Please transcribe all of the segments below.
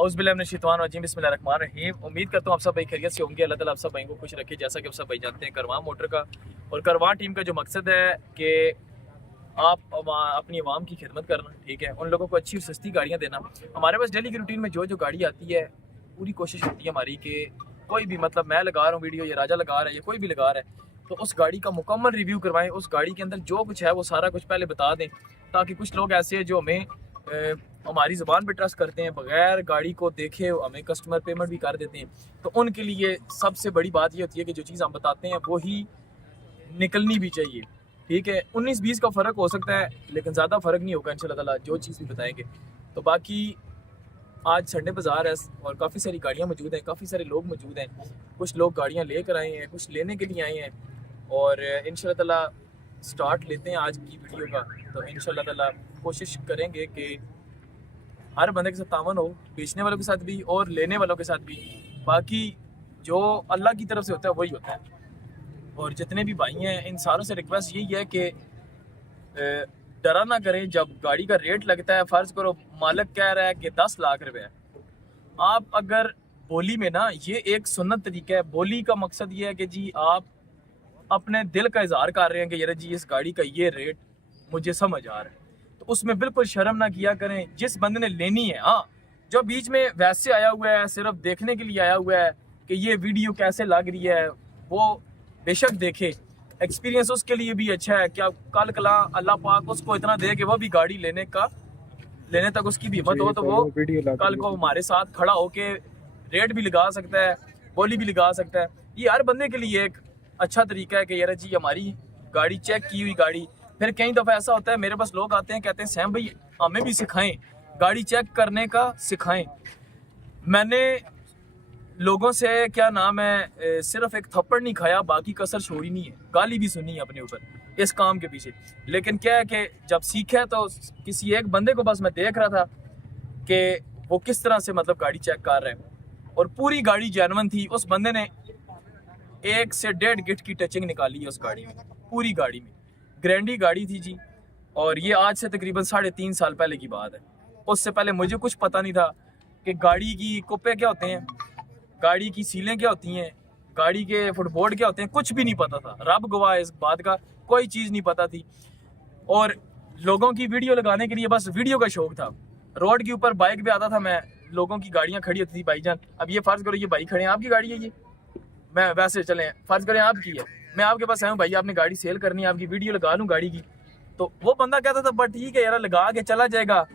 औज़ुबिल्लाहिमिनश्शैतानिर्रजीम बिस्मिल्लाहिर्रहमानिर्रहीम। उम्मीद करता हूँ आप सब भाई खैरियत से होंगे। अल्लाह ताला आप सब भाई को खुश रखे। जैसा कि आप सब भाई जानते हैं, करवान मोटर का और करवान टीम का जो मकसद है कि आप अपनी आवाम की खिदमत करना, ठीक है, उन लोगों को अच्छी और सस्ती गाड़ियाँ देना। हमारे पास डेली की रूटीन में जो जो गाड़ी आती है, पूरी कोशिश होती है हमारी कि कोई भी, मतलब मैं लगा रहा हूँ वीडियो या राजा लगा रहा है या कोई भी लगा रहा है, तो उस गाड़ी का मुकम्मल रिव्यू करवाएं। उस गाड़ी के अंदर जो कुछ है वो सारा कुछ पहले बता दें, ताकि कुछ लोग ऐसे हैं जो हमें हमारी ज़बान पे ट्रस्ट करते हैं, बगैर गाड़ी को देखे हमें कस्टमर पेमेंट भी कर देते हैं। तो उनके लिए सबसे बड़ी बात ये होती है कि जो चीज़ हम बताते हैं वो ही निकलनी भी चाहिए, ठीक है। 19-20 का फ़र्क हो सकता है, लेकिन ज़्यादा फ़र्क नहीं होगा इंशाल्लाह ताला, जो चीज़ भी बताएंगे। तो बाकी आज संडे बाज़ार है और काफ़ी सारी गाड़ियाँ मौजूद हैं, काफ़ी सारे लोग मौजूद हैं। कुछ लोग गाड़ियाँ लेकर आए हैं, कुछ लेने के लिए आए हैं और इंशाल्लाह ताला स्टार्ट लेते हैं आज की वीडियो का। तो इंशाल्लाह ताला कोशिश करेंगे कि हर बंदे के साथ तावन हो, बेचने वालों के साथ भी और लेने वालों के साथ भी। बाकी जो अल्लाह की तरफ से होता है वही होता है। और जितने भी भाई हैं, इन सारों से रिक्वेस्ट यही है कि डरा ना करें। जब गाड़ी का रेट लगता है, फ़र्ज़ करो मालिक कह रहा है कि 10 लाख रुपए है, आप अगर बोली में ना, ये एक सुन्नत तरीका है। बोली का मकसद ये है कि जी आप अपने दिल का इजहार कर रहे हैं कि यार जी इस गाड़ी का ये रेट मुझे समझ आ रहा है, तो उसमें बिल्कुल शर्म ना किया करें। जिस बंदे ने लेनी है, हाँ, जो बीच में वैसे आया हुआ है, सिर्फ देखने के लिए आया हुआ है कि ये वीडियो कैसे लग रही है, वो बेशक देखे। एक्सपीरियंस उसके लिए भी अच्छा है। क्या कल कला अल्लाह पाक उसको इतना दे कि वो भी गाड़ी लेने तक उसकी भी हिम्मत हो, तो वो कल को हमारे साथ खड़ा होके रेट भी लगा सकता है, बोली भी लगा सकता है। ये हर बंदे के लिए एक अच्छा तरीका है कि यार जी हमारी गाड़ी चेक की हुई गाड़ी। फिर कई दफ़ा ऐसा होता है, मेरे पास लोग आते हैं, कहते हैं सैम भाई हमें भी सिखाएं, गाड़ी चेक करने का सिखाएं। मैंने लोगों से क्या नाम है, सिर्फ एक थप्पड़ नहीं खाया, बाकी कसर छोड़ी नहीं है, गाली भी सुनी है अपने ऊपर इस काम के पीछे। लेकिन क्या है कि जब सीखा तो किसी एक बंदे को बस मैं देख रहा था कि वो किस तरह से मतलब गाड़ी चेक कर रहे हैं, और पूरी गाड़ी जेन्युइन थी। उस बंदे ने 1 से 1.5 गिट की टचिंग निकाली है उस गाड़ी में, पूरी गाड़ी में। ग्रैंडी गाड़ी थी जी, और ये आज से तकरीबन 3.5 साल पहले की बात है। उससे पहले मुझे कुछ पता नहीं था कि गाड़ी की कुप्पे क्या होते हैं, गाड़ी की सीलें क्या होती हैं, गाड़ी के फुटबोर्ड क्या होते हैं, कुछ भी नहीं पता था। रब गवाह इस बात का, कोई चीज़ नहीं पता थी। और लोगों की वीडियो लगाने के लिए बस वीडियो का शौक था। रोड के ऊपर बाइक पे आता था मैं, लोगों की गाड़ियाँ खड़ी होती थी, भाईजान अब ये फ़र्ज़ करो ये भाई खड़े हैं, आपकी गाड़ी है ये, मैं वैसे चले फ़र्ज़ करें आपकी है, मैं आपके पास आया हूँ, भाई आपने गाड़ी सेल करनी है, आपकी वीडियो लगा लूँ गाड़ी की। तो वो बंदा कहता था बट ठीक है यार, लगा के चला जाएगा,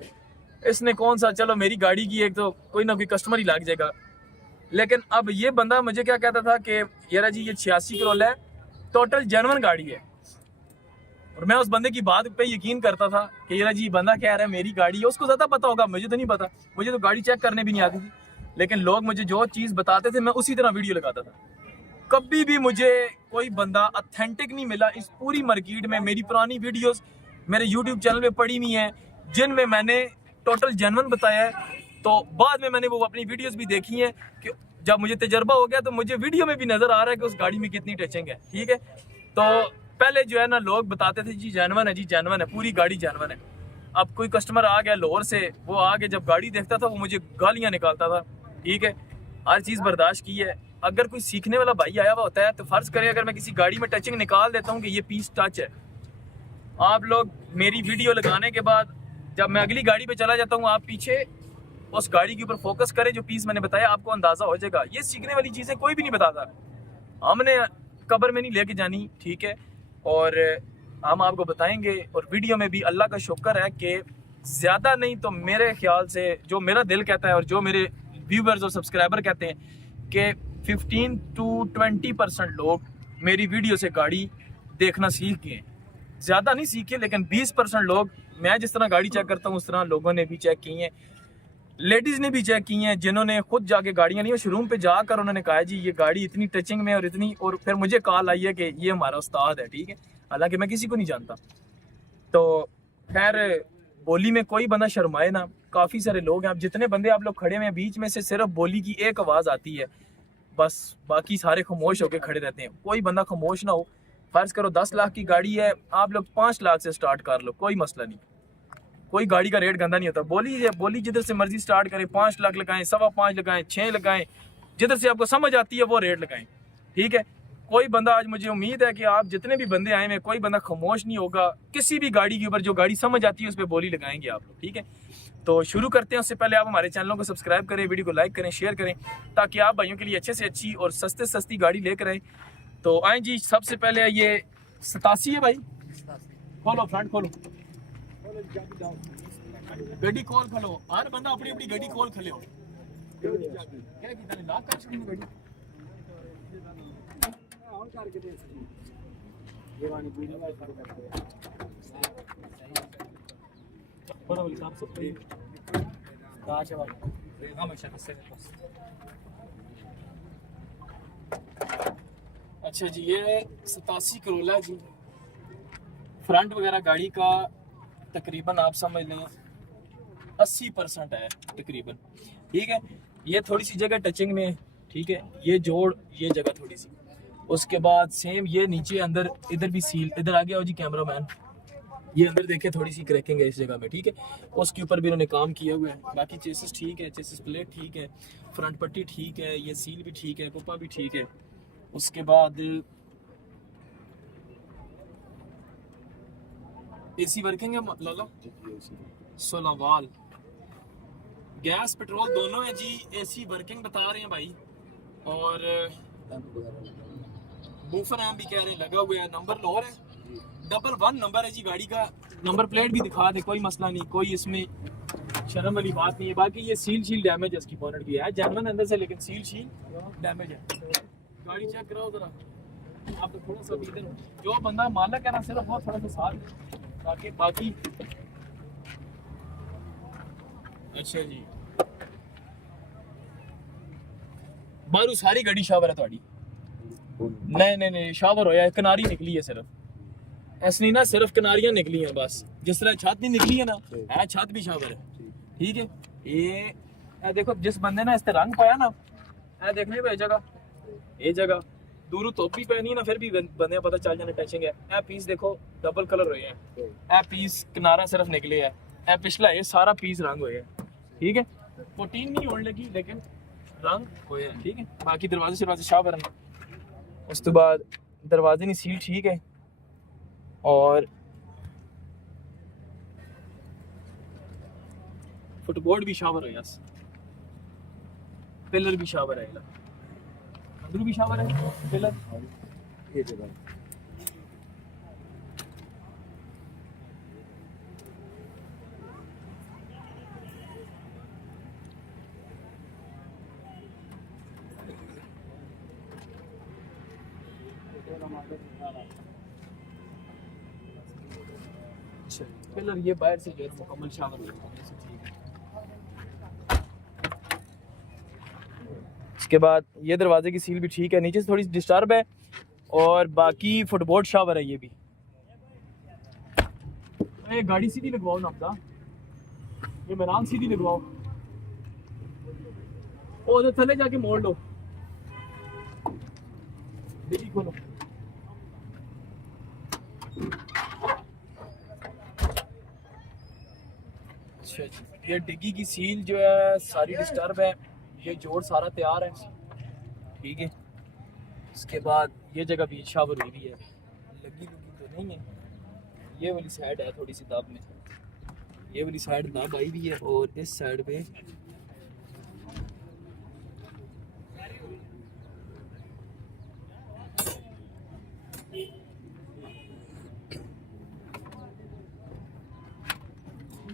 इसने कौन सा, चलो मेरी गाड़ी की एक तो कोई ना कोई कस्टमर ही लग जाएगा। लेकिन अब ये बंदा मुझे क्या कहता था कि यार जी ये 86 करोला है, टोटल जेन्युइन गाड़ी है। और मैं उस बंदे की बात पे यकीन करता था कि यार जी बंदा कह रहा है मेरी गाड़ी है, उसको ज़्यादा पता होगा, मुझे तो नहीं पता, मुझे तो गाड़ी चेक करने भी नहीं आती थी। लेकिन लोग मुझे जो चीज़ बताते थे मैं उसी तरह वीडियो लगाता था। कभी भी मुझे कोई बंदा ऑथेंटिक नहीं मिला इस पूरी मार्केट में। मेरी पुरानी वीडियोस मेरे यूट्यूब चैनल में पड़ी हुई हैं, जिनमें मैंने टोटल जेन्युइन बताया है। तो बाद में मैंने वो अपनी वीडियोस भी देखी हैं कि जब मुझे तजर्बा हो गया तो मुझे वीडियो में भी नज़र आ रहा है कि उस गाड़ी में कितनी टचिंग है, ठीक है। तो पहले जो है ना, लोग बताते थे जी जेन्युइन है, जी जेन्युइन है, पूरी गाड़ी जेन्युइन है। अब कोई कस्टमर आ गया लाहौर से, वो आगे जब गाड़ी देखता था वो मुझे गालियाँ निकालता था, ठीक है। हर चीज़ बर्दाश्त की है। अगर कोई सीखने वाला भाई आया हुआ होता है तो फ़र्ज़ करें अगर मैं किसी गाड़ी में टचिंग निकाल देता हूँ कि ये पीस टच है, आप लोग मेरी वीडियो लगाने के बाद जब मैं अगली गाड़ी पे चला जाता हूँ, आप पीछे उस गाड़ी के ऊपर फोकस करें, जो पीस मैंने बताया आपको अंदाज़ा हो जाएगा। ये सीखने वाली चीज़ें कोई भी नहीं बताता, हमने कब्र में नहीं लेके जानी, ठीक है। और हम आपको बताएंगे, और वीडियो में भी अल्लाह का शुक्र है कि ज़्यादा नहीं तो मेरे ख्याल से जो मेरा दिल कहता है और जो मेरे व्यूवर्स और सब्सक्राइबर कहते हैं कि 15 to 20% लोग मेरी वीडियो से गाड़ी देखना सीख गए। ज़्यादा नहीं सीखे, लेकिन 20% लोग, मैं जिस तरह गाड़ी चेक करता हूँ उस तरह लोगों ने भी चेक की हैं, लेडीज़ ने भी चेक की हैं, जिन्होंने खुद जाके गाड़ियाँ नहीं, शोरूम पे जाकर उन्होंने कहा जी ये गाड़ी इतनी टचिंग में और इतनी, और फिर मुझे कॉल आई है कि ये हमारा उस्ताद है, ठीक है। हालांकि मैं किसी को नहीं जानता। तो खैर बोली में कोई बंदा शर्माए ना, काफ़ी सारे लोग हैं। अब जितने बंदे आप लोग खड़े हुए हैं, बीच में से सिर्फ बोली की एक आवाज़ आती है, बस बाकी सारे खामोश होकर खड़े रहते हैं। कोई बंदा खामोश ना हो। फ़र्ज़ करो 10 लाख की गाड़ी है, आप लोग 5 लाख से स्टार्ट कर लो, कोई मसला नहीं। कोई गाड़ी का रेट गंदा नहीं होता। बोली जिधर से मर्जी स्टार्ट करें, 5 लाख लगाएं, 5.25 लगाएं, 6 लगाएं, जिधर से आपको समझ आती है वो रेट लगाएं, ठीक है। कोई बंदा, आज मुझे उम्मीद है कि आप जितने भी बंदे आए हैं कोई बंदा खामोश नहीं होगा किसी भी गाड़ी के ऊपर। जो गाड़ी समझ आती है उस पर बोली लगाएंगे आप लोग, ठीक है। तो शुरू करते हैं। उससे पहले आप हमारे चैनलों को सब्सक्राइब करें, वीडियो को लाइक करें, शेयर करें, ताकि आप भाइयों के लिए अच्छे से अच्छी और सस्ते सस्ती गाड़ी लेकर आए। तो आए जी, सबसे पहले ये 87 है भाई, खोलो फ्रंट खोलो, गड्डी खोल खोलो, हर बंदा अपनी अपनी गड्डी खोल खले हो। क्या कितना लाख का छुड़ी गड्डी और करके दे ये वाली वीडियो में कर सकते हैं। बड़ा वाली साहब सब ठीक काश है भाई, हमेशा से बस। अच्छा जी, ये 87 करोला जी। फ्रंट वगैरह गाड़ी का तकरीबन आप समझ लें 80% है तकरीबन, ठीक है। ये थोड़ी सी जगह टचिंग में है, ठीक है। ये जोड़, ये जगह थोड़ी सी, उसके बाद सेम ये नीचे अंदर, इधर भी सील, इधर आ गया हो जी कैमरामैन, ये अंदर देखे थोड़ी सी क्रैकिंग है इस जगह में, ठीक है। उसके ऊपर भी इन्होंने काम किया हुआ है। बाकी चेसिस ठीक है, चेसिस प्लेट ठीक है, फ्रंट पट्टी ठीक है, ये सील भी ठीक है, कुप्पा भी ठीक है। उसके बाद एसी वर्किंग है लाला, 16 वाल, गैस पेट्रोल दोनों है जी। एसी वर्किंग बता रहे हैं भाई, और बूफर एम भी कह रहे हैं लगा हुआ है। नंबर लोअर है, 11 नंबर है जी गाड़ी का। नंबर प्लेट भी दिखा दे, कोई मसला नहीं, कोई इसमें शर्म वाली बात नहीं है। बाकी ये सील डैमेज है इसकी, बोनट की है जेन्युइन अंदर से, लेकिन सील डैमेज है। गाड़ी चेक कराओ जरा आप, तो थोड़ा सा इधर जो बंदा मालक है ना, सिर्फ वो थोड़ा सा साथ, ताकि बाकी। अच्छा जी, बारू सारी गड्डी शावर है थोड़ी? नहीं शावर होया, कनारी निकली है सिर्फ, ऐसा नहीं ना, सिर्फ कनारियां निकली हैं बस। जिस तरह छत नहीं निकली है ना, है छत भी शावर है, ठीक है। ये देखो, जिस बंदे ने इस तरह रंग पाया ना, देखने पे ये जगह दूर टोपी पहनी है ना, फिर भी बंदे पता चल जाना टचिंग है। ए पीस देखो डबल कलर हुए हैं, ए पीस किनारा सिर्फ निकले है, ए पिछला ये सारा पीस रंग हुए है, ठीक है। 14 नहीं होने लगी लेकिन रंग हुए है, ठीक है। बाकी दरवाजे शावर है। उसके बाद दरवाजे नहीं सील ठीक है, और फुटबोर्ड भी शावर है, पिलर भी शावर है, अंदर भी शावर है, पिलर ये जगह। पिलर ये बाहर से जो मुकम्मल शावर हो गया। इसके बाद ये दरवाजे की सील भी ठीक है, नीचे से थोड़ी डिस्टर्ब है, और बाकी फुटबोर्ड शावर है ये भी। ये गाड़ी सीधी लगवाओ ना अपना, ये मैदान सीधी लगवाओ, और उधर थले जाके मोड़ लो, डिग्गी खोलो। अच्छा जी, ये डिग्गी की सील जो है सारी डिस्टर्ब है, ये जोड़ सारा तैयार है, ठीक है। इसके बाद ये जगह भी शावर हुई है, लगी तो नहीं है। ये वाली साइड है थोड़ी सी दाब में, ये वाली साइड दाब आई भी है, और इस साइड पे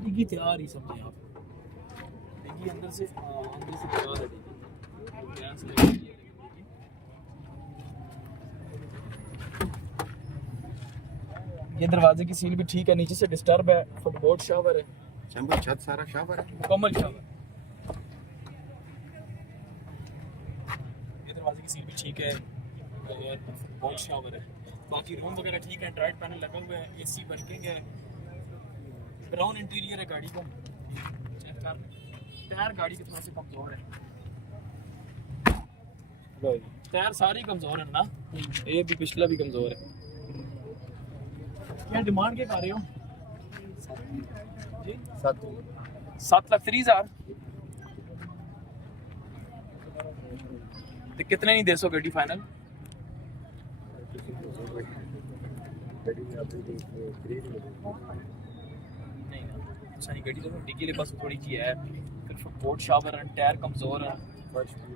डिग्गी तैयार ही समझे आप, डिग्गी अंदर से तैयार है, गैस लगी है। ये दरवाजे की सील भी ठीक है, नीचे से डिस्टर्ब है, फुटबोर्ड शावर है, छत सारा शावर है, मुकम्मल शावर। ये दरवाजे की सील भी ठीक है, और फुटबोर्ड शावर है। बाकी रूम वगैरह ठीक है, ड्राइट पैनल लगा हुआ है, एसी वर्किंग है, ब्राउन इंटीरियर है गाड़ी का। चेक कर, टायर गाड़ी के थोड़ा से कमजोर है, टायर सारे कमजोर है ना, ये भी पिछला भी कमजोर है। क्या डिमांड क्या कर रहे हो जी? 7,30,000 ਤੇ ਕਿਤਨੇ ਨਹੀਂ ਦੇ ਸੋ ਗੱਡੀ ਫਾਈਨਲ नहीं ना सारी गड्डी तो डिग्गी के पास थोड़ी जी है फिर सपोर्ट शावर है टायर कमजोर है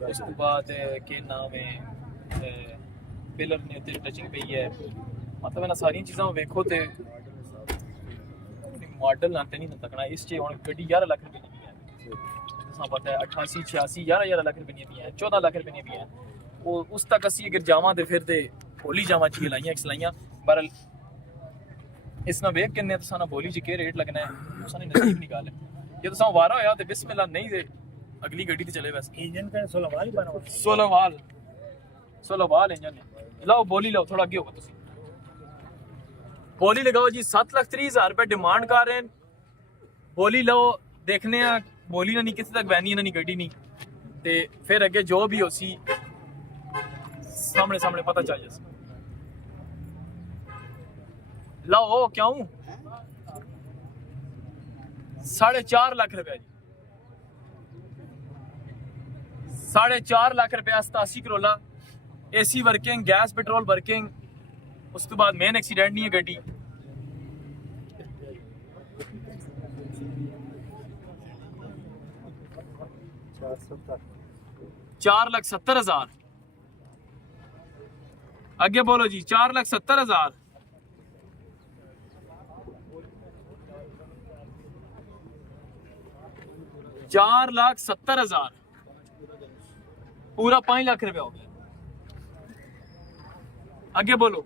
उसके बाद के नाम है पिलर ने तेरी टचिंग पे है मतलब है ना सारी चीज़ां वेखो ते मॉडल आते नहीं तकना इस चे हुन गड्डी 11 लाख रुपए की है जैसा पता है 88 86 11 लाख रुपए की है 14 लाख रुपए की है वो उस तक असी अगर जावां ते फिर ते होली जावां ची लाइयां एक्सलाइयां बहरहाल इसना वेख किन्ने तो साना बोली जी के रेट लगना है सानी नसीब निकाल है ये तो सा वारा होया ते बिस्मिल्लाह नहीं दे अगली गड्डी ते चले बस इंजन का 16 वाल बना 16 वाल इंजन है लाओ बोली लाओ थोड़ा आगे होगा तुसी बोली लगाओ जी 7,30,000 रुपए डिमांड कर रहे हैं बोली लो देखने आ बोली ना नहीं किसी तक बहनी ना नहीं गड्डी नहीं ते फिर अगे जो भी हो सी सामने पता चल जाए लाओ क्यों 4.5 लाख रुपया जी 4.5 लाख रुपया 87 Corolla AC working gas petrol working उसके बाद मेन एक्सीडेंट नहीं है गड्डी $4,70,000 आगे बोलो जी 4,70,000 4,70,000 पूरा 5 लाख रुपया हो गया आगे बोलो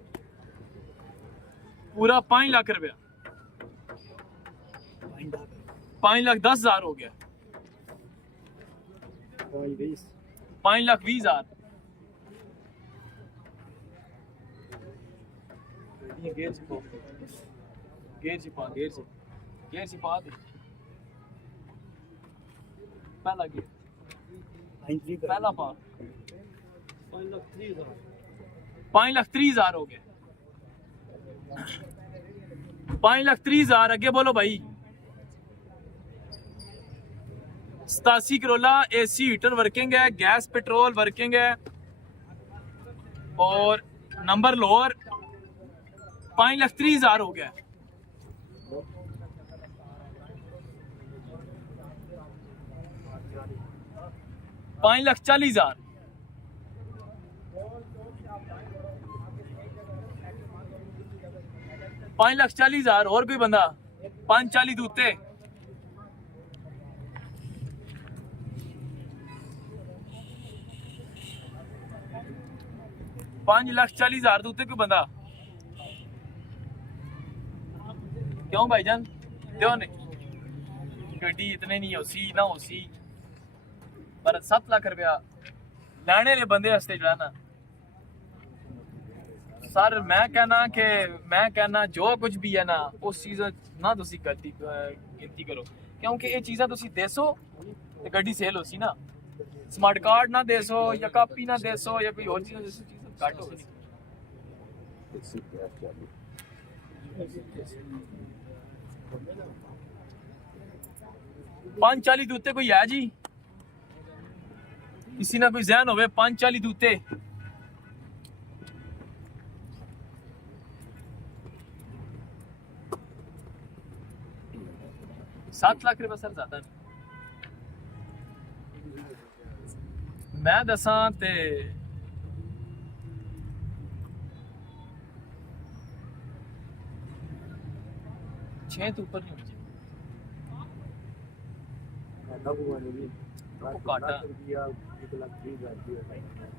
पूरा 5 लाख रुपया 5,10,000 हो गया 5,20,000 गेयर से पा दे पहला गेयर पहला पा 5,30,000 हो गया 5,30,000 आगे बोलो भाई 87 करोला एसी हीटर वर्किंग है गैस पेट्रोल वर्किंग है और नंबर लोअर 5,30,000 हो गया 5,40,000 5,40,000 और कोई बंदा 5,40 दूते 5,40,000 दूते कोई बंदा क्यों भाईजान क्यों नहीं गड्डी इतने नहीं होसी ना होसी पर 7 लाख रुपया लैने वाले बंदे वास्ते जाना सर मैं कहना जो कुछ भी है ना उस चीज़ ना तुसी गिनती करो क्योंकि ये चीज़ां तुसी देसो ते गड्डी सेल होसी ना स्मार्ट कार्ड ना देसो या कापी ना देसो या कोई और चीज़ घट हो 5,40 दूते कोई है जी किसी ना कोई जहन होवे 5,40 दूते 7 लाख रुपया सर ज्यादा नहीं मैं दसा ते छह तो ऊपर नहीं होनी चाहिए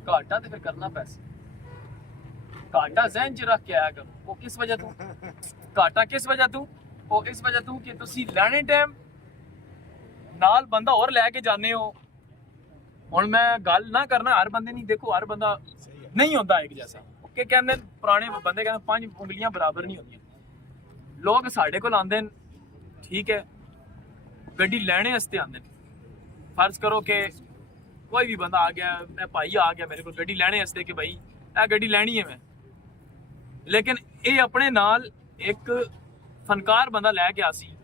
घाटा तो फिर करना पैसे घाटा जहन च रख के आया करो वो किस वजह तू घाटा किस वजह तू वो इस वजह तू कि तुसी लैने टाइम नाल बंदा और लैके जाने हो हुण मैं गल ना करना हर बंदे नहीं देखो हर बंदा नहीं होता एक जैसा कि कहते पुराने बंदे कहते 5 उंगलियां बराबर नहीं होंदियां लोग साढ़े कोल आंदे ठीक है गड्डी लैने वास्ते आंदे फर्ज करो कि कोई भी बंदा आ गया मैं भाई आ गया मेरे को गड्डी लैने वास्ते कि भाई ए गड्डी लैनी है मैं लेकिन ये अपने नाल एक फनकार बंदा लै के आसी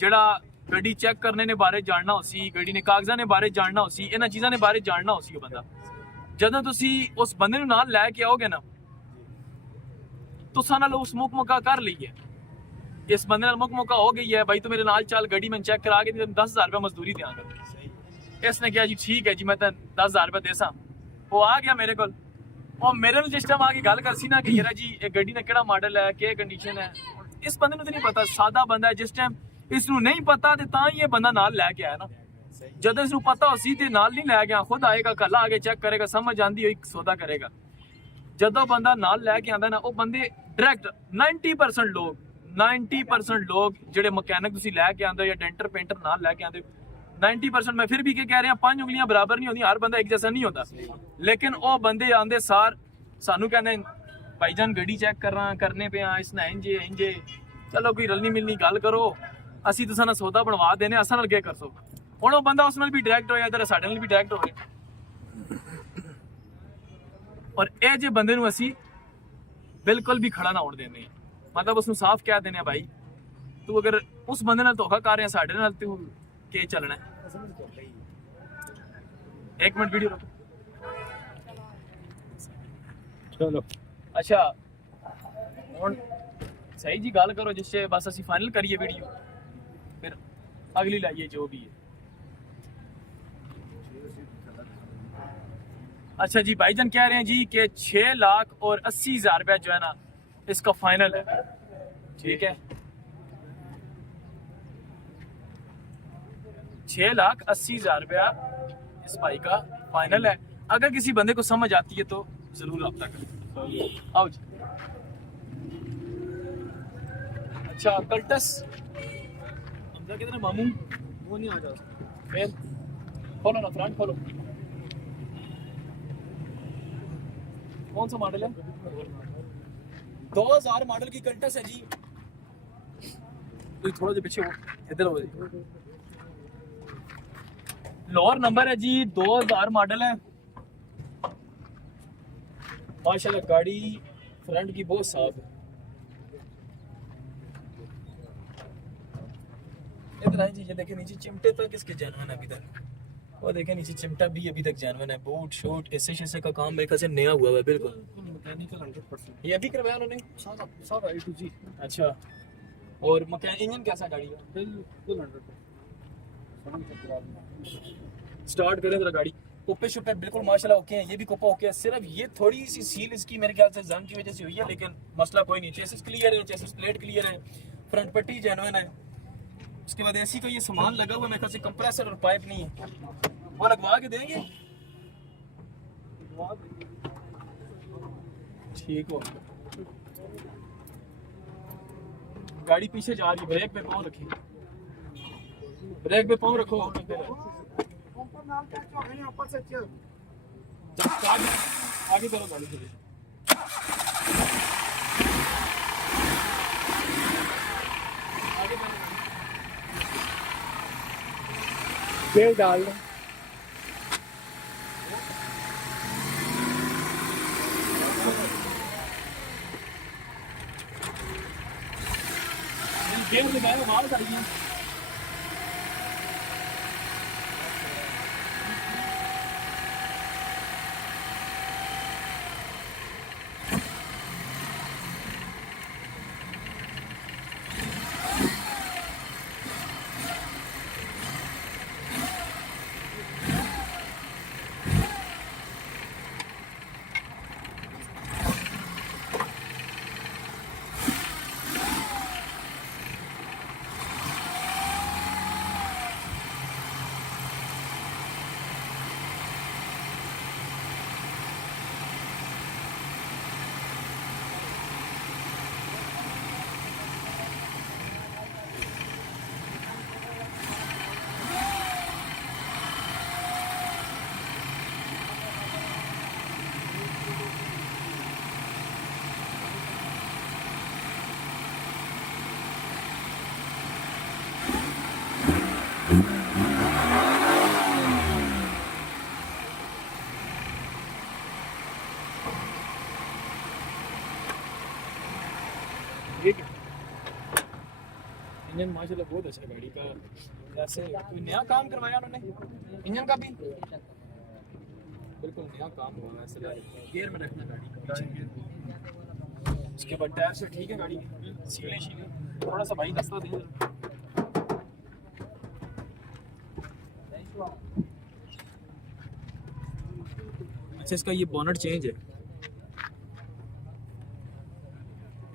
जेड़ा ਗੱਡੀ ਚੈੱਕ ਕਰਨੇ ਨੇ ਬਾਰੇ ਜਾਣਨਾ ਹੋ ਸੀ, ਗੱਡੀ ਨੇ ਕਾਗਜ਼ਾਂ ਨੇ ਬਾਰੇ ਜਾਣਨਾ ਹੋ ਸੀ, ਇਹਨਾਂ ਚੀਜ਼ਾਂ ਨੇ ਬਾਰੇ ਜਾਣਨਾ ਹੋ ਸੀ। ਉਹ ਬੰਦਾ ਜਦੋਂ ਤੁਸੀਂ ਉਸ ਬੰਦੇ ਨੂੰ ਨਾਲ ਲੈ ਕੇ ਆਓਗੇ ਨਾ, ਤੁਸਾਂ ਨਾਲ ਉਸ ਮੁੱਕ ਮੁੱਕਾ ਕਰ ਲਈਏ। ਇਸ ਬੰਦੇ ਨਾਲ ਮੁੱਕ ਮੁੱਕਾ ਹੋ ਗਈ ਹੈ, भाई तू मेरे नाल चल, गड्डी मैं चेक करा के 10,000 रुपया मजदूरी देंगा। इसने कहा जी ठीक है जी, मैं 10,000 रुपया देसा। वो आ गया मेरे को, और मेरे को जिस टाइम आके गल करसी ना कि यार जी ये गड्डी ने केड़ा मॉडल है, क्या कंडीशन है, इस बंदे को तो नहीं पता। सादा बंदा है, जिस टाइम इसनू नहीं पता ते तां ही ये बंदा नाल लैके आया ना। जब इसनू पता हो सी ते नाल नहीं लै गया, खुद आएगा, कल आके चेक करेगा, समझ आंदी होई सौदा करेगा। जदों बंदा नाल लैके आंदा ना, वो बंदे डायरेक्ट 90% लोग ਜਿਹੜੇ ਮਕੈਨਿਕ ਤੁਸੀਂ ਲੈ ਕੇ ਆਂਦੇ ਹੋ ਜਾਂ ਡੈਂਟਰ ਪੇਂਟਰ ਨਾਲ ਲੈ ਕੇ ਆਂਦੇ ਹੋ, 90% मैं फिर भी क्या कह रहा, 5 उंगलियां बराबर नहीं होती, हर बंदा एक जैसा नहीं होता। लेकिन वो बंदे आंदे सार सानू कहने भाईजान गड्डी चेक करने पे इसने इंजे चलो कोई रलनी मिलनी गल करो, असी तुसां नाल सौदा बनवा देने, असां नाल क्या कर सो। हुण वो बंदा उस नाल भी डायरेक्ट होया, इधर साडे नाल भी डायरेक्ट होया, और ये जे बंदे नू असी बिल्कुल भी खड़ा ना होण देने, मतलब उसनू साफ कह देने भाई तू अगर उस बंदे नाल धोखा कर रहा, साडे नाल तू के चलना है। एक मिनट वीडियो रोको। चलो अच्छा हुण सही जी गल करो, जिससे बस असी फाइनल करिए वीडियो, फिर अगली लाइए जो भी है। अच्छा जी, भाईजान कह रहे हैं जी कि 6,80,000 रुपया जो है ना इसका फाइनल है, ठीक है। 6,80,000 रुपया इस भाई का फाइनल है। अगर किसी बंदे को समझ आती है तो जरूर रब्ता करें। आओ जी। अच्छा कल्टस हमजा किधर है मामू, वो नहीं आ जा फिर खोलो ना, फ्रंट खोलो। कौन सा मॉडल है? 2000 मॉडल की कल्टस है जी। तो थोड़ा सा पीछे हो, इधर हो जी। लोअर नंबर है जी, 2000 मॉडल है। माशाल्लाह गाड़ी फ्रंट की बहुत साफ है। इधर आए जी, ये देखें नीचे चिमटे तक इसके जानवन है अभी तक, और देखें नीचे चिमटा भी अभी तक जानवन है। बूट शूट एसे शेसे का काम मेरे ख्याल से नया हुआ है बिल्कुल, मैकेनिकल 100%। ये अभी करवाया उन्होंने सारा A to Z। अच्छा, और इंजन कैसा गाड़ी का? बिल्कुल 100%। स्टार्ट करें जरा गाड़ी। कुप्पे शुप्पे बिल्कुल माशाल्लाह ओके हैं, ये भी कुप्पा ओके है। सिर्फ ये थोड़ी सी सील इसकी मेरे ख्याल से जंग की वजह से हुई है, लेकिन मसला कोई नहीं। चेसिस क्लियर है, चेसिस प्लेट क्लियर है, फ्रंट पट्टी जेन्युइन है। उसके बाद एसी का ये सामान लगा हुआ है, मेरे ख्याल से कंप्रेसर और पाइप नहीं है, वो लगवा के देंगे, ठीक हो। गाड़ी पीछे जा रही है, ब्रेक पे पाँव रखिए, ब्रेक पे पाँव रखो। आगे करो गाड़ी से, आगे करो, तेल डाल लो। गेम से गए बाहर करिए। इंजन इंजन माशाल्लाह बहुत अच्छा गाड़ी का। जैसे कोई नया काम करवाया उन्होंने इंजन का भी, बिल्कुल नया काम हुआ है। ऐसे गियर में रखना गाड़ी को पीछे। उसके बाद टायर से ठीक है गाड़ी की, सीले शीले थोड़ा सा भाई दस्ता दें। अच्छा इसका ये बोनट चेंज है,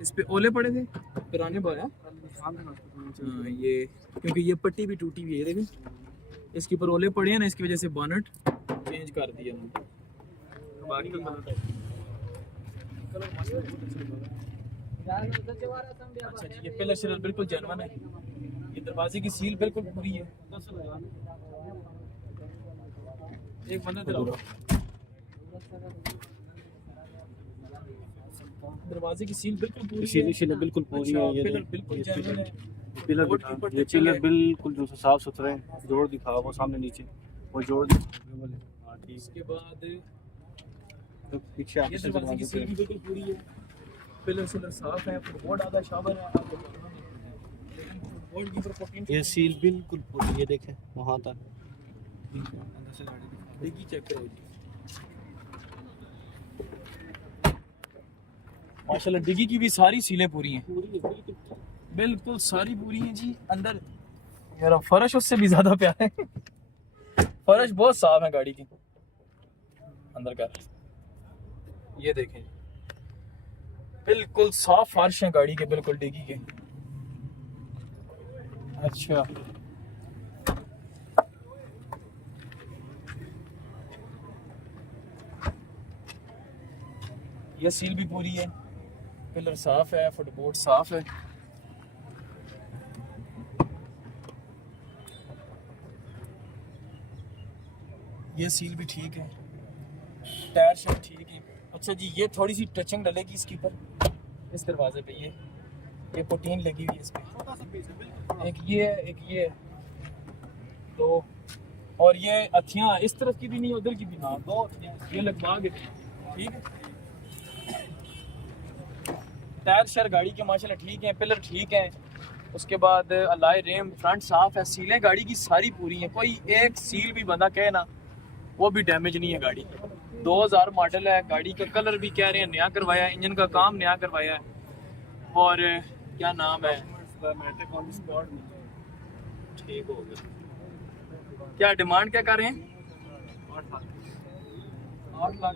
इस पे ओले पड़े थे पुराने बार है। हाँ ये क्योंकि ये पट्टी भी टूटी हुई है देखें, इसके ऊपर ओले पड़े हैं ना, इसकी वजह से बोनट चेंज कर दिया मैंने। बाकी अच्छा जी ये पिलर शिलर बिल्कुल जेन्युइन है। ये दरवाजे की सील बिल्कुल पूरी है। एक बंदा दरवाजे की सील बिल्कुल पूरी है, सील बिल्कुल पूरी है। ये पिलर बिल्कुल जेन्युइन है। पिलर ये पिलर बिल्कुल जो साफ सुथरे हैं। जोड़ दिखा वो सामने नीचे वो जोड़ दिखा। इसके बाद तो पीछे ये दरवाजे की सील भी बिल्कुल पूरी है, पिलर शिलर साफ है, फुटबोर्ड आधा शावर है। आपको फुटबोर्ड की ऊपर ये सील बिल्कुल पूरी, ये देखें वहाँ तक अंदर से गाड़ी डिग्गी चेक करो जी। माशाल्लाह डिग्गी की भी सारी सीलें पूरी हैं, बिल्कुल सारी पूरी हैं जी। अंदर यार फर्श उससे भी ज्यादा प्यारा है, फर्श बहुत साफ है गाड़ी की अंदर का। ये देखें बिल्कुल साफ फर्श है गाड़ी के, बिल्कुल डिग्गी के। अच्छा ये सील भी पूरी है, पिलर साफ है, फुटबोर्ड साफ है। ये सील भी ठीक है, टायर शेयर ठीक है। अच्छा जी ये थोड़ी सी टचिंग डलेगी इसके ऊपर, इस दरवाजे पे ये पोटीन लगी हुई है इस पे। एक ये है, एक ये है। तो और ये अथियाँ इस तरफ की भी नहीं उधर की भी ना, दो अथियाँ ये लगवा के ठीक है। टायर शेयर गाड़ी के माशाल्लाह ठीक है, पिलर ठीक है। उसके बाद अलाई रेम फ्रंट साफ है, सीलें गाड़ी की सारी पूरी हैं, कोई एक सील भी बंदा कहे ना वो भी डैमेज नहीं है गाड़ी। 2000 मॉडल है गाड़ी का, कलर भी कह रहे हैं नया करवाया है, इंजन का काम नया करवाया है। और क्या नाम है ठीक हो गया। क्या डिमांड क्या कर रहे हैं? 8 लाख।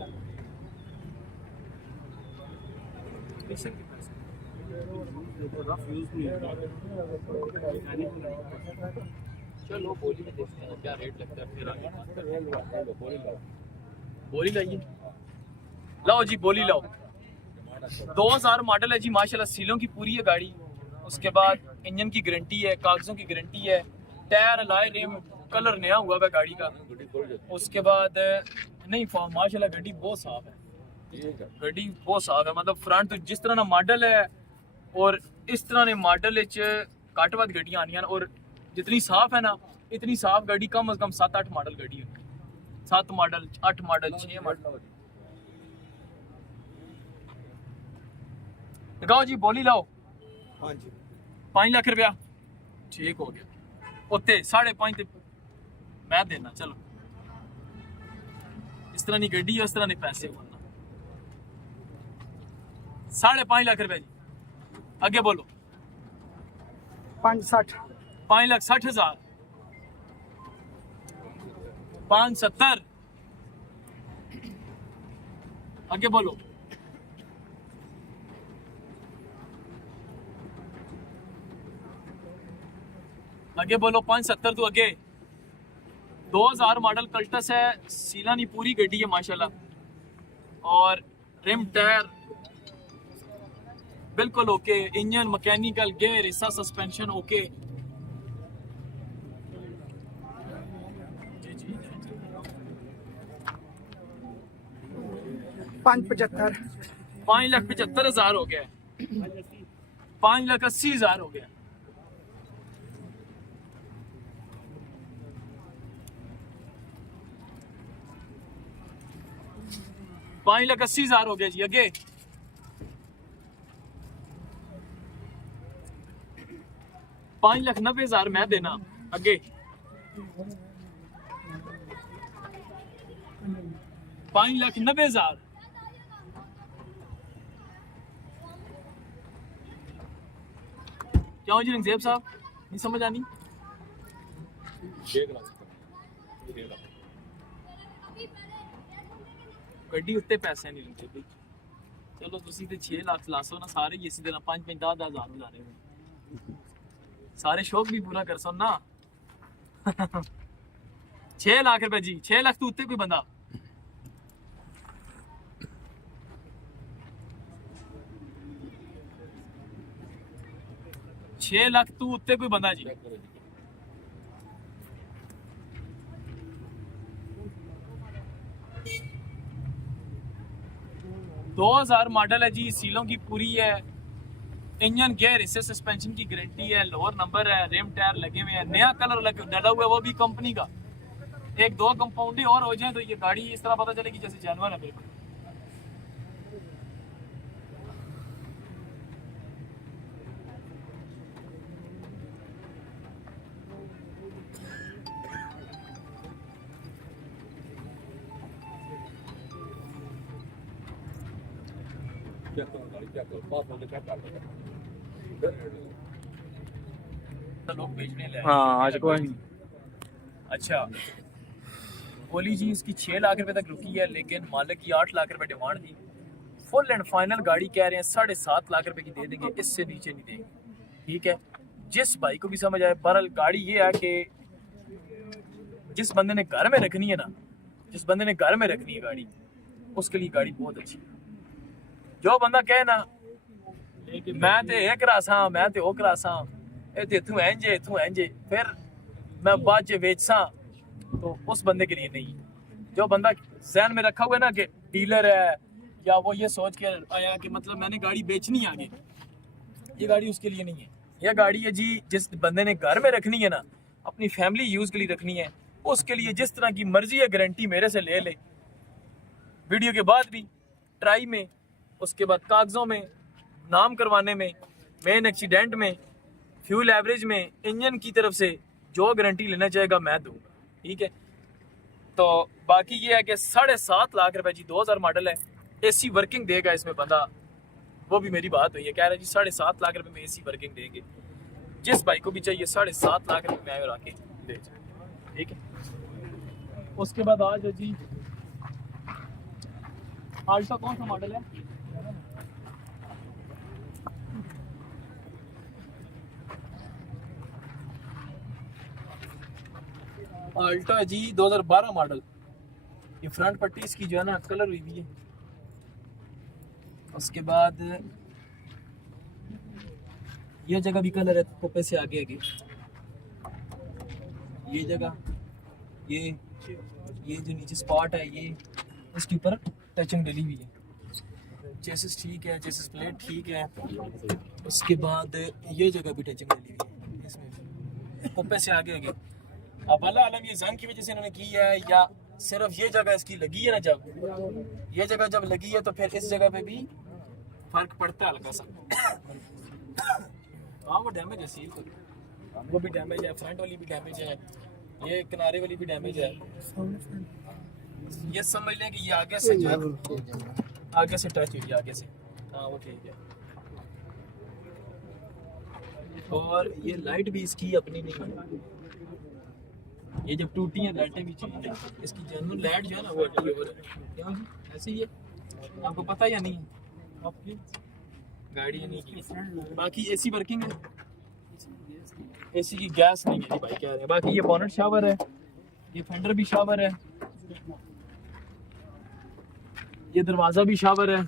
चलो बोली में देखते हैं क्या रेट लगता है, फिर बोली लाइए। लाओ जी बोली लाओ। 2000 मॉडल है जी माशाल्लाह, सीलों की पूरी है गाड़ी। उसके बाद इंजन की गारंटी है, कागजों की गारंटी है, टायर अलाय रेम कलर नया हुआ है गाड़ी का। उसके बाद नहीं माशाल्लाह गाड़ी बहुत साफ है, गाड़ी बहुत साफ है। मतलब फ्रंट तो जिस तरह ना मॉडल है और इस तरह ने मॉडल घट वध गड्डियां आनियां, और जितनी साफ है ना इतनी साफ गाड़ी कम से कम 7-8 मॉडल गाड़ी है। 7 मॉडल 8 मॉडल 6 मॉडल लगाओ जी बोली लाओ। हाँ जी 5 लाख रुपया ठीक हो गया। उत्ते 5.5 मैं देना। चलो इस तरह नहीं गड्डी है, उस तरह नहीं पैसे होना। 5.5 लाख रुपया जी। आगे बोलो। 560 5,60,000 570। आगे बोलो। आगे बोलो 570 तो आगे। 2000 मॉडल कल्टस है, सीलानी पूरी गड्डी है माशाल्लाह। और रिम टायर बिल्कुल ओके, इंजन मैकेनिकल गेयर हिस्सा सस्पेंशन ओके। 575 5,75,000 हो गया, 5,80,000 हो गया। $5,80,000 हो गया जी। आगे 5,90,000 मैं देना अगे 5,90,000 क्यों जी रंगजेब साहब नहीं समझ आनी गड्डी उत्ते पैसे नहीं लगते भाई चलो तुसी ते 6 लाख लासो ना सारे ही इसी तरह 5-5-10,000 हो जा रहे हो सारे शौक भी पूरा कर सो ना 6 लाख रुपए जी 6 लाख तो उत्ते कोई बंदा छह लाख तू उत्ते कोई बंदा जी 2000 मॉडल है जी सीलों की पूरी है इंजन गेयर इससे सस्पेंशन की गारंटी है लोअर नंबर है रिम टायर लगे हुए हैं नया कलर डला हुआ है वो भी कंपनी का एक दो कंपाउंडे और हो जाए तो ये गाड़ी इस तरह पता चलेगी जैसे जानवर है बिल्कुल लोग बेचने ले हाँ आज को अच्छा बोली जी इसकी 6 लाख रुपए तक रुकी है लेकिन मालिक की 8 लाख रुपए डिमांड थी फुल एंड फाइनल गाड़ी कह रहे हैं 7.5 लाख रुपए की दे देंगे इससे नीचे नहीं देंगे ठीक है जिस भाई को भी समझ आए बहरहाल गाड़ी ये है कि जिस बंदे ने घर में रखनी है ना जिस बंदे ने घर में रखनी है गाड़ी उसके लिए गाड़ी बहुत अच्छी है जो बंदा कहे ना मैं ते ये करासा मैं ते वो करासा तू इंजे फिर मैं बाद च बेचसा तो उस बंदे के लिए नहीं जो बंदा जहन में रखा हुआ है ना कि डीलर है या वो ये सोच के आया कि मतलब मैंने गाड़ी बेचनी है आगे ये गाड़ी उसके लिए नहीं है यह गाड़ी है जी जिस बंदे ने घर में रखनी है ना अपनी फैमिली यूज़ के लिए रखनी है उसके लिए जिस तरह की मर्जी है गारंटी मेरे से ले ले वीडियो के बाद भी ट्राई में उसके बाद कागज़ों में नाम करवाने में मेन एक्सीडेंट में फ्यूल एवरेज में इंजन की तरफ से जो गारंटी लेना चाहेगा मैं दूंगा ठीक है तो बाकी ये है कि 7.5 लाख रुपए जी 2000 मॉडल है एसी वर्किंग देगा इसमें बंदा वो भी मेरी बात हुई है कह रहा है जी 7.5 लाख रुपए में एसी वर्किंग देंगे जिस भाई को भी चाहिए 7.5 लाख रुपए में आए आके दे ठीक है उसके बाद आज है जी आल्टो कौन सा मॉडल है आल्टो है जी 2012 मॉडल ये फ्रंट पट्टी इसकी जो है ना कलर हुई हुई है उसके बाद ये जगह भी कलर है कोपे से आगे आगे ये जगह ये जो नीचे स्पॉट है ये इसके ऊपर टचिंग डली हुई है चेसिस ठीक है चेसिस प्लेट ठीक है उसके बाद ये जगह भी टचिंग डली हुई है इसमें कोपे से आगे आगे अब अल्लाह आलम ये जंग की वजह से इन्होंने की है या सिर्फ ये जगह इसकी लगी है ना जब ये जगह जब लगी है तो फिर इस जगह पे भी फर्क पड़ता है हल्का सा हाँ वो डैमेज है सील वो भी डैमेज है फ्रंट वाली भी डैमेज है ये किनारे वाली भी डैमेज है ये समझ लें कि ये आगे से जो है आगे से टच हुई आगे से हाँ वो ठीक है और ये लाइट भी इसकी अपनी नहीं है ये जब टूटी है लाइटें भी चाहिए इसकी जनरल लाइट जो है ना वो क्यों जी ऐसे ही है आपको पता या नहीं है आपकी गाड़ी नहीं की बाकी एसी वर्किंग है एसी की गैस नहीं है भाई कह रहे हैं बाकी ये बोनट शावर है ये फेंडर भी शावर है ये दरवाज़ा भी शावर है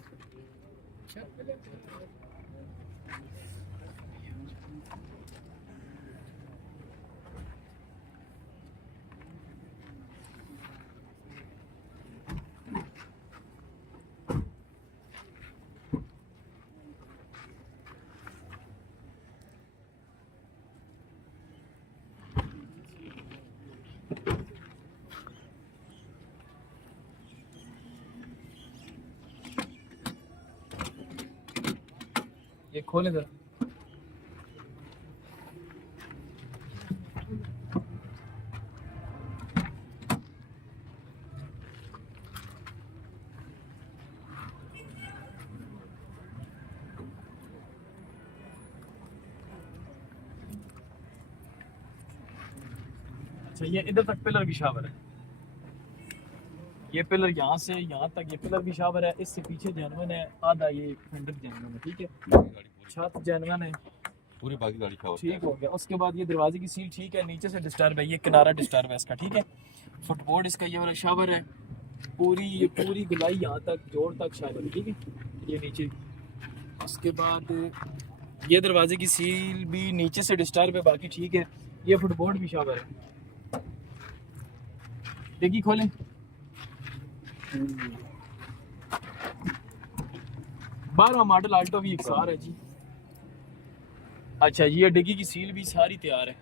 ये खोले जरा अच्छा ये इधर तक पिलर भी शावर है, ये पिलर यहाँ से यहाँ तक ये पिलर भी शावर है, इससे पीछे जेनवन है, आधा ये फेंडर जेनवन है, ठीक है, छत जेनवन है, पूरी बाकी गाड़ी का ठीक हो गया। उसके बाद ये दरवाजे की सील ठीक है, नीचे से डिस्टर्ब है, ये किनारा डिस्टर्ब है इसका, ठीक है। फुटबोर्ड इसका ये वाला शावर है, ये पूरी गुलाई यहाँ तक जोड़ तक शावर है, ठीक है, ये नीचे। उसके बाद ये दरवाजे की सील भी नीचे से डिस्टर्ब है, बाकी ठीक है। ये फुटबोर्ड भी शावर है। डिग्गी खोलें, 12 मॉडल आल्टो भी XR है जी। अच्छा ये डिग्गी की सील भी सारी तैयार है,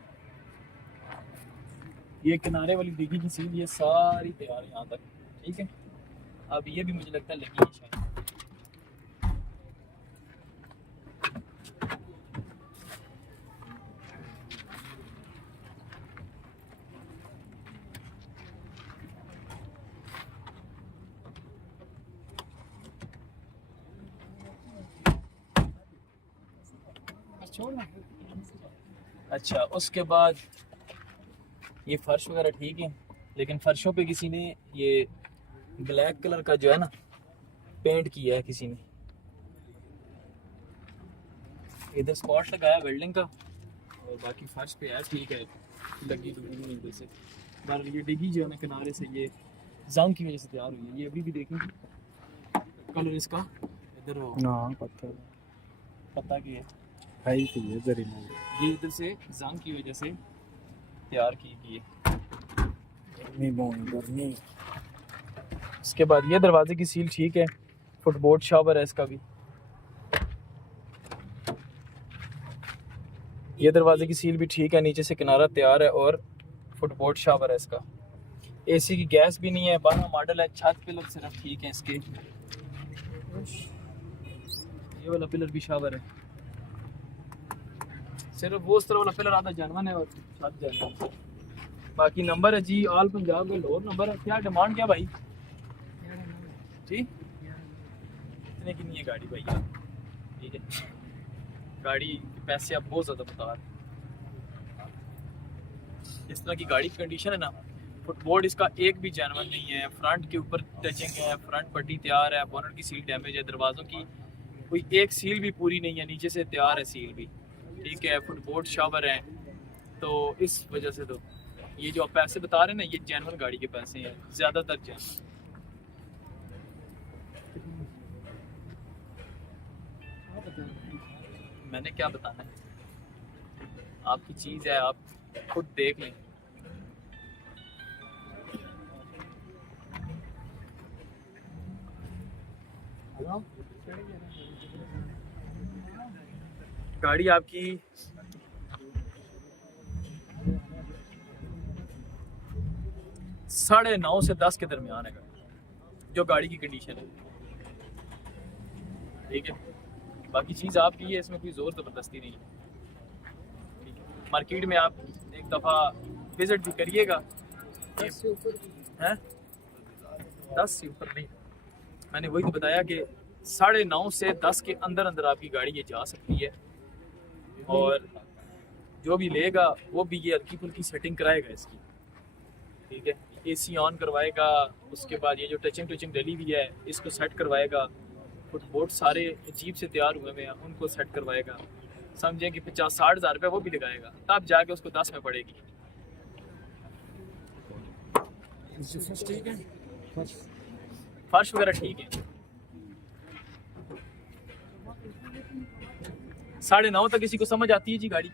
ये किनारे वाली डिग्गी की सील ये सारी तैयार है यहाँ तक, ठीक है। अब ये भी मुझे लगता है लगी है शायद। अच्छा उसके बाद ये फर्श वगैरह ठीक है, लेकिन फर्शों पे किसी ने ये ब्लैक कलर का जो है ना पेंट किया है किसी ने, इधर स्पॉट लगाया वेल्डिंग का, और बाकी फर्श पे है ठीक है, लगी डूबी नहीं इधर से। पर ये डिग्गी जो है ना किनारे से ये जंग की वजह से तैयार हुई है, ये अभी भी देखेंगे कलर इसका इधर हो ना पता की है हाई थी ये जरी में ये इधर से जंग की वजह से तैयार की गई है। गर्मी। उसके बाद ये दरवाजे की सील ठीक है, फुटबोर्ड शावर है इसका भी, ये दरवाजे की सील भी ठीक है, नीचे से किनारा तैयार है और फुटबोर्ड शावर है इसका। एसी की गैस भी नहीं है, 12 मॉडल है, छत पिलर सिर्फ ठीक है इसके, ये वाला पिलर भी शावर है, सिर्फ वो उस तरह वाला पिलर आधा जानवन है और छत जानवन। बाकी नंबर है जी ऑल पंजाब का लोअर नंबर है। क्या डिमांड क्या भाई जी? इतने की नहीं है गाड़ी भैया, ठीक है, गाड़ी के पैसे आप बहुत ज़्यादा बता रहे हैं। इस तरह की गाड़ी की कंडीशन है ना, फुटबोर्ड इसका एक भी जानवन नहीं है, फ्रंट के ऊपर टचिंग है, फ्रंट पट्टी तैयार है, बोनट की सील डैमेज है, दरवाज़ों की कोई एक सील भी पूरी नहीं है, नीचे से तैयार है सील भी, ठीक है, फुटबोर्ड शावर है। तो इस वजह से तो ये जो आप पैसे बता रहे हैं ना, ये जेन्युइन गाड़ी के पैसे हैं ज़्यादातर जेन्युइन। मैंने क्या बताना है, आपकी चीज़ है, आप खुद देख लें। गाड़ी आपकी 9:30 से 10 के दरमियान है जो गाड़ी की कंडीशन है, ठीक है। बाकी चीज़ आपकी है, इसमें कोई ज़ोर ज़बरदस्ती नहीं है, ठीक है। मार्केट में आप एक दफ़ा विज़िट भी करिएगा। 10 से ऊपर हैं, 10 से ऊपर नहीं, मैंने वही तो बताया कि 9:30 से 10 के अंदर अंदर आपकी गाड़ी ये जा सकती है। और जो भी लेगा वो भी ये हल्की फुल्की सेटिंग कराएगा इसकी, ठीक है, एसी ऑन करवाएगा, उसके बाद ये जो टचिंग डली हुई है इसको सेट करवाएगा, फुटबोर्ड सारे अजीब से तैयार हुए हैं उनको सेट करवाएगा, समझे कि 50-60 हज़ार रुपये वो भी लगाएगा, तब जाके उसको 10 में पड़ेगी, ठीक है। फर्श वगैरह ठीक है, 9:30 तक किसी को समझ आती है जी गाड़ी।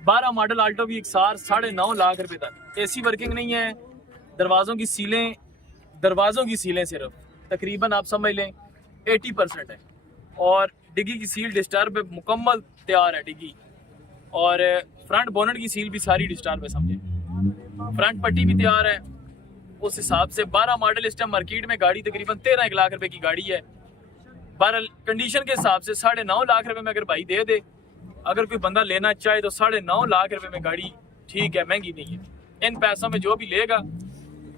12 मॉडल आल्टो भी XR 9.5 लाख रुपए तक, एसी वर्किंग नहीं है, दरवाज़ों की सीलें सिर्फ तकरीबन आप समझ लें 80% है, और डिग्गी की सील डिस्टर्ब है, मुकम्मल तैयार है डिग्गी, और फ्रंट बोनट की सील भी सारी डिस्टर्ब है, समझे, फ्रंट पट्टी भी तैयार है। उस हिसाब से 12 मॉडल इस टाइम मार्केट में गाड़ी तकरीबन 13 लाख रुपए की गाड़ी है। 12 कंडीशन के हिसाब से 9.5 लाख रुपए में अगर भाई दे दे, अगर कोई बंदा लेना चाहे तो 9.5 लाख रुपए में गाड़ी ठीक है, महंगी नहीं है। इन पैसों में जो भी लेगा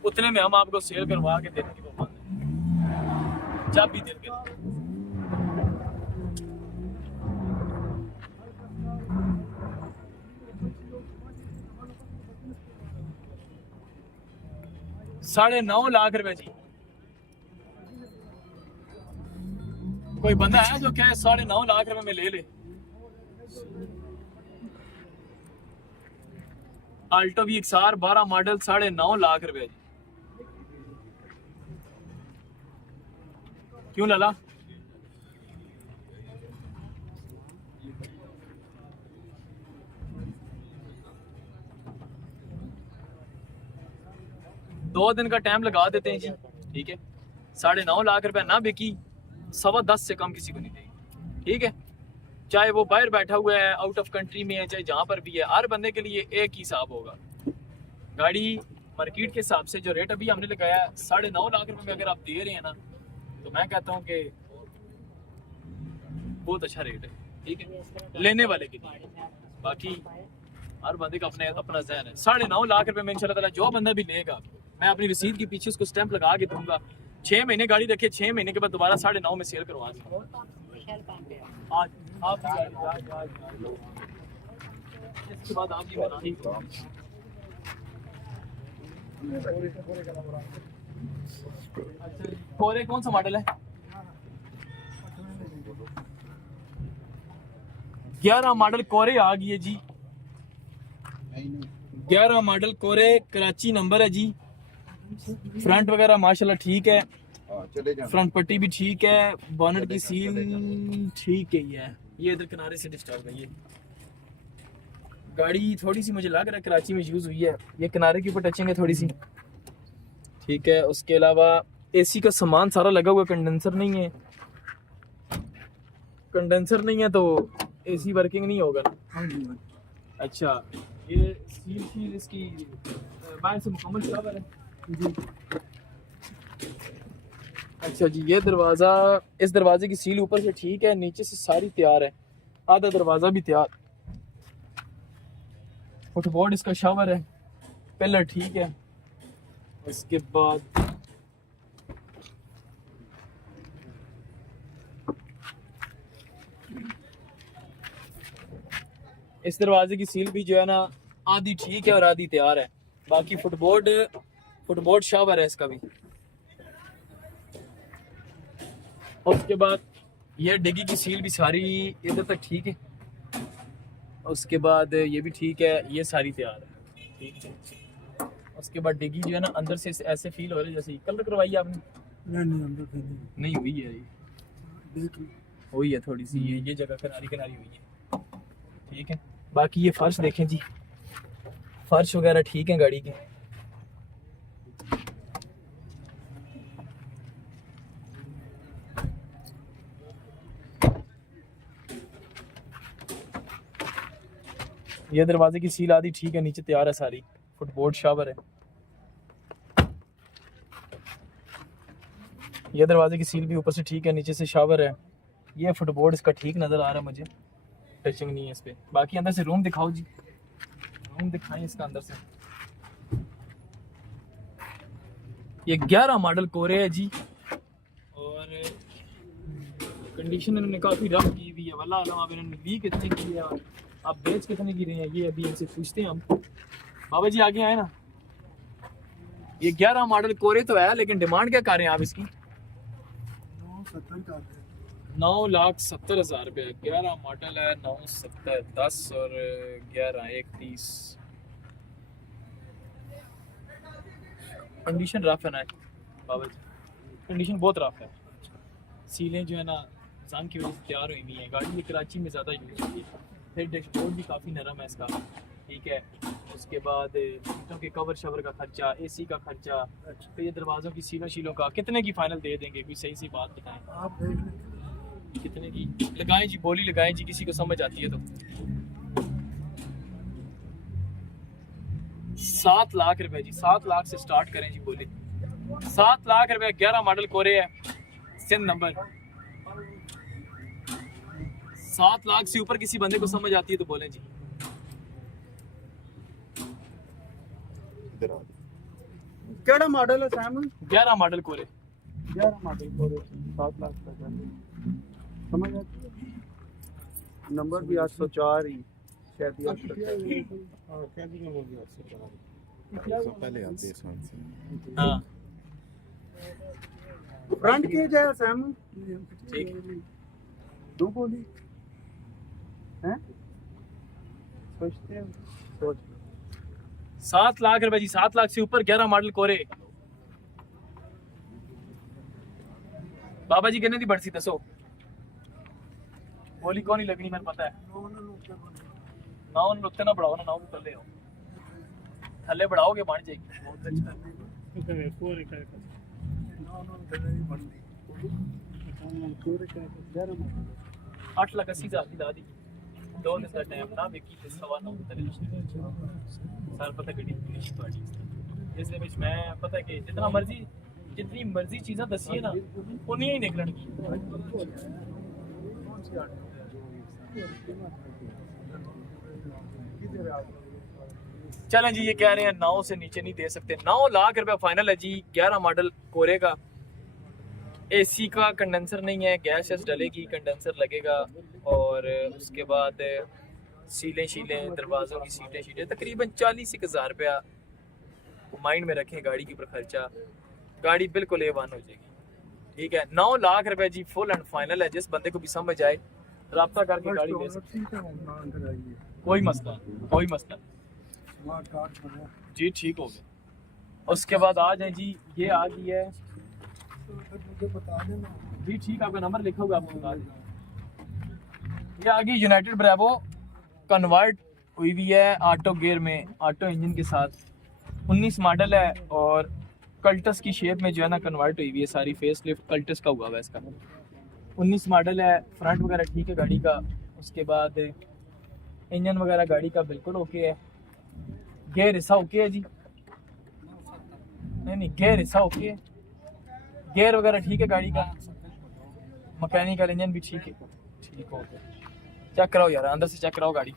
उतने में हम आपको सेल करवा के देने की बात है, जब भी देंगे। 9.5 लाख रुपए जी। कोई बंदा है जो कहे 9.5 लाख रुपए में ले ले। आल्टो VXR 12 मॉडल 9.5 लाख रुपए जी। क्यों लाला? दो दिन का टाइम लगा देते हैं जी, ठीक है। 9.5 लाख रुपए ना बिकी, 10.25 से कम किसी को नहीं देगी, ठीक है। चाहे वो बाहर बैठा हुआ है, आउट ऑफ कंट्री में है, चाहे जहाँ पर भी है, हर बंदे के लिए एक ही हिसाब होगा। गाड़ी मार्केट के हिसाब से जो रेट अभी हमने लगाया 9.5 लाख रुपए में अगर आप दे रहे हैं ना, तो मैं कहता हूँ कि बहुत अच्छा रेट है, ठीक है, लेने वाले के लिए। बाकी हर बंदे का अपना जहन है। 9.5 लाख रुपए में इंशाल्लाह ताला जो बंदा भी लेगा, मैं अपनी रसीद के पीछे उसको स्टैंप लगा के दूंगा। 6 महीने गाड़ी रखे, 6 महीने के बाद दोबारा 9.5 में सेल करवा दूंगा। आज आप इसके बाद आप कोरे कौन सा मॉडल है? 11 मॉडल कोरे आ गई है जी। 11 मॉडल कोरे, कराची नंबर है जी। फ्रंट वगैरह माशाल्लाह ठीक है, फ्रंट पट्टी भी ठीक है, बोनट की सील ठीक है। ये इधर किनारे से डिस्टर्ब है। ये गाड़ी थोड़ी सी मुझे लग रहा है कराची में यूज हुई है। ये किनारे के ऊपर टचिंग है थोड़ी सी, ठीक है। उसके अलावा एसी का सामान सारा लगा हुआ, कंडेंसर नहीं है। कंडेंसर नहीं है तो एसी वर्किंग नहीं होगा ना। अच्छा, ये सील इसकी बाहर से मुकम्मल बराबर है जी। अच्छा जी, ये दरवाज़ा, इस दरवाजे की सील ऊपर से ठीक है, नीचे से सारी तैयार है, आधा दरवाज़ा भी तैयार। फुटबोर्ड इसका शावर है, पिलर ठीक है। इसके बाद इस दरवाजे की सील भी जो है ना आधी ठीक है और आधी तैयार है। बाकी फुटबोर्ड शावर है इसका भी। उसके बाद ये डिग्गी की सील भी सारी इधर तक ठीक है। उसके बाद ये भी ठीक है, ये सारी तैयार है, ठीक है। उसके बाद डिग्गी जो है ना अंदर से ऐसे फील हो रहा है जैसे कलर करवाई है आपने? नहीं हुई है, ये हुई है थोड़ी सी, ये जगह किनारी हुई है, ठीक है। बाकी ये फर्श देखें जी, फर्श वगैरह ठीक है गाड़ी के। ये दरवाजे की सील आधी ठीक है, नीचे तैयार है सारी। फुटबोर्ड शावर है। ये दरवाजे की सील भी ऊपर से ठीक है, नीचे से शावर है। ये फुटबोर्ड इसका ठीक नज़र आ रहा है मुझे, टचिंग नहीं है इस पे। बाकी अंदर से रूम दिखाओ जी, रूम दिखाएं इसका अंदर से। ये 11 मॉडल कोरे है जी, और कंडीशन इन्होंने काफ़ी रफ की हुई है। वल्लाह आलम अब इन्होंने ली कितने की है और आप बेच कितने की रहे हैं, ये अभी इनसे पूछते हैं हम। बाबा जी आगे आए ना। ये 11 मॉडल कोरे तो है, लेकिन डिमांड क्या कर रहे हैं आप इसकी? 9,70,000 रुपये। 11 मॉडल है, 9,70, 10 और 11 31। कंडीशन रफ है ना बाबा जी, कंडीशन बहुत रफ है। सीलें जो है ना जंग की वजह से तैयार हुई हुई हैं। गाड़ी ये कराची में ज़्यादा यूज होती है। फिर डैशबोर्ड भी काफ़ी नरम है इसका, ठीक है। उसके बाद सीटों के कवर शवर का खर्चा, एसी का खर्चा, फिर ये दरवाज़ों की सीलों का कितने की फाइनल दे देंगे? कोई सही सी बात बताएं आप। कितने की लगाएं जी, बोली लगाएं जी, किसी को समझ आती है तो। 7 लाख रुपए जी, 7 लाख से स्टार्ट करें जी, बोले 7 लाख रुपए। 11 मॉडल कोरे है, सिंध नंबर। 7 लाख से ऊपर किसी बंदे को समझ आती है तो बोलें जी। केड़ा मॉडल है सैम? 11 मॉडल कोरे। 11 मॉडल कोरे 7 लाख का समझ आती है। नंबर भी 804 ही शायद। सब पहले आते हैं इसमें से। हाँ फ्रंट के जाए सैम ठीक है। दो बोली हैं सोचते हैं सोच 7 लाख रुपए जी, 7 लाख से ऊपर 11 मॉडल कोरे। बाबा जी कितने दी बढ़ती दसो, बोली कौन ही लगनी मैंने पता है। ना उन लुत्ते ना बढ़ाओ ना, ना थल्ले हो, थल्ले बढ़ाओगे बन जाएगी बहुत अच्छा। 8 लाख 80 हजार दी ला दी, 2 दिन का टाइम ना विकी ते 9.5 साल पता गड्डी फिनिश थोड़ी इसलिए विच मैं पता है कि जितना मर्जी जितनी मर्जी चीज़ें दसी है ना उन्हीं ही निकलन की। चलें जी, ये कह रहे हैं 9 से नीचे नहीं दे सकते। 9 लाख रुपए फाइनल है जी। 11 मॉडल कोरे का, एसी का कंडेंसर नहीं है, गैस डलेगी, कंडेंसर लगेगा और उसके बाद सीलें शीलें दरवाज़ों की सीटें शीटें तकरीबन 40,000 रुपया माइंड में रखें गाड़ी के ऊपर खर्चा। गाड़ी बिल्कुल A1 हो जाएगी, ठीक है। 9 लाख रुपए जी फुल एंड फाइनल है। जिस बंदे को भी समझ आए रब्ता करके गाड़ी ले सकते, कोई मसला कोई मसला जी, ठीक हो गया। उसके बाद आ जाए जी, ये आ गई है जी, ठीक, आपका नंबर लिखा होगा, आपको बता दें। ये आ गई यूनाइटेड ब्रेवो कन्वर्ट हुई हुई है ऑटो गियर में, ऑटो इंजन के साथ। 19 मॉडल है और कल्टस की शेप में जो है ना कन्वर्ट हुई हुई है सारी, फेस लिफ्ट कल्टस का हुआ है इसका। 19 मॉडल है, फ्रंट वगैरह ठीक है गाड़ी का। उसके बाद इंजन वगैरह गाड़ी का बिल्कुल ओके है। गेयर हिस्सा ओके है जी, नहीं गेयर हिस्सा ओके है, गेयर वगैरह ठीक है गाड़ी का। मैकेनिकल इंजन भी ठीक है, ठीक हो गया। चेक कराओ यार, अंदर से चेक कराओ गाड़ी।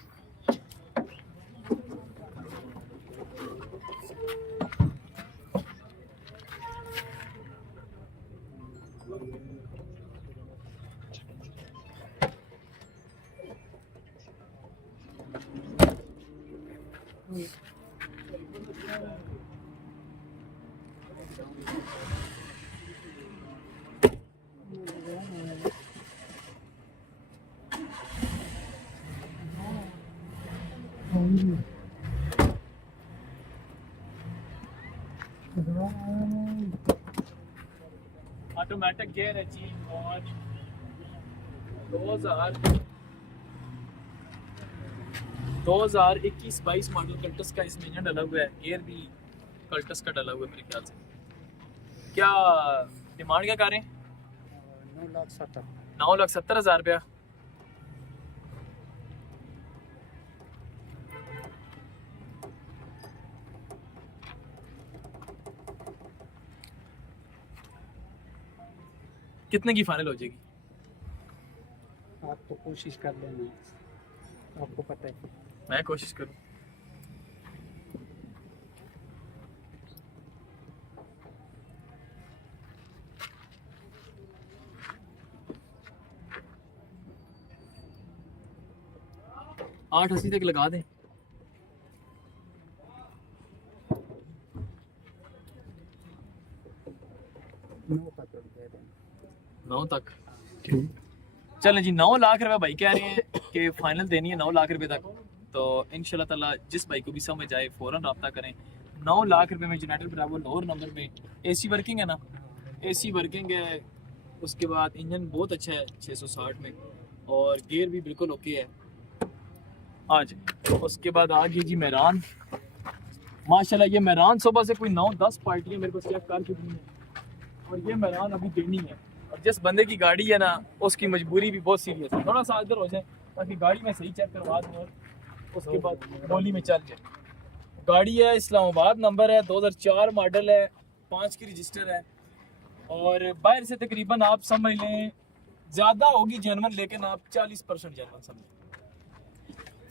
ऑटोमेटिक गियर है जी और 2021-22 मॉडल कल्टस का इसमें इंजन डला हुआ है, गियर भी कल्टस का डला हुआ है मेरे ख्याल से। क्या डिमांड क्या करें? 9,70,000 रुपया। कितने की फाइनल हो जाएगी? आप तो कोशिश कर लेना, आपको पता है। मैं कोशिश करूं। आठ 80 तक लगा दें। 9 तक चलें जी। 9 लाख रुपए भाई कह रहे हैं कि फाइनल देनी है 9 लाख रुपए तक। तो इंशाल्लाह ताला जिस भाई को भी समझ आए फ़ौरन रब्ता करें। 9 लाख रुपए में यूनाइटेड ब्रेवो लाहौर नंबर में, एसी वर्किंग है ना, एसी वर्किंग है। उसके बाद इंजन बहुत अच्छा है 660 में और गियर भी बिल्कुल ओके है। आज उसके बाद आ गई जी मेहरान। माशाल्लाह ये मेहरान सुबह से कोई 9-10 पार्टियाँ मेरे को चेक कर चुकी हैं और ये मेहरान अभी देनी है। और जिस बंदे की गाड़ी है ना उसकी मजबूरी भी बहुत सीरियस है। थोड़ा सा इधर हो जाए ताकि गाड़ी में सही चेक करवा दूँ और उसके बाद बोली में चल जाए। गाड़ी है इस्लामाबाद नंबर है, 2004 मॉडल है, 5 की रजिस्टर है और बाहर से तकरीबन आप समझ लें ज़्यादा होगी जेनवन, लेकिन आप 40% जेनवन समझें।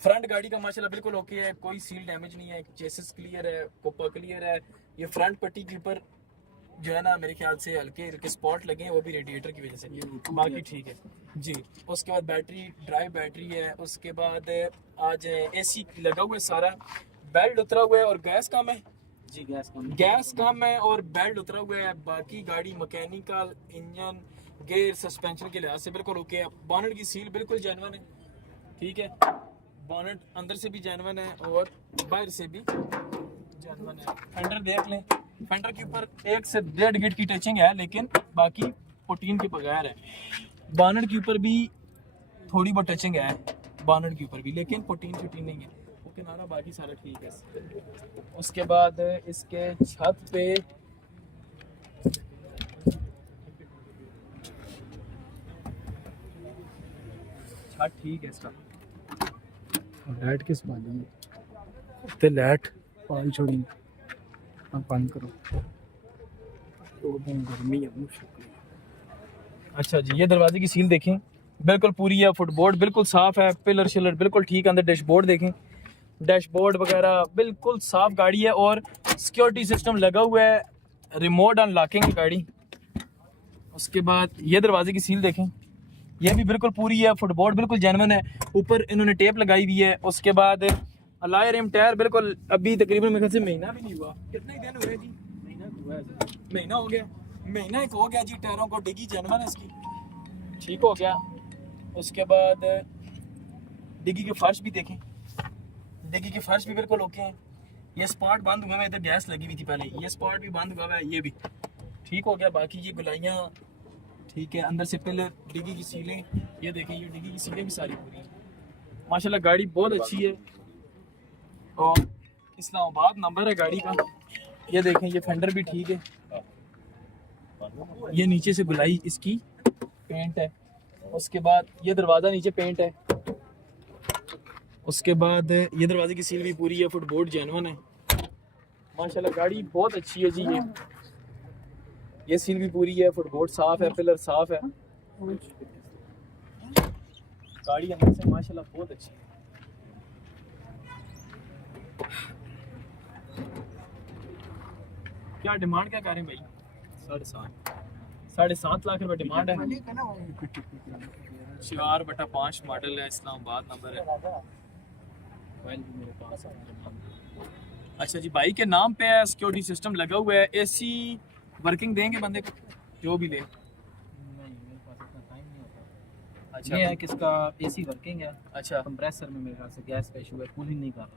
फ्रंट गाड़ी का माशाल्लाह बिल्कुल ओके है, कोई सील डैमेज नहीं है, चेसिस क्लियर है, कोपर क्लियर है। ये फ्रंट पट्टी के ऊपर जो है ना मेरे ख्याल से हल्के हल्के स्पॉट लगे हैं, वो भी रेडिएटर की वजह से, बाकी ठीक है जी। उसके बाद बैटरी ड्राइव बैटरी है। उसके बाद आज एसी लगा हुआ है सारा, बेल्ट उतरा हुआ है और गैस कम है। जी गैस कम है और बेल्ट उतरा हुआ है। बाकी गाड़ी मैकेनिकल, इंजन, गेयर, सस्पेंशन के लिहाज से बिल्कुल ओके है। बॉनेट की सील बिल्कुल जेन्युइन है, ठीक है। बॉनेट अंदर से भी जेन्युइन है और बाहर से भी जेन्युइन है। फेंडर देख लें, फेंडर के ऊपर 1 से 1.5 गिट की टचिंग है, लेकिन बाकी पुटीन के बगैर है। बॉनेट के ऊपर भी थोड़ी बहुत टचिंग है, बॉनेट के ऊपर भी, लेकिन पुटीन नहीं है। वो किनारा बाकी सारा ठीक है। उसके बाद इसके छत पे छत ठीक है इसका। लाइट किस मालूम ते लाइट पाल छोड़ी अब बंद करो तो गर्मी है मुश्किल। अच्छा जी, ये दरवाजे की सील देखें, बिल्कुल पूरी है। फुटबोर्ड बिल्कुल साफ है, पिलर शिलर बिल्कुल ठीक है। अंदर डैशबोर्ड देखें, डैशबोर्ड वगैरह बिल्कुल साफ गाड़ी है और सिक्योरिटी सिस्टम लगा हुआ है, रिमोट अनलॉकिंग गाड़ी। उसके बाद ये दरवाजे की सील देखें, ये भी बिल्कुल पूरी है। फुटबोर्ड बिल्कुल जेन्युइन है, ऊपर इन्होंने टेप लगाई हुई है। उसके बाद अलाय रिम टायर बिल्कुल अभी तकरीबन मेरे ख्याल से महीना भी नहीं हुआ। कितने दिन हुए जी? महीना हो गया, महीना एक हो गया जी। टायरों को डिग्गी जेन्युइन है इसकी, ठीक हो गया। उसके बाद डिग्गी के फर्श भी देखें, डिग्गी के फर्श भी बिल्कुल ओके हैं। ये स्पॉट बंद हुआ है, इधर गैस लगी हुई थी पहले, ये स्पॉट भी बंद हुआ है, ये भी ठीक हो गया। बाकी ये गुलाइयाँ ठीक है। अंदर से पिलर, डिग्गी की सीलें ये देखें, ये डिग्गी की सीलें भी सारी पूरी हैं माशाल्लाह। गाड़ी बहुत अच्छी है और इस्लामाबाद नंबर है गाड़ी का। ये देखें, ये फेंडर भी ठीक है। ये नीचे से गुलाई इसकी पेंट है। उसके बाद ये दरवाज़ा नीचे पेंट है। उसके बाद ये दरवाजे की सील भी पूरी है, फुटबोर्ड जेन्युइन है माशाल्लाह। गाड़ी बहुत अच्छी है जी। ये सील भी पूरी है, फुटबोर्ड साफ है, पिलर साफ है। गाड़ी अंदर से माशाल्लाह बहुत अच्छी है। क्या डिमांड क्या करें भाई? 7.5 लाख रुपए डिमांड है। 4/5 मॉडल है, इस्लामाबाद नंबर है। मेरे पास अच्छा जी, बाइक के नाम पे है, सिक्योरिटी सिस्टम लगा हुआ है। एसी वर्किंग देंगे बंदे को जो भी ले? नहीं, मेरे पास इतना टाइम नहीं होता। अच्छा, ये है कि इसका एसी वर्किंग है। अच्छा, कंप्रेसर में मेरे ख्याल से गैस का इशू है, कूलिंग नहीं कर रहा।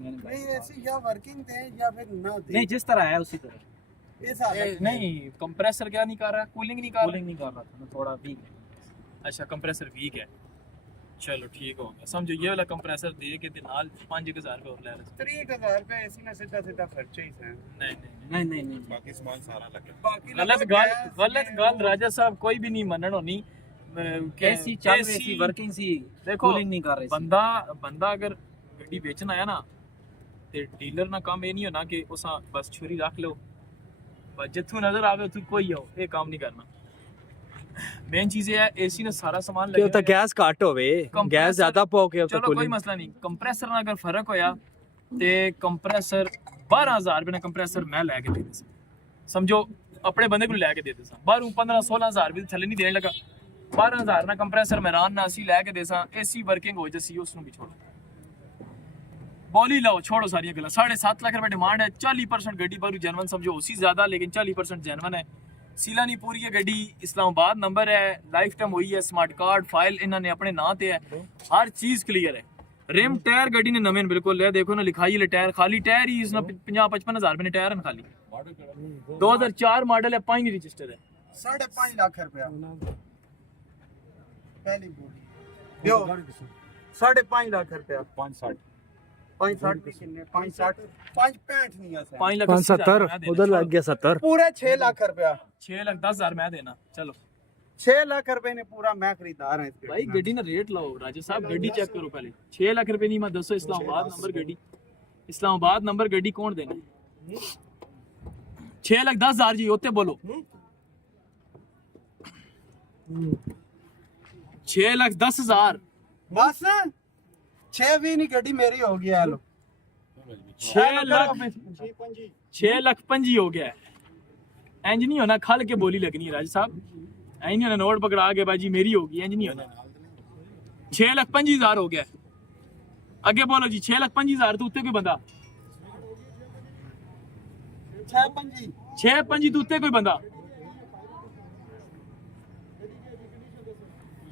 नहीं ऐसी या वर्किंग थे या फिर ना थे। नहीं, जिस तरह है उसी तरह। नहीं कंप्रेसर क्या नहीं कर रहा, कूलिंग नहीं कर कूलिंग नहीं कर रहा था, मैं थोड़ा वीक है। अच्छा, कंप्रेसर वीक है, चलो ठीक हो गया। समझो ये वाला कंप्रेसर दे के नाल 5000 रुपये और ले रहे। 3000 रुपए एसी में सीधा खर्चे ही हैं। नहीं बाकी सामान सारा लगे। गलत गल राजा साहब कोई भी नहीं मनन होनी। एसी चल रही थी, वर्किंग सी, देखो कूलिंग नहीं कर रही। बंदा अगर गड्डी बेचना आया ना ते डीलर ना काम ये नहीं होना कि उस बस छुरी रख लो, बस जिथों नजर आवे तू कोई हो, ये काम नहीं करना। मेन चीज है एसी ने सारा सामान लगे तो गैस घट होवे, गैस ज्यादा पाओगे तो चलो कोई मसला नहीं। कंप्रेसर ना अगर फर्क होया ते कंप्रेसर 12000 रुपए ना कंप्रेसर मैं लेके दे देसा, समझो अपने बंदे को लेके दे देसा। बाहरों 15-16 रुपए थल्ले नहीं देने लगा। 12000 ना कंप्रेसर मैं रान ना असी लेके देसा। एसी वर्किंग हो जसी उसनु भी छोड़ो, बोली लाओ, छोड़ो सारी गल्लां। 7.5 लाख रुपए डिमांड है। 40% गड्डी बारू जेन्युइन समझो, उसी ज्यादा लेकिन 40% जेन्युइन है। सीला नहीं पूरी है गड्डी, इस्लामाबाद नंबर है, लाइफ टाइम हुई है, स्मार्ट कार्ड फाइल इन्होंने अपने नाम ते है, हर चीज क्लियर है। रिम टायर गड्डी ने नवे बिल्कुल है, देखो ना लिखाई है टायर, खाली टायर ही इसने 50-55 हजार रुपए टायर खाली। 2004 मॉडल है, 5 रजिस्टर है। 5.5 लाख रुपया पहली बोली यो 5.5 लाख रुपया 5.60 नहीं है 5,70,000 उधर लग गया 70 पूरे 6 लाख रुपया 6,10,000 मैं देना। चलो 6 लाख रुपए ने पूरा मैं खरीदार है। भाई गड्डी ना रेट लाओ राजा साहब, गड्डी चेक करो पहले। 6 लाख रुपए नहीं मैं दसो, इस्लामाबाद नंबर गड्डी, इस्लामाबाद नंबर गड्डी कौन देना है? 6,10,000 जी होते बोलो। 6,10,000 बस 6 भी नहीं गड्डी मेरी होगी। हेलो 6,05,000 हो गया। इंज नहीं होना, खल के बोली लगनी है राजा साहब, इंज नहीं होना नोट पकड़ा के बाजी मेरी होगी, इंज नहीं होना। 6,05,000 हो गया। आगे बोलो जी, 6,05,000 तो उत्ते कोई बंदा 6 5 ਤੋਂ ਉੱਤੇ ਕੋਈ ਬੰਦਾ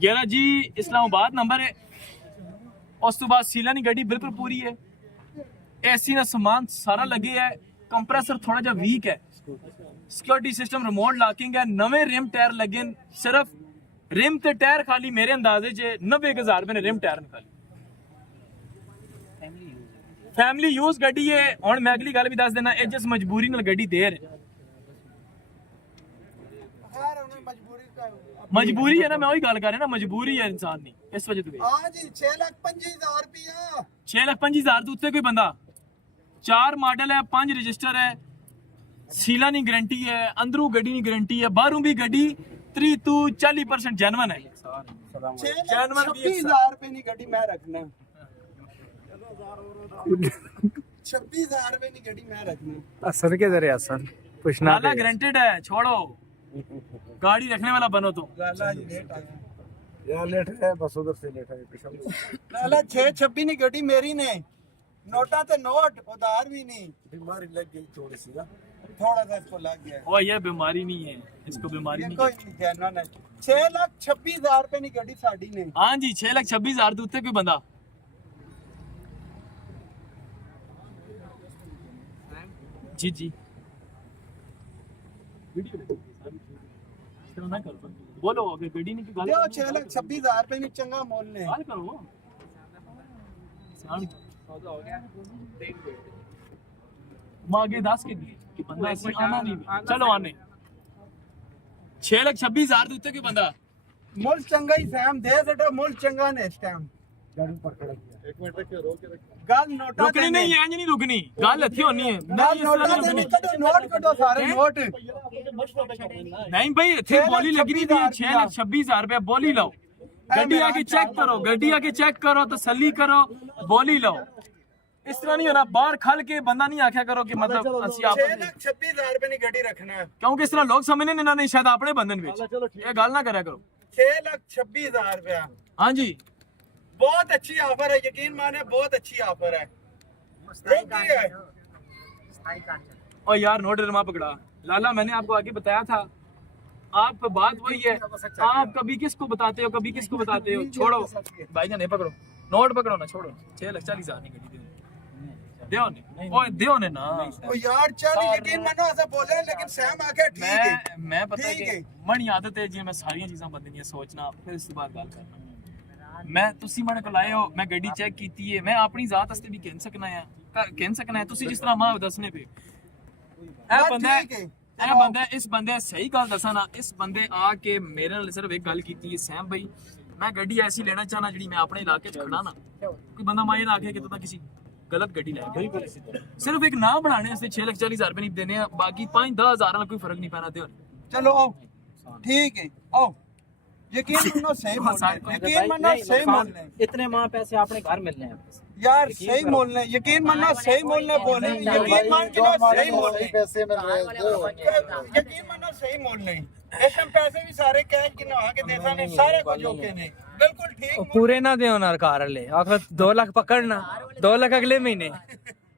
ਯਾਰਾ ਜੀ ਇਸਲਾਮਾਬਾਦ ਨੰਬਰ ਹੈ ਉਸ ਤੋਂ ਬਾਅਦ ਸੀਲਾ ਦੀ ਗੱਡੀ ਬਿਲਕੁਲ ਪੂਰੀ ਹੈ एसी ना सामान सारा लगे है कंप्रेसर थोड़ा जा वीक है सिक्योरिटी सिस्टम रिमोट लॉकिंग है नवे रिम टायर लगे सिर्फ रिम ते टायर खाली मेरे अंदाजे च 90,000 रुपए ने रिम टायर निकाली फैमिली यूज गड्डी है हुण मैं अगली गल भी दस देना ए जिस मजबूरी नाल गड्डी दे रहे मजबूरी है ना मैं वही गल कर रहा ना मजबूरी है इंसान दी इस वजह तो हां जी 6,25,000 रुपया 6,25,000 तो उत्ते कोई बंदा 4 मॉडल है 5 रजिस्टर है सीला नी गारंटी है अंदरू गड्डी नी गारंटी है बाहरों भी गड्डी 3 to 40% जेन्युइन है 26,000 रुपए की गड्डी मैं रखना 26,000 रुपए की गड्डी मैं रखना असर के जरिए असर पूछना लाला गारंटेड है छोड़ो गाड़ी रखने वाला बनो तो लाला जी लेट आ गया यार लेट है बस उधर से लेट है पीछे लाला 626 की गड्डी मेरी ने नोटा ते नोट उधार भी नहीं बीमारी लग गई थोड़ी सी ना थोड़ा सा इसको लग गया ओ ये बीमारी नहीं है इसको बीमारी ये नहीं कोई नहीं कहना ना 6,26,000 रुपए की गड्डी साड़ी ने हाँ जी 6,26,000 तो उत्ते कोई बंदा जी जी ना करो बोलो अगर गड्डी नहीं की दो 6,26,000 रुपए की चंगा मोल ने गाल करो मांगे 10 के दिए कि बंदा ऐसे आना नहीं चलो आने 6,26,000 उत्ते के बंदा मोल चंगा ही सैम दे सटो मोल चंगा ने इस टाइम गाड़ी पर खड़ा किया एक मिनट रखिए रोक के गल नोटा रुकनी नहीं है नहीं रुकनी गल अच्छी होनी है गल नोटा ते नहीं कदो नोट कटो सारे नोट नहीं भाई इतने बोली लगी थी 6,26,000 रुपया बोली लो गड्डी आके चेक करो गड्डी आके चेक करो तसल्ली करो बोली लो इस तरह नहीं होना बाहर खल के बंदा नहीं आख्या करो कि मतलब असि आप 6,26,000 रुपए की गड्डी रखना क्योंकि इस तरह लोग समझने ने नहीं शायद अपने बंधन में ये गल ना करा करो 6,26,000 रुपया हाँ जी बहुत अच्छी ऑफर है यकीन माने बहुत अच्छी ऑफर है और यार नोट रमा पकड़ा लाला मैंने आपको आगे बताया था आप बात वही है आप कभी किसको बताते हो कभी किसको बताते हो छोड़ो भाई जान नहीं पकड़ो नोट पकड़ो ना छोड़ो 6,40,000 की गड्डी दे देओ ने ना ओ यार चल यकीन मानो ऐसा बोले लेकिन सैम आके ठीक है मैं पता ठीक है है। मनी आदत है जी मैं सारी चीज़ां बदलनियां सोचना फिर इस बाद गल करना मैं तुसी माने को लाए हो मैं गड्डी चेक कीती है मैं अपनी जात वास्ते भी कह सकना है तुसी जिस तरह मां दसने पे ए बंदा इस बंदे सही गल दसा ना इस बंदे आके मेरे नाल सिर्फ एक गल कीती है सैम भाई मैं गड्डी ऐसी लेना चाहना जी मैं अपने इलाके च खड़ा ना कोई बंदा माए ना आके कि तू किसी गलत गड्डी लै सिर्फ एक नाम बनाने वास्ते 6,40,000 रुपए नहीं देने बाकी 5-10 हज़ार कोई फर्क नहीं पैना दे चलो आओ ठीक है आओ यकीन मानो सही मोल यकीन मानो सही मोल इतने माह पैसे आपने घर मिलने हैं यार सही मोल ने यकीन मानो सही मोल ने बोले यकीन मान के सही मोल ने पैसे मिल रहे हैं यकीन मानो सही मोल नहीं ऐसे पैसे भी सारे कैश के ना आके देसा ने सारे कुछ ओके ने बिल्कुल ठीक पूरे ना दे होना कार ले आखिर 2 लाख पकड़ना 2 लाख अगले महीने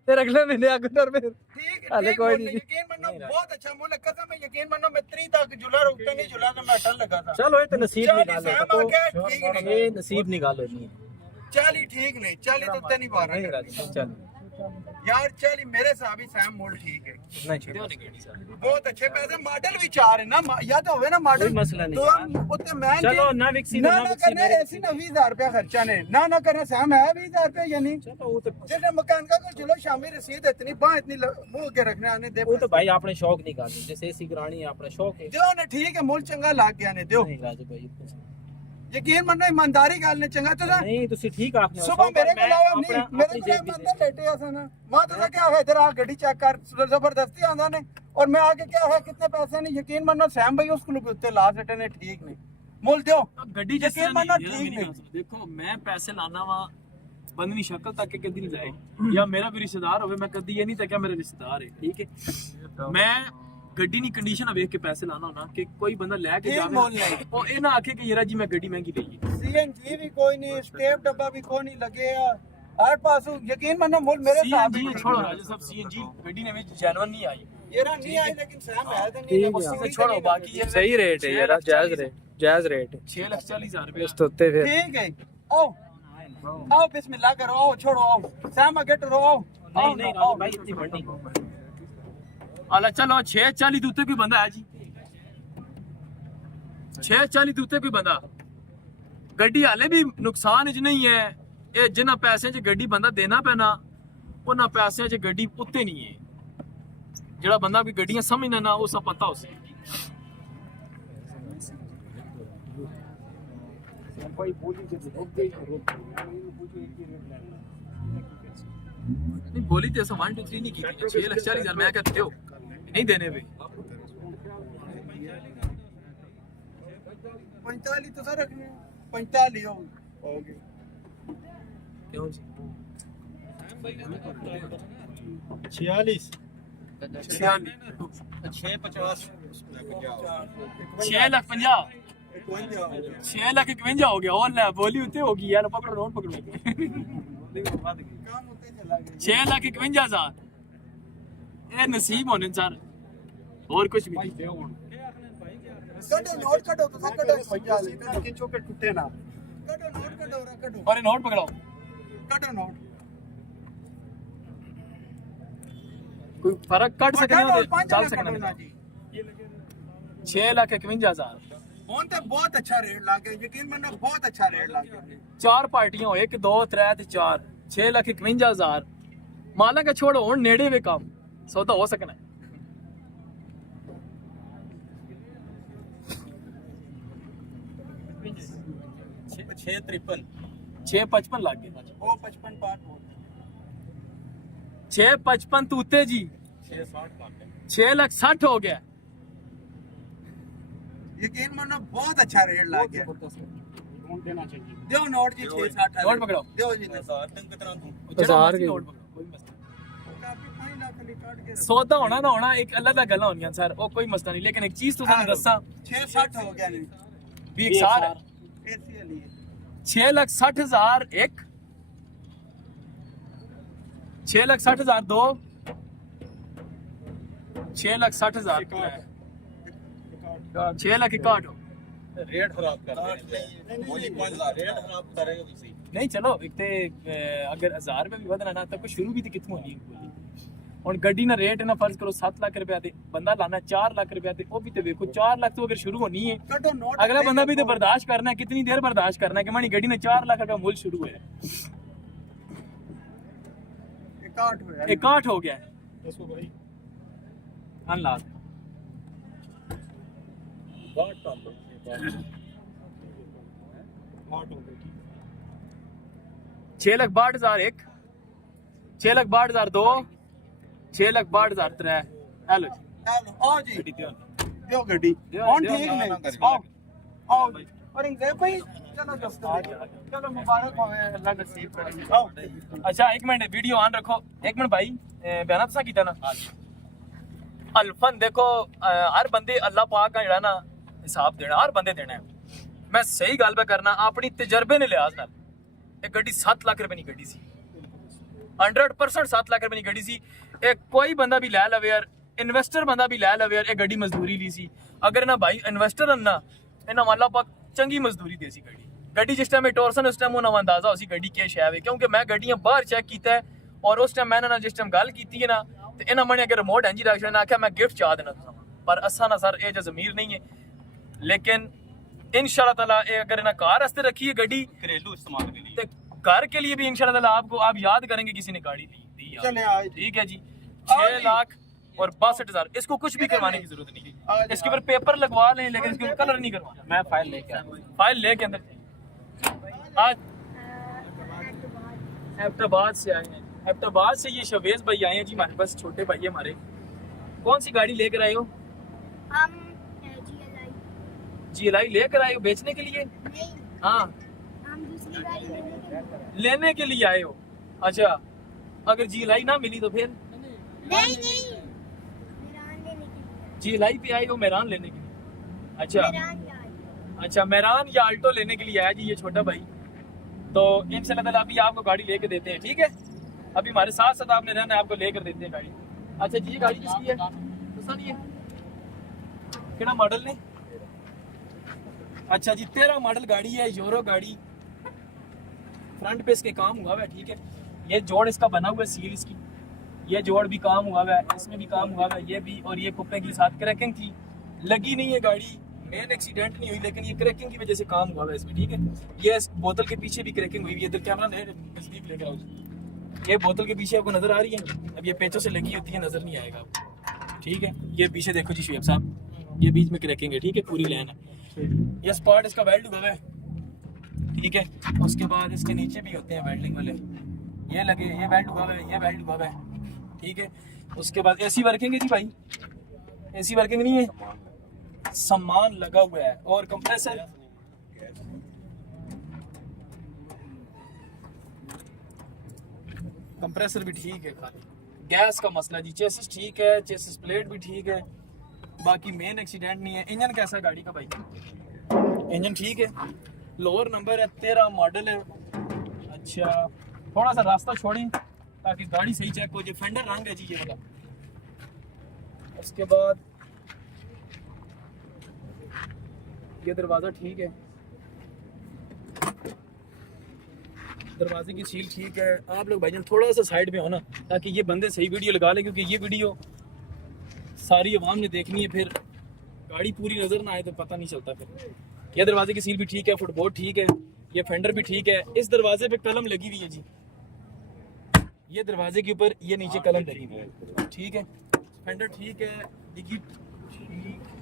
फिर अगले महीने अगले फिर ठीक अरे कोई नहीं यकीन मानो बहुत अच्छा मोल है कसम है यकीन मानो मैं 3 तक झूला रुकता नहीं झूला तो मैं अटल लगा था चलो ये तो नसीब चल, निकालो सैम तो आके ठीक नहीं ये नसीब निकालो नहीं चाली ठीक नहीं चाली तो उतना नहीं बार चल यार चाली मेरे साहब ही सैम मोल ठीक है नहीं बहुत अच्छे पैसे मॉडल भी चार है ना या तो होवे ना मॉडल कोई मसला नहीं। तो उतने महंगे चलो ना विकसी ना ना करने ऐसी ना 20,000 रुपया खर्चा ने ना करने सैम है 20,000 रुपया यानी चलो वो तो जैसे मकान का को चलो शामी रसीद इतनी बाह इतनी मुंह के रखने आने दे वो तो भाई आपने शौक निकाले जैसे एसी करानी है अपना शौक है दो ने ठीक है मोल चंगा लाग गया ने दो नहीं राजू भाई इतना सा- यकीन मनो ईमानदारी गल ने चंगा तो नहीं तुसी ठीक आपने सुबह मेरे को लाया नहीं मेरे को अंदर लेटे आसा ना मां तो क्या है इधर आ गाड़ी चेक कर जबरदस्ती आंदा ने और मैं आगे क्या है कितने पैसे नहीं यकीन मनो सैम भाई उसको भी उत्ते ला सटे ने ठीक नहीं मोल दो गड्डी जिस यकीन तरह मानो नहीं है, ठीक मेरी नहीं। बात सुनो, देखो मैं पैसे लाना वा बंदनी शक्ल तक के कदी नहीं जाए या मेरा भी रिश्तेदार होवे मैं कदी ये नहीं तक मेरा रिश्तेदार है ठीक है मैं गड्डी नी कंडीशन वेख के पैसे लाना होना कि कोई बंदा ले के ठीक जावे मोल नहीं। और ए ना आखे कि यार जी मैं गड्डी महंगी ली है सीएनजी भी कोई नहीं स्टेप डब्बा भी कोई नहीं लगे हर पासों यकीन मानो मोल मेरे साहब सीएनजी छोड़ो राजा साहब सीएनजी गड्डी ने में जेन्युइन नहीं आई ये रहा नहीं आई लेकिन सैम है तो नहीं ठीक है। मस्ती से छोड़ो बाकी ये सही रेट है यार, जायज रेट है। 6,40,000 रुपये इस तोते फिर ठीक है आओ आओ बिस्मिल्लाह करो आओ छोड़ो आओ सैम आगे टरो आओ आओ नहीं आओ भाई इतनी बड़ी अला चलो 6,40 दूते कोई बंदा है जी 6,40 दूते कोई बंदा गड्डी हाले भी नुकसान च नहीं है ये जिन्ना पैसे च गड्डी बंदा देना पैना उन्ना पैसे च गड्डी उत्ते नहीं है जेड़ा बंदा भी गड्डियां समझना ना उस पता उसे नहीं बोली तो ऐसा 1 2 3 नहीं की 6,40,000 मैं कहते हो नहीं देने पे 45 तो सर रखने 45 हो गए क्यों जी 46 6,50,000 6,51,000 हो गया और ले बोली उतने होगी यार पकड़ो नोट पकड़ो 6,51,000 ये नसीब होने सर और कुछ भी नहीं कटो नोट कटो तो सब कटो 50 के चौके टूटे ना कटो नोट कटो रा कटो और नोट पकड़ाओ कटो नोट कोई फर्क कट सकने हो चल सकना ना जी 6,51,000 फोन ते बहुत अच्छा रेट लागे यकीन मानो बहुत अच्छा रेट लागे 4 पार्टियां 1 2 3 ते 4 6,51,000 माला का छोड़ो हुन नेड़े वे काम सौदा हो सकना है छः 53 6,55 लाग गए वो 55 पार्ट हो 6,55 तूते जी 6,60,000 हो गया यकीन मानो बहुत अच्छा रेट लागे देना चाहिए। दो नोट जी 660 नोट पकड़ो दो जी ने हजार के नोट पकड़ो कोई मसला काफी 5 लाख वाली काट के सौदा होना ना होना एक अलग अलग गल्ला होनियां सर वो कोई मसला नहीं लेकिन एक चीज तो तुहानू दस्सां 660 हो गया नहीं भी एक सार है ऐसी वाली है 6,60,000 एक 6,60,000 दो 6,60,000 6,61,000 रेट खराब कर रहे हैं बोली 5,000 रेट खराब करेगा तुसी नहीं चलो एक ते अगर 1,000 रुपए भी ਵਧਣਾ ना तो कोई शुरू भी तो कितों होनी है बोली ਹੁਣ ਗੱਡੀ ਦਾ ਰੇਟ ਨਾ ਫਰਜ਼ ਕਰੋ 7 ਲੱਖ ਰੁਪਏ ਤੇ ਬੰਦਾ ਲਾਣਾ 4 ਲੱਖ ਰੁਪਏ ਤੇ ਉਹ ਵੀ ਤੇ ਵੇਖੋ 4 ਲੱਖ ਤੋਂ ਅਗਰ ਸ਼ੁਰੂ ਹੋਣੀ ਹੈ कटो नोट अगला बंदा भी तो बर्दाश्त करना है कितनी देर बर्दाश्त करना है कि मानी गड्डी ने 4 लाख रुपया मूल शुरू है 61 हो गया 61 हो गया इसको भाई अनलॉक बाट हो गई 6,62,000 एक 6,62,000 दो 6,62,000 3 हेलो हेलो आओ जी गड्डी दियो दो गड्डी दियो, ऑन दियो, ठीक ना, नहीं आओ आओ और इंगे भाई चलो दोस्तों चलो मुबारक होवे अल्लाह नसीब करे आओ अच्छा एक मिनट वीडियो ऑन रखो एक मिनट भाई बयान तुसा कीता ना अल्फन देखो हर बंदे अल्लाह पाक का जेड़ा ना हिसाब देना हर बंदे देना है मैं सही गल पे करना अपनी तजर्बे ने लिहाज नाल एक गड्डी 7 लाख रुपए की गड्डी सी 100% 7 लाख रुपए की गड्डी सी एक कोई बंदा भी लै लवे यार इन्वेस्टर बंदा भी लै लवे यार एक गड्डी मजदूरी ली सी अगर ना भाई इन्वेस्टर ना इन्हां अल्लाह पाक चंगी मजदूरी दे सी गड्डी जिस टाइम टॉरसन उस टाइम उन्हां अंदाजा उसी गड्डी क्या शै है क्योंकि मैं गड्डियां बाहर चेक कीता है और उस टाइम मैंने ना जिस टाइम गल कीती है ना ते इन्हां मने अगर रिमोट इंजी रख छड़ना आख्या मैं गिफ्ट चाह देना तुसां पर असा ना सर ये जमीर नहीं है लेकिन इंशाल्लाह ताला ये अगर ना कार वास्ते रखी है गड्डी घरेलू इस्तेमाल के लिए ते घर के लिए भी इंशाल्लाह ताला आपको आप याद करेंगे किसी ने गाड़ी दी यार। चले आओ ठीक है जी 6 लाख और 62,000 इसको कुछ भी करवाने की जरूरत नहीं है इसके ऊपर पेपर लगवा लें लेकिन इसके ऊपर कलर नहीं करवाना मैं फाइल लेके आया फाइल लेके अंदर आज हैदराबाद से आए हैं हैदराबाद से ये शवेज भाई आए हैं जी हमारे पास छोटे भाई है हमारे कौन सी गाड़ी लेकर आए हो हम GLI लेकर आए हो बेचने के लिए नहीं हाँ हम दूसरी गाड़ी लेने के लिए आए हो अच्छा अगर GLI ना मिली तो फिर नहीं मेरा आने नहीं GLI पे आए हो मेरान लेने के लिए अच्छा अच्छा मेरान या अल्टो लेने के लिए आया जी ये छोटा भाई तो इंशाल्लाह ताला अभी आपको गाड़ी लेके देते हैं ठीक है अभी हमारे साथ साथ आपने रहना है आपको लेकर देते हैं गाड़ी अच्छा जी ये गाड़ी किसकी है दसा नहीं है केड़ा मॉडल ने अच्छा जी 13 मॉडल गाड़ी है यूरो गाड़ी फ्रंट पे इसके काम हुआ है ठीक है ये जोड़ इसका बना हुआ है सील इसकी ये जोड़ भी काम हुआ है इसमें भी काम हुआ है ये भी और ये कुप्पे की साथ क्रैकिंग थी लगी नहीं है गाड़ी मेन एक्सीडेंट नहीं हुई लेकिन ये क्रैकिंग की वजह से काम हुआ है इसमें ठीक है ये इस बोतल के पीछे भी क्रैकिंग हुई है इधर कैमरा नजदीक लेकर आओ ये बोतल के पीछे आपको नजर आ रही है अब ये पेचों से लगी होती है नजर नहीं आएगा आपको ठीक है ये पीछे देखो जी शुएब साहब ये बीच में क्रैकिंग है ठीक है पूरी लाइन है ये स्पॉट इसका वेल्ड हुआ है ठीक है उसके बाद इसके नीचे भी होते हैं वेल्डिंग वाले ये लगे ये वेल्ड हुआ है ये वेल्ड हुआ है ठीक है उसके बाद एसी वर्किंग है जी भाई एसी वर्किंग नहीं है सामान लगा हुआ है और कंप्रेसर कंप्रेसर भी ठीक है खाली गैस का मसला जी चेसिस ठीक है चेसिस प्लेट भी ठीक है बाकी मेन एक्सीडेंट नहीं है इंजन कैसा है गाड़ी का भाई इंजन ठीक है लोअर नंबर है 13 मॉडल है अच्छा थोड़ा सा रास्ता छोड़ी ताकि गाड़ी सही चेक हो जाए फेंडर रंग है जी ये वाला उसके बाद ये दरवाज़ा ठीक है दरवाजे की सील ठीक है आप लोग भाईजान थोड़ा सा साइड में हो ना ताकि ये बंदे सही वीडियो लगा लें क्योंकि ये वीडियो सारी आवाम ने देखनी है फिर गाड़ी पूरी नज़र ना आए तो पता नहीं चलता फिर ये दरवाजे की सील भी ठीक है फुटबोर्ड ठीक है ये फेंडर भी ठीक है इस दरवाजे पे कलम लगी हुई है जी ये दरवाजे के ऊपर ये नीचे कलम लगी हुई है ठीक है फेंडर ठीक है डिग्गी ठीक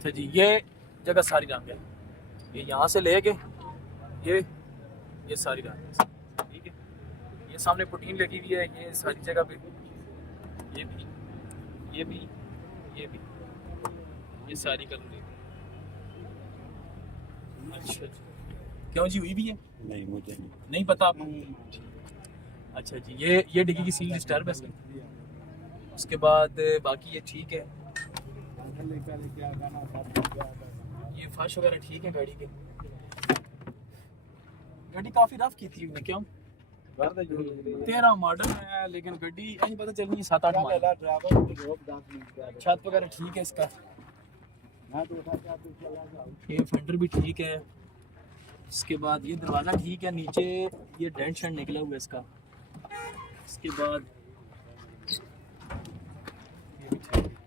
अच्छा जी ये जगह सारी रंग है ये यहाँ से लेके ये सारी रंग है ठीक है ये सामने प्रोटीन लगी हुई है ये सारी जगह पे ये भी ये भी ये भी ये सारी कर ली अच्छा क्यों जी हुई भी है नहीं मुझे नहीं पता आपको अच्छा जी ये डिग्गी की सील डिस्टर्ब है इसकी उसके बाद बाकी ये ठीक है ये फर्श वगैरह ठीक है गाड़ी के गाड़ी काफी रफ की थी क्यों 13 मॉडल है लेकिन गाड़ी नहीं पता चल रही 7-8 छत वगैरह ठीक है इसका ये फेंडर भी ठीक है इसके बाद ये दरवाज़ा ठीक है नीचे ये डेंट शेंट निकला हुआ है इसका इसके बाद ये भी ठीक है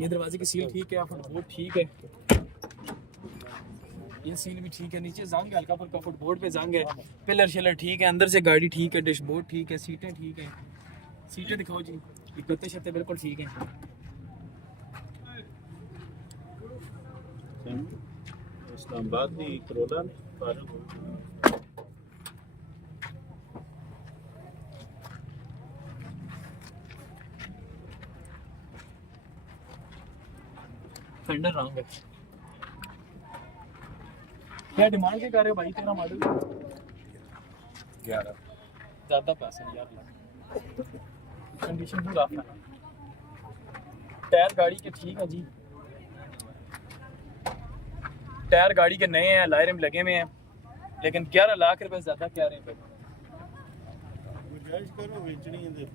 ये दरवाजे की सील ठीक है फुटबोर्ड ठीक है ये सील भी ठीक है नीचे जंग है हल्का फुल्का फुटबोर्ड पे जंग है पिलर शिलर ठीक है अंदर से गाड़ी ठीक है डैशबोर्ड ठीक है सीटें ठीक है सीटें दिखाओ जी ये गत्ते शत्ते बिल्कुल ठीक है इस्लामाबाद की करोला फेंडर रंग है क्या डिमांड के कर रहे हो भाई तेरा मॉडल 11 ज्यादा पैसे नहीं यार कंडीशन भी रफ है टायर गाड़ी के ठीक है जी टायर गाड़ी के नए हैं लायरे में लगे हुए हैं लेकिन 11 लाख रुपए ज्यादा कह रहे हैं गुंजाइश करो बेचनी है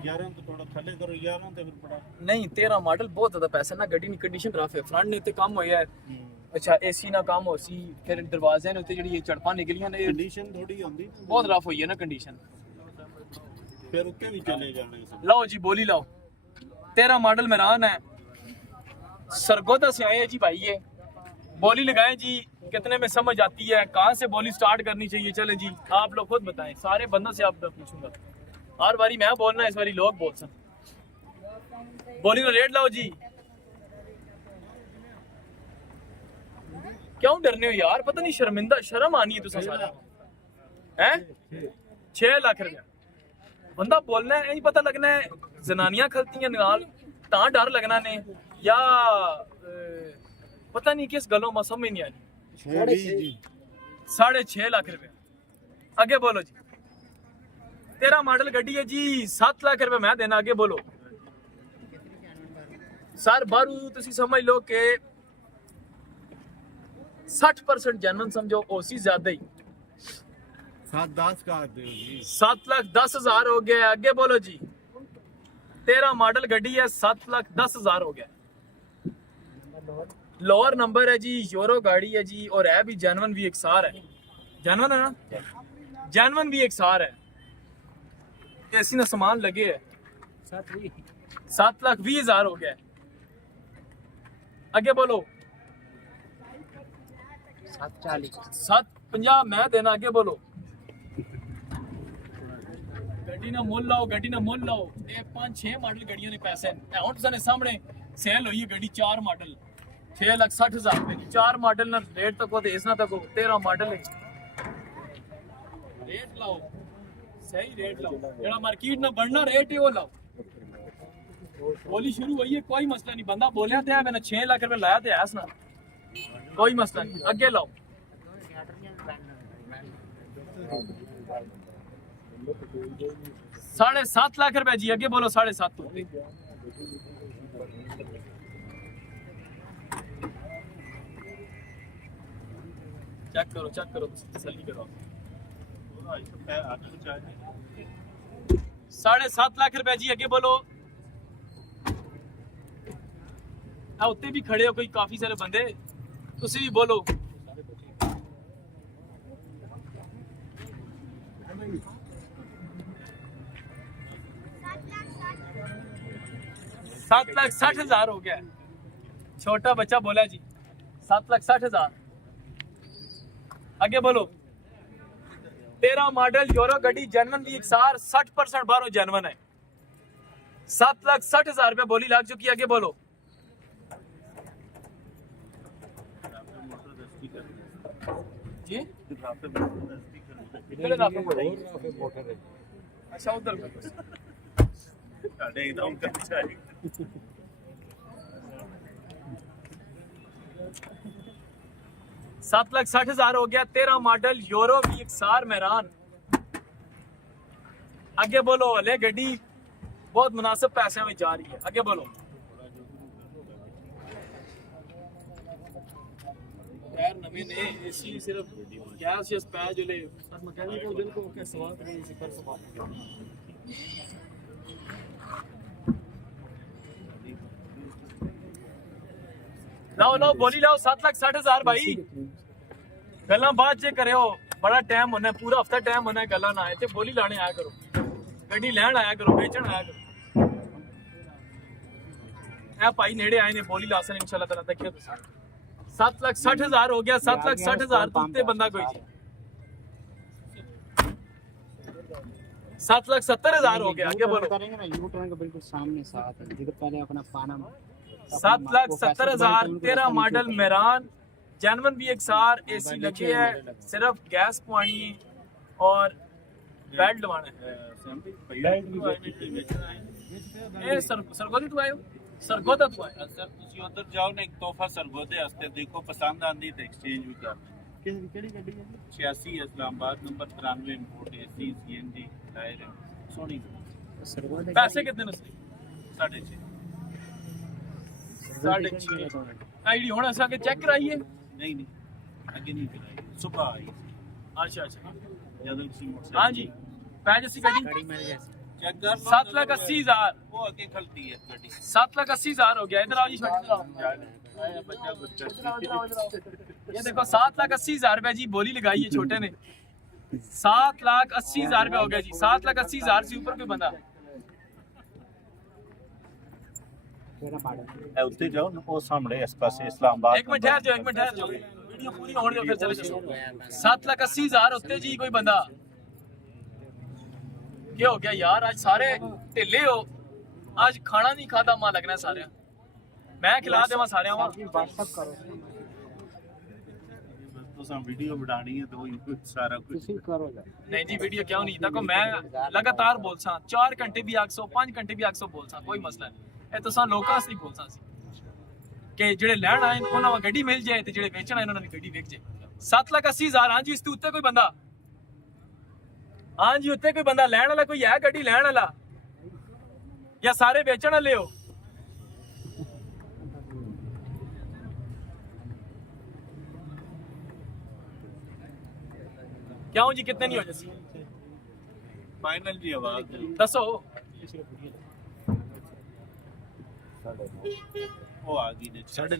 11 तो थोड़ा थले करो 11 तो फिर बड़ा नहीं 13 मॉडल बहुत ज्यादा पैसा ना गड्डी की कंडीशन रफ है फ्रंट ने ते काम होया है अच्छा एसी ना काम हो सी फिर दरवाजे ने उत्ते जेडी ये चढ़पा निकलियां ने कंडीशन थोड़ी होंदी बहुत रफ हुई है ना कंडीशन फिर उत्ते भी चले जाने से लाओ जी बोली लाओ 13 मॉडल मेरान है सरगोदा से आए हैं जी भाई ये बोली लगाएं जी कितने में समझ आती है कहाँ से बोली स्टार्ट करनी चाहिए चले जी आप लोग खुद बताएं सारे बंदों से आप पूछूंगा हर बारी मैं बोलना इस बारी लोग बोल सकते बोली का रेट लाओ जी क्यों डरने हो यार पता नहीं शर्मिंदा शर्म आनी है तुझे सारा हैं 6 लाख रुपया बंदा बोलना है, नहीं पता लगना है जनानियां खलती हैं नाल तां डर लगना ने या पता नहीं किस गलों में समझ नहीं आई। 6.5 लाख रुपए आगे बोलो जी। 13 मॉडल गड्डी है जी, 7 लाख रुपए मैं देना। आगे बोलो सर बारू तुसी समझ लो कि 60% जनवन समझो, ओसी ज्यादा ही 7-10 का आते हो जी। 7,10,000 हो गया। आगे बोलो जी। 13 मॉडल गड्डी है, 7,10,000 हो गया। लोअर नंबर है जी, यूरो गाड़ी है जी, और है भी जनवन भी एक सार है। जनवन है ना, जनवन भी एक सार है। ऐसी ना सामान लगे है। 7,20,000 हो गया। आगे बोलो 750 मैं देना। आगे बोलो गड्डी ना मुल लाओ, गड्डी ना मुल लाओ। ये 5-6 मॉडल गड्डियां ने पैसे हुण तुसां ने सामने सेल हुई है गड्डी 4 मॉडल 6,60,000 रुपए की। 4 मॉडल ना रेट तक हो इसना तक हो। 13 मॉडल है। रेट लाओ सही रेट लाओ, जेड़ा मार्केट ना बढ़ना रेट है वो लाओ। बोली शुरू हुई है, कोई मसला नहीं। बंदा बोलिया तो है, मैंने 6 लाख रुपए लाया तो है ना, कोई मसला नहीं। आगे लाओ 7.5 लाख रुपए जी। आगे बोलो 7.5। चेक करो चेक करो, तसल्ली करो। 7.5 लाख रुपए जी। आगे बोलो उत्ते भी खड़े हो कोई काफी सारे बंदे, तुसी भी बोलो। $7,60,000 हो गया। छोटा बच्चा बोला जी 7,60,000। आगे बोलो 13 मॉडल यूरो गड्डी जनवन भी एक सार 60% बाहरों जनवन है। 7,60,000 रुपए बोली लाग चुकी। आगे बोलो जी। अच्छा उधर 7,60,000 हो गया। 13 मॉडल यूरो भी एक सार मेहरान। आगे बोलो हले गड्डी बहुत मुनासिब पैसे में जा रही है। आगे बोलो यार नवीन ने एसी सिर्फ गैस या स्पैर जो ले मैकेनिक को जिनको के सवाल करें इसी पर सवाल लाओ लाओ बोली लाओ 7,60,000 भाई। गल्ला बाद जे करे हो, बड़ा टाइम होना है, पूरा हफ्ता टाइम होना है। गल्ला ना आए थे बोली लाने आया करो, गड्डी लैन आया करो, बेचन आया करो। ए भाई नेड़े आए ने बोली लासन इंशाल्लाह ताला देखियो तुसी। 7,60,000 हो गया। 7,60,000 तुत्ते बंदा कोई जी। 7,70,000 हो गया। आगे बोलो करेंगे ना यू टर्न के बिल्कुल सामने साथ है जिधर पहले अपना पाना 7,70,000 13 मॉडल मेहरान जनवन भी एक सार। एसी लगे है, सिर्फ गैस पवानी है और बेल्ट लवाना है। ए सरगोदी तू आयो, सरगोदा तू आयो। सर तुसी उधर जाओ ना, एक तोहफा सरगोदे वास्ते देखो, पसंद आंदी तो एक्सचेंज भी कर। केड़ी गड्डी है 86 Islamabad number 93 import AC CNG tyre है सोनी। पैसे कितने ने? 6.5 आईडी होना सा के चेक कराइए। नहीं नहीं आगे नहीं कराई, सुबह आई। अच्छा अच्छा ਜਦੋਂ ਤੁਸੀਂ हाँ जी पैज सी गड्डी चेक कर 7,80,000 वो आगे खलती है गड्डी। 7,80,000 हो गया। इधर आओ जी छोटे ये देखो 7,80,000 रुपए जी बोली लगाई है छोटे ने। 7,80,000 रुपए हो गया जी। 7,80,000 से ऊपर कोई बंदा ਉੱਤੇ ਜਾਓ ਨਾ, ਉਹ ਸਾਹਮਣੇ ਇਸ ਪਾਸੇ इस्लामाबाद। एक मिनट ठहर जाओ, एक मिनट ठहर जाओ, वीडियो पूरी होने दो फिर चले जाओ। 7,80,000 होते जी कोई बंदा। क्या हो गया यार, आज सारे ढिले हो, आज खाना नहीं खाता मां लगना सारे। मैं खिला देवा सारे व्हाट्सएप करो तुसा वीडियो बनानी है तो वो सारा कुछ ਤੁਸੀਂ ਕਰੋ ਜਾ नहीं जी वीडियो क्यों नहीं देखो मैं लगातार बोल सा 4 घंटे भी 100 5 घंटे भी 100 बोल सा कोई मसला नहीं ਇਹ ਤੁਸਾਂ ਲੋਕਾਂ ਵਾਸਤੇ ਬੋਲ ਸਾਂ ਕਿ ਜਿਹੜੇ ਲੈਣ ਆਏ ਉਹਨਾਂ ਨੂੰ ਗੱਡੀ ਮਿਲ ਜਾਏ ਤੇ ਜਿਹੜੇ ਵੇਚਣ ਆਏ ਉਹਨਾਂ ਨੂੰ ਗੱਡੀ ਵਿਕ ਜਾਏ 7,80,000 ਹਾਂਜੀ ਇਸ ਤੋਂ ਉੱਤੇ ਕੋਈ ਬੰਦਾ ਹਾਂਜੀ ਉੱਤੇ ਕੋਈ ਬੰਦਾ ਲੈਣ ਵਾਲਾ ਕੋਈ ਹੈ ਗੱਡੀ ਲੈਣ ਵਾਲਾ ਜਾਂ ਸਾਰੇ ਵੇਚਣ ਵਾਲੇ ਹੋ क्यों जी कितने नहीं हो जैसी फाइनल जी आवाज दसो वो आ गई ने 9:30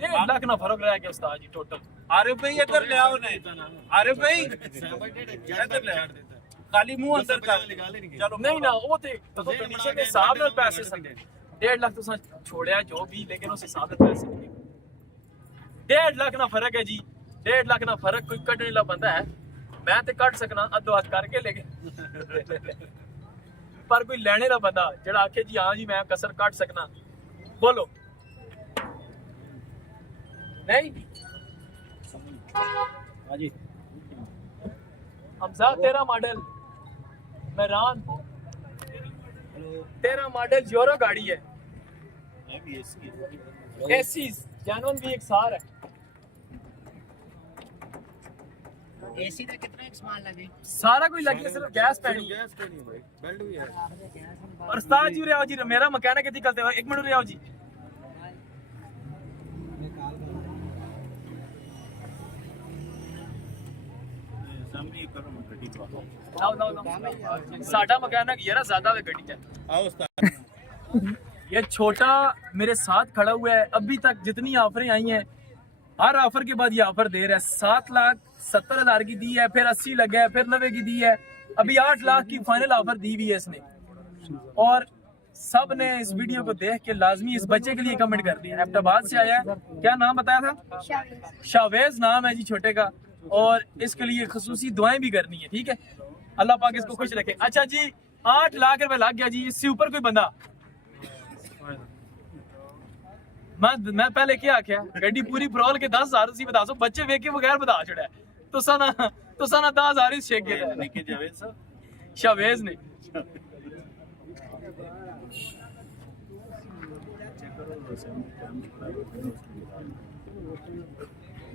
1.5 लाख ना फर्क रह गया उस्ताद जी टोटल आरिफ भाई इधर ले आओ ने आरिफ भाई इधर ले खाली मुंह अंदर कर चलो नहीं ना वो ते कंडीशन के हिसाब नाल पैसे सन 1.5 लाख तुसा छोड़या जो भी लेकिन उस हिसाब नाल पैसे 1.5 लाख ना फर्क है जी 1.5 लाख ना फर्क कोई कटने ला बंदा है मैं ते कट सकना अद्धो हाथ करके लेके पर कोई लेने ला बंदा जेड़ा आखे जी हां जी मैं कसर काट सकना बोलो नहीं हाँ जी हमजा तेरा मॉडल मेहरान तेरा मॉडल यूरो गाड़ी है ये भी इसकी एसी जैनवन भी एक सार है एसी ਦਾ ਕਿੰਨਾ ਇੱਕ ਸਮਾਨ ਲੱਗੇ सारा कोई लगी है सिर्फ गैस पैनी है गैस करनी है भाई बेल्ट भी है और उस्ताद जी उरे आओ जी मेरा मैकेनिक इतनी करते हो 1 मिनट उरे आओ जी सामने करो मैं गड्डी को आओ साडा मैकेनिक यार ज्यादा वे गड्डी है आओ उस्ताद ये छोटा मेरे साथ खड़ा हुआ है अभी तक जितनी ऑफरें आई हैं हर ऑफर के बाद ये ऑफर दे रहा है 7,70,000 की दी है फिर 80 लगा है फिर 90 की दी है अभी 8 लाख की फाइनल ऑफर दी हुई है इसने और सब ने इस वीडियो को देख के लाजमी इस बच्चे के लिए कमेंट कर दिया एबटाबाद से आया है क्या नाम बताया था शावेज नाम है जी छोटे का और इसके लिए खसूसी दुआएं भी करनी है ठीक है अल्लाह पाक इसको खुश रखे अच्छा जी 8 लाख रुपए लग गया जी इससे ऊपर कोई बंदा मैं पहले क्या आख्या गड्डी पूरी फरोल के 10,000 सी बता सो बच्चे वेख के बगैर बता छड़ा तुसा ना 10,000 ही शेक गया निके जावेद साहब शावेज ने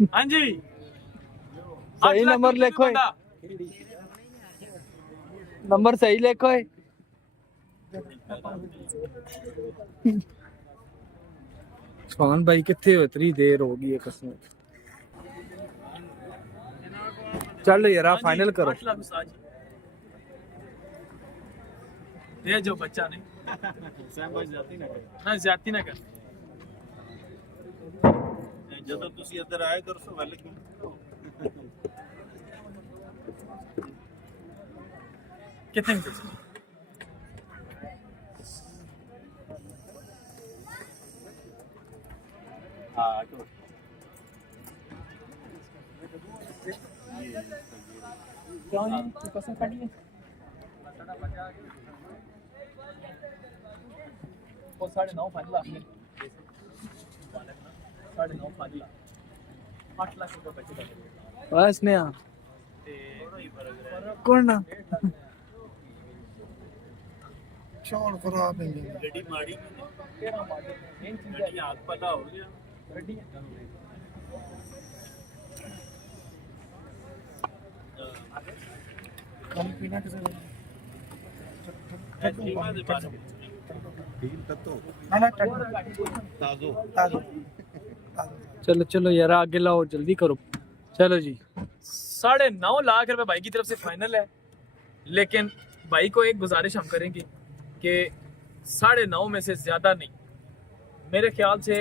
हाँ जी सही नंबर लिखो नंबर सही लिखो स्वान भाई कितने हो इतनी देर हो गई है कसम चल यार फाइनल करो 8 लाख उस्ताद जी। दे जो बच्चा नहीं ਸੈਮ ਭਾਈ ਜਾਤੀ ਨਾ ਕਰ ना ज्यादा ना कर ਜਦੋਂ ਤੁਸੀਂ ਇੱਧਰ ਆਏ ਕਰ ਸੋ ਵੈਲਕਮ कितने में दे हाँ तो क्यों जी तू कसम काटी है वो 9.5 फाइनल आपने 9.5 फाइनल 8 लाख रुपए बचे थे बस ने कौन ना शोर खराब है गड्डी माड़ी तेरा मॉडल मेन चीज है गड्डी आग पता हो गया गड्डी कम पीना किसे ना ना ताजो ताजो चलो चलो यार आगे लाओ जल्दी करो चलो जी 9.5 लाख रुपए भाई की तरफ से फाइनल है लेकिन भाई को एक गुजारिश हम करेंगे कि 9.5 में से ज्यादा नहीं मेरे ख्याल से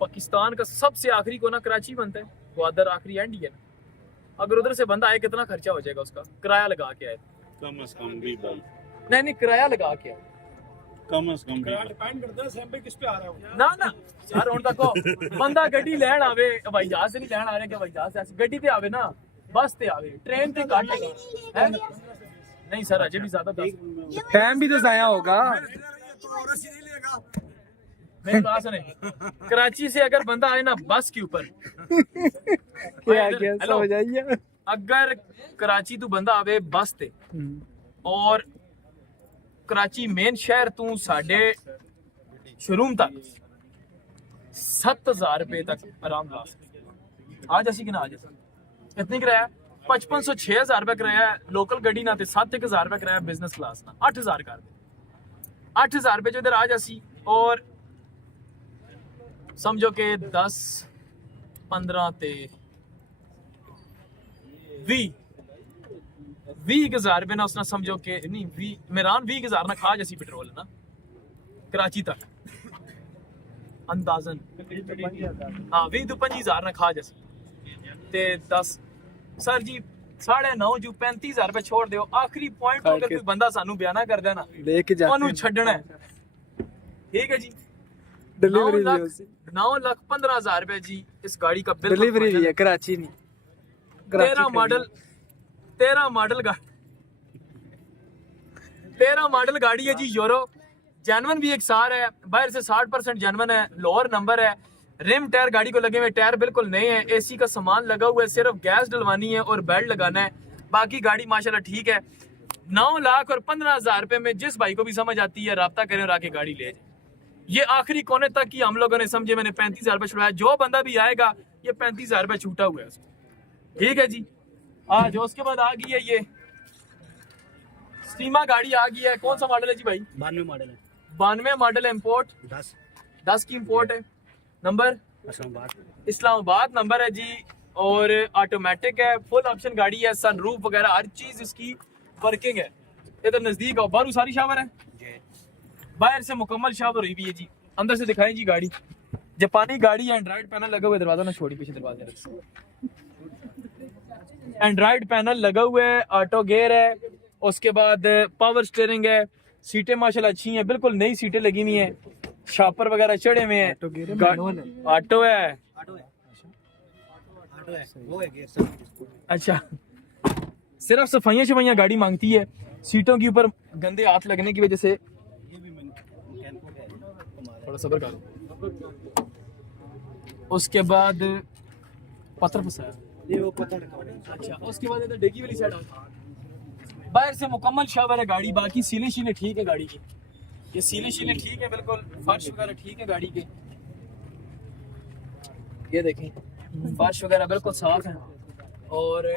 पाकिस्तान का सबसे आखिरी कोना कराची बनता है ग्वादर आखिरी एंड ही है अगर उधर से बंदा आए कितना खर्चा हो जाएगा उसका किराया लगा के आए कम से कम भी भाई नहीं किराया लगा के आए कम से कम भी डिपेंड करता है सैम पे किस पे आ रहा है ना ना यार हुन तक बंदा गड्डी लैन आवे भाई जहाज से नहीं लैन आ रहे कि भाई जहाज से ऐसी गड्डी ते आवे ना बस ते आवे ट्रेन ते घट है नहीं सर अजय भी ज्यादा 10 टाइम भी तो जाया होगा मेरी बात सुने, कराची से अगर बंदा आए ना बस के ऊपर, क्या क्या हेलो, समझ आइए। अगर कराची तू बंदा आवे बस ते और कराची मेन शहर तू साढ़े शोरूम तक 7,000 रुपए तक आराम ला सकते। आज असी किना आज कितनी किराया 5500 6,000 रुपए किराया लोकल गड्डी ना ते 7,000 रुपए किराया बिजनेस क्लास ना 8,000 कर 8,000 रुपए जो इधर आज असी और समझो के 10 15 ते 20,000 रुपए ना उसने समझो के नहीं 20 मेरान 20,000 ना खा जैसी पेट्रोल ना कराची तक अंदाजन हाँ 20-25,000 ना खा जैसी ते 10 सर जी 9.5 जो 35,000 रुपए छोड़ दो आखिरी पॉइंट अगर कोई बंदा सानू बयाना कर देना लेके जाते ओनू हैं। छड्डना है ठीक है जी डिलीवरी भी 9,15,000 रुपए जी इस गाड़ी का बिल डिलीवरी भी है कराची नहीं। 13 मॉडल गाड़ी है जी यूरो जेनवन भी एक सार है बाहर से 60% जेनवन है लोअर नंबर है रिम टायर गाड़ी को लगे हुए टायर बिल्कुल नए हैं एसी का सामान लगा हुआ है सिर्फ गैस डलवानी है और बेल्ट लगाना है बाकी गाड़ी माशाल्लाह ठीक है 9,15,000 रुपए में जिस भाई को भी समझ आती है राब्ता करें और आके गाड़ी ले जाए ये आखिरी कोने तक की हम लोगों ने समझे मैंने 35,000 रुपए छुड़ाया जो बंदा भी आएगा ये 35,000 रुपए छूटा हुआ है उसको ठीक है जी आज उसके बाद आ गई है ये स्टीमा गाड़ी आ गई है कौन सा मॉडल है जी भाई 92 मॉडल है 92 मॉडल है इम्पोर्ट 10 की इम्पोर्ट है नंबर इस्लामाबाद नंबर है जी और ऑटोमेटिक है फुल ऑप्शन गाड़ी है सनरूफ वगैरह हर चीज इसकी वर्किंग है इधर नजदीक है बाहर सारी शावर है बाहर से मुकम्मल शावर हुई भी है जी अंदर से दिखाएं जी गाड़ी जापानी गाड़ी है एंड्रॉइड पैनल लगा हुआ है दरवाजा ना छोड़ी पीछे दरवाजा एंड्रॉइड पैनल लगा हुआ है ऑटो गियर है उसके बाद पावर स्टीयरिंग है सीटें माशाल्लाह अच्छी हैं बिल्कुल नई सीटें लगी हुई हैं शॉपर वगैरह चढ़े हुए हैं ऑटो है वो है गियर सब अच्छा सिर्फ सफाइयाँ शफाइयाँ गाड़ी मांगती है सीटों के ऊपर गंदे हाथ लगने की वजह से ये भी मैकेनिको है थोड़ा सब्र करो उसके बाद पत्थर फंसाया ये वो पता लगा अच्छा उसके बाद इधर डिग्गी वाली साइड बाहर से मुकम्मल शावर है गाड़ी बाकी सीलें शीलें ठीक है गाड़ी की ये सीलें शीलें ठीक है बिल्कुल फर्श वगैरह ठीक है गाड़ी के ये देखें फर्श वगैरह बिल्कुल साफ है और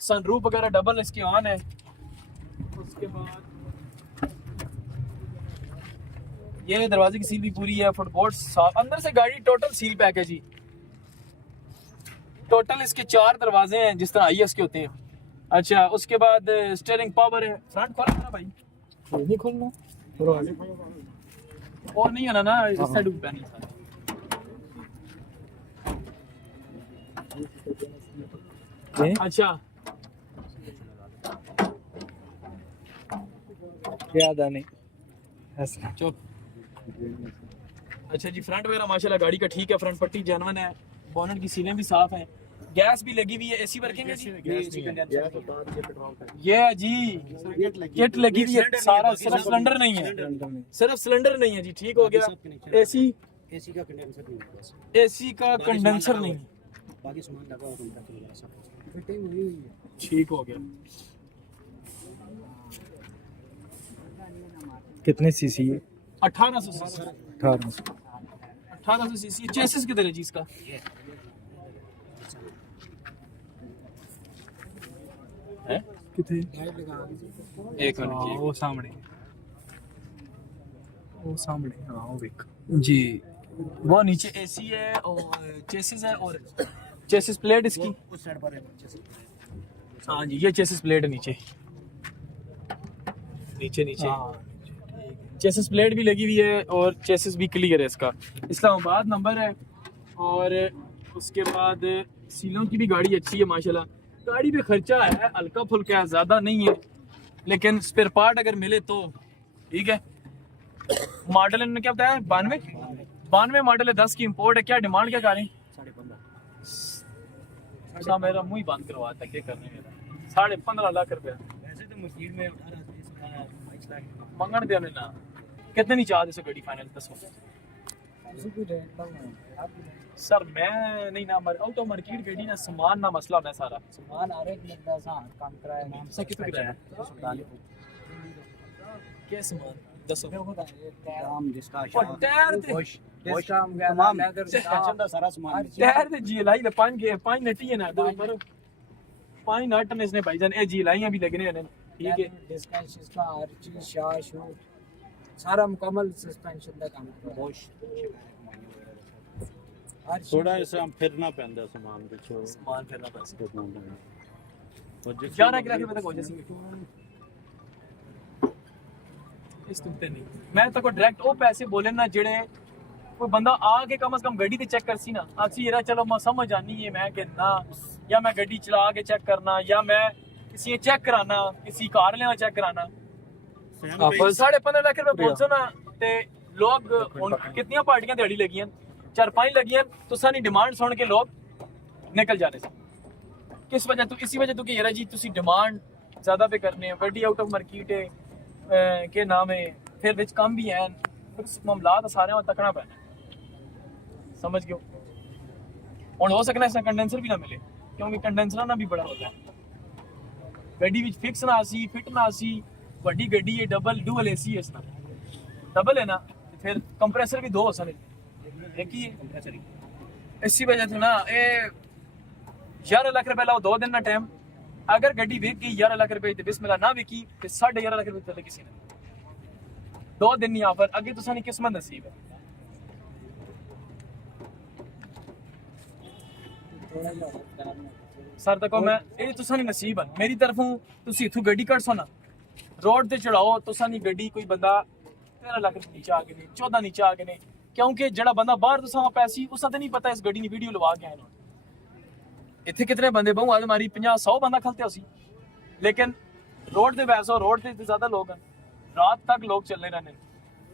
सनरूफ वगैरह डबल इसके ऑन है उसके बाद ये दरवाजे की सील भी पूरी है फुटबोर्ड साफ अंदर से गाड़ी टोटल सील पैक है जी टोटल इसके 4 दरवाजे हैं जिस तरह आईएस के होते हैं अच्छा उसके बाद स्टीयरिंग पावर है फ्रंट खोलना ना भाई नहीं खोलना और नहीं है ना इस साइड पे नहीं अच्छा याद आने ऐसा चुप अच्छा जी फ्रंट वगैरह माशाल्लाह गाड़ी का ठीक है फ्रंट पट्टी जेनवन है बोनट की सीलें भी साफ हैं गैस भी लगी हुई है एसी वर्किंग है जी ये है जी किट लगी हुई है सारा सिर्फ सिलेंडर नहीं है सिर्फ सिलेंडर नहीं है जी ठीक हो गया एसी एसी का कंडेंसर नहीं है एसी का कंडेंसर नहीं है बाकी सामान लगा हुआ कंप्यूटर वगैरह सब ठीक हो गया कितने सीसी है 1800 सीसी 1800 सीसी चेसिस किधर है जी इसका है कितने एक मिनट वो सामने हाँ वो देख जी वो नीचे एसी है और चेसिस है और चेसिस प्लेट इसकी उस साइड पर है हाँ जी ये चेसिस प्लेट है नीचे नीचे चेसिस प्लेट भी लगी हुई है और चेसिस भी क्लियर है इसका इस्लामाबाद नंबर है और उसके बाद सीलों की भी गाड़ी अच्छी है माशाल्लाह गाड़ी पे खर्चा है हल्का फुल्का है ज़्यादा नहीं है लेकिन स्पेयर पार्ट अगर मिले तो ठीक है मॉडल इन्होंने क्या बताया 92 मॉडल है 10 की इंपोर्ट है क्या डिमांड क्या करें 15.5 मेरा मुंह ही बंद करवाता क्या करने मेरा 15.5 लाख रुपया वैसे तो मस्जिद में 18 मंगन देने ना कितने नहीं चाहते से गाड़ी फाइनल 10 सर मैं नहीं ना आउट ऑफ मार्केट गड्डी ना सामान ना मसला होना सारा सामान आ रहे बंदा सा काम कराया नाम से कितना किराया क्या सामान दसो काम जिसका और टायर ते तमाम चलता सारा सामान टायर ते जी लाई ले पांच नटी है ना दो पर पांच नट ने इसने भाईजान ए जी लाइयां भी लगने हैं ठीक है डिस्काउंट इसका हर चीज शाह शूट सारा मुकम्मल सस्पेंशन का काम हर चीज थोड़ा ऐसा फिरना पैंदा समान पिछो सामान फिरना पैसे और जिस 11 लाख रुपए तक हो जाएंगे इस तुमते नहीं मैं तो को डायरेक्ट वो पैसे बोले ना जेड़े कोई बंदा आके कम से कम गड्डी ते चेक करसी ना आखसी यार चलो मैं समझ आनी है मैं कि ना या मैं गड्डी चला के चेक करना या मैं किसी चेक कराना किसी कार लेना चेक कराना आप 15.5 लाख रुपए पहुंचो ना ते लोग कितनी पार्टियां दिहाड़ी लगियां 4-5 लगियां तो सारी डिमांड सुन के लोग निकल जाने से किस वजह तो इसी वजह तो कि यार जी तुसी डिमांड ज्यादा पे करने हो गड्डी आउट ऑफ मार्केट है के नाम है फिर विच कम भी हैं फिर मामला तो सारे में तकना पैना समझ गयो और हो सकना इसका कंडेंसर भी ना मिले क्योंकि कंडेंसर ना भी बड़ा होता है गड्डी विच फिक्स ना आसी फिट ना आसी बड़ी गड्डी है डबल एसी है इसना डबल है ना फिर कंप्रेसर भी दो हो सकते एक ही है इसी वजह से ना ये 11 लाख रुपए लाओ 2 दिन ना टाइम अगर गड्डी बिक गई 11 लाख रुपए ते बिस्मिल्लाह ना बिकी ते 11.5 लाख रुपए चले किसी ने 2 दिन नहीं ऑफर अगे तो सानी किस्मत नसीब है सर तक मैं ये तो सानी नसीब है मेरी तरफों तुसी इथों गड्डी कट सो ना रोड ते चढ़ाओ तो सानी गड्डी कोई बंदा 13 लाख रुपए नीचे आके नहीं 14 नीचे आके नहीं क्योंकि जड़ा बंदा बाहर तो समा पैसी उस ते नहीं पता इस गड्डी नी वीडियो लवा के आए इतने कितने बंदे बहु आज हमारी 50-100 बंदा खलते उसी लेकिन रोड ते वैसो रोड ते ज्यादा लोग हैं रात तक लोग चलने रहने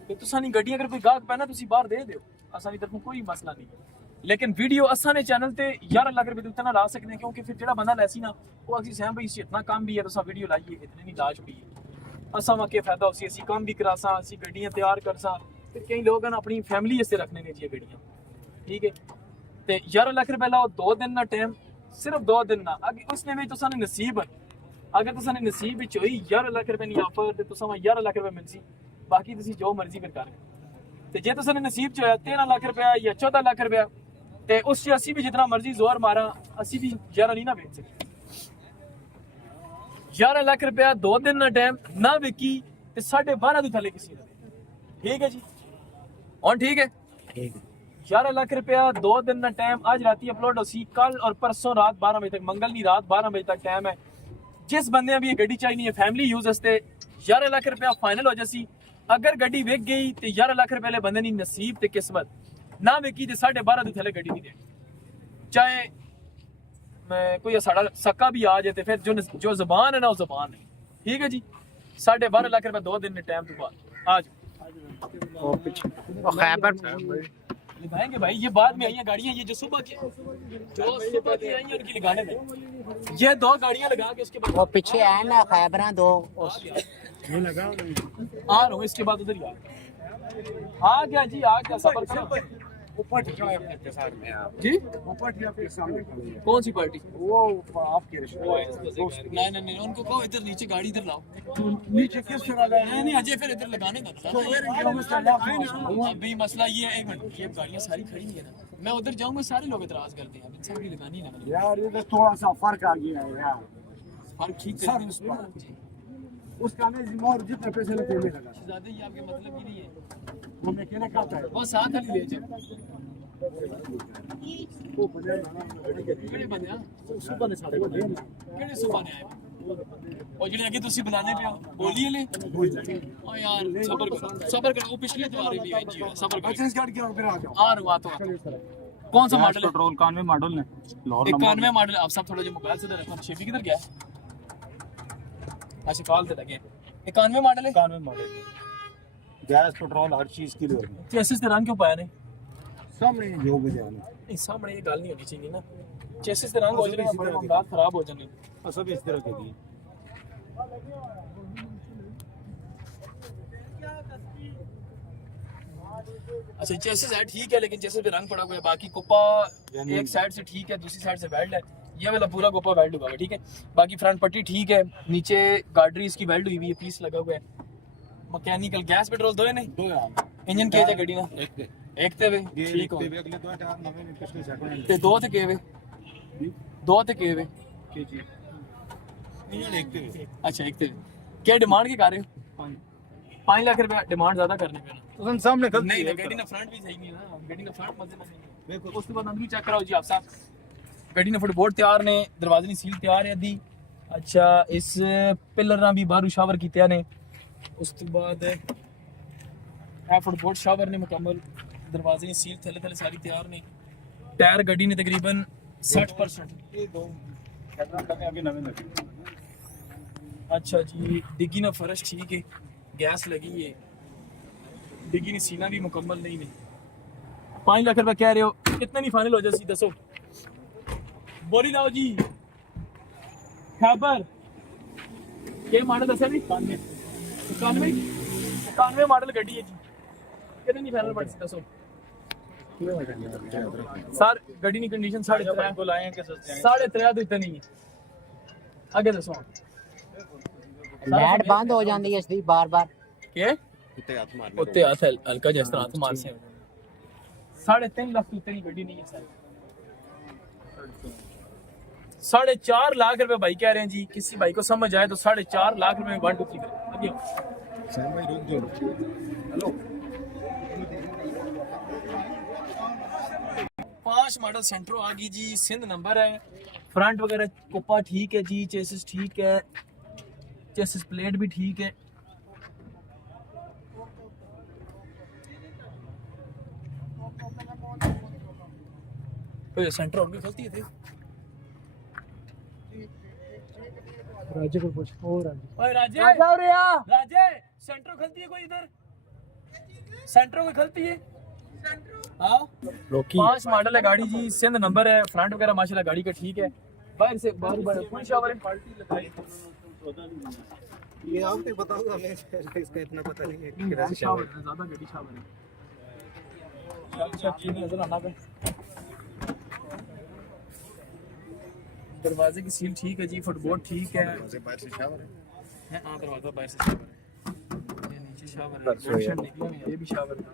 ते तुसानी गड्डी अगर कोई गाहक पैना तुसी बाहर दे दियो असानी तरफों कोई मसला नहीं लेकिन वीडियो असा ने चैनल ते 11 लाख रुपए उतना ला सकते हैं क्योंकि फिर जेड़ा बंदा लैसी ना वो असी सैम भाई इतना काम भी है तो वीडियो लाइए इतनी नहीं लाज पई असा वा के फायदा उसी असी काम भी करासा असी गड्डियां तैयार करसा फिर कई लोग अपनी फैमिली इससे रखने ने जी गड्डियां ठीक है ते 11 लाख रुपए लाओ 2 दिन ना टाइम सिर्फ 2 दिन ना अगर उसने में तुसाने नसीब है अगर तुसाने नसीब विच होई 11 लाख रुपए नहीं ऑफर ते तुसा 11 लाख रुपए मिलसी बाकी तुसी जो मर्जी फिर कर ते जे तुसाने नसीब च होया 13 लाख रुपया या 14 लाख रुपया ते उस च असी भी जितना मर्जी जोर मारा असी भी 11 नहीं ना बेच सकते 11 लाख रुपया 2 दिन ना टाइम ना विकी ते 12.5 तो थले किसी ने ठीक है जी और ठीक है 11 लाख रुपया 2 दिन ना टाइम आज राती अपलोड होसी कल और परसों रात 12 बजे तक मंगल नहीं रात 12 बजे तक टाइम है जिस बंदे भी ये गड्डी चाहिए है फैमिली यूज वास्ते 11 लाख रुपया फाइनल हो जासी अगर गड्डी विक गई तो 11 लाख रुपए वाले बंदे नी नसीब ते किस्मत ना विकी तो 12.5 तो थले गड्डी नहीं दे चाहे कोई साड़ा सक्का भी आ जाए फिर जो जबान है ना वो जबान है ठीक है जी 12.5 लाख रुपया 2 दिन ने टाइम तो बाद आज लगाएंगे भाई ये बाद में आई हैं गाड़ियां ये जो सुबह की आई हैं उनकी लगाने में ये 2 गाड़ियां लगा के उसके बाद वो पीछे है ना खैबरा 2 ये लगा आ रहा हूँ इसके बाद उधर ही आ गया जी आ गया सफर करो जी कौन सी पार्टी वो आपके नहीं नहीं उनको कहो इधर नीचे गाड़ी इधर लाओ नीचे किस तरह नहीं अजय फिर इधर लगाने का अभी मसला ये है 1 मिनट ये गाड़ियां सारी खड़ी है ना मैं उधर जाऊंगा सारे लोग इतराज करते हैं इनसे भी लगानी ना यार ये तो थोड़ा सा फर्क आ गया है यार और ठीक सर उसका नहीं और जितने पैसे लगे ले लगा ज्यादा ही आपके मतलब ही नहीं है वो मैं कहने का है वो साथ वाली ले जाओ ਕਿਹੜੇ ਬੰਦੇ ਆ सुबह ने साढ़े ਕਿਹੜੇ ਸੁਭਾ ਨੇ ਆਏ ਉਹ ਜਿਹੜੇ ਅੱਗੇ ਤੁਸੀਂ ਬੁਲਾਣੇ ਪਿਆ ਬੋਲੀ ਵਾਲੇ ਓ ਯਾਰ सबर करो वो पिछले द्वार भी आई जी सबर करो छत्तीसगढ़ की ओर फिर आ जाओ आ रहा तो कौन सा मॉडल है पेट्रोल 91 मॉडल है लाहौर 91 मॉडल अब सब थोड़ा जो मोबाइल से रखो शेबी किधर गया अच्छा कॉल से लगे 91 मॉडल है 91 मॉडल गैस पेट्रोल हर चीज की लोड है चेसिस ते रंग क्यों पाया ने सामने जो भी ध्यान नहीं सामने ये गल नहीं होनी चाहिए ना चेसिस ते रंग हो जाने बड़े मामला खराब हो जाने सब इस तरह के दिए अच्छा चेसिस है ठीक है, लेकिन चेसिस पे रंग पड़ा हुआ है। बाकी कुप्पा एक साइड से ठीक है, दूसरी साइड से वेल्ड है। ये वाला पूरा कुप्पा वेल्ड हुआ है, ठीक है। बाकी फ्रंट पट्टी ठीक है, नीचे गार्डरी इसकी वेल्ड हुई हुई है, पीस लगा हुआ है। मैकेनिकल गैस पेट्रोल दो है नहीं, इंजन के गड्डी ना एक ते वे ठीक हो ते दो ते के वे दो ते के वे अच्छा एक ते क्या डिमांड के कर रहे हो? 5 लाख रुपया डिमांड ज्यादा करने पे तो सामने गलती नहीं है। गड्डी ना फ्रंट भी सही नहीं है ना, गड्डी ना फ्रंट मजे नहीं है। उसके बाद अंदर भी चेक कराओ जी आप साहब। गड्डी ने फुटबोर्ड तैयार ने, दरवाजे की सील तैयार है अद्धी। अच्छा इस पिलर भी बाहर शावर कीते ने। उस तो बाद है फुटबोर्ड शावर ने मुकम्मल, दरवाजे की सील थले थले सारी तैयार ने। टायर गड्डी ने तकरीबन 60%। अच्छा जी डिग्गी ना फर्श ठीक है, गैस लगी है, डिग्गी ने सीना भी मुकम्मल नहीं है। 5 लाख रुपए कह रहे हो, कितना नहीं फाइनल हो जाए दसो। बोली लाओ जी खैबर ये मॉडल दसा नहीं 91 मॉडल गड्डी है जी, कितने नहीं फाइनल पड़ दसो सर। गड्डी की कंडीशन 3.5 को लाए हैं कि सस्ते हैं। 3.5 तो इतना नहीं है। आगे दसो लाइट बंद हो जाती है इसकी बार बार के उत्ते हाथ हल्का जिस तरह हाथ मार से 3.5 लाख की इतनी गड्डी नहीं है सर। 4.5 लाख रुपए भाई कह रहे हैं जी। किसी भाई को समझ आए तो 4.5 लाख रुपए में 1 2 3 करें। 5 मॉडल सेंट्रो आ गई जी, सिंध नंबर है। फ्रंट वगैरह कुप्पा ठीक है जी, चेसिस ठीक है, चेसिस प्लेट भी ठीक है। तो ये सेंट्रो भी खुलती है थे राजे को पूछ और ओए राजे राजे सेंट्रो खलती है कोई इधर, सेंट्रो कोई खलती है हाँ। 5 मॉडल है गाड़ी जी, सिंध नंबर है। फ्रंट वगैरह माशाल्लाह गाड़ी का ठीक है। बाहर से बाहर फुल शावर है। ये आपको बताऊंगा मैं, इसका इतना पता नहीं है कि गाड़ी शावर है, ज्यादा गाड़ी शावर है। चीज नजर आना पे दरवाजे की सील ठीक है जी, फुटबोर्ड ठीक है। बाहर से शावर है। हाँ दरवाजा बाहर से शावर है, ये नीचे शावर है, ऑप्शन निकले हुए हैं, ये भी शावर है।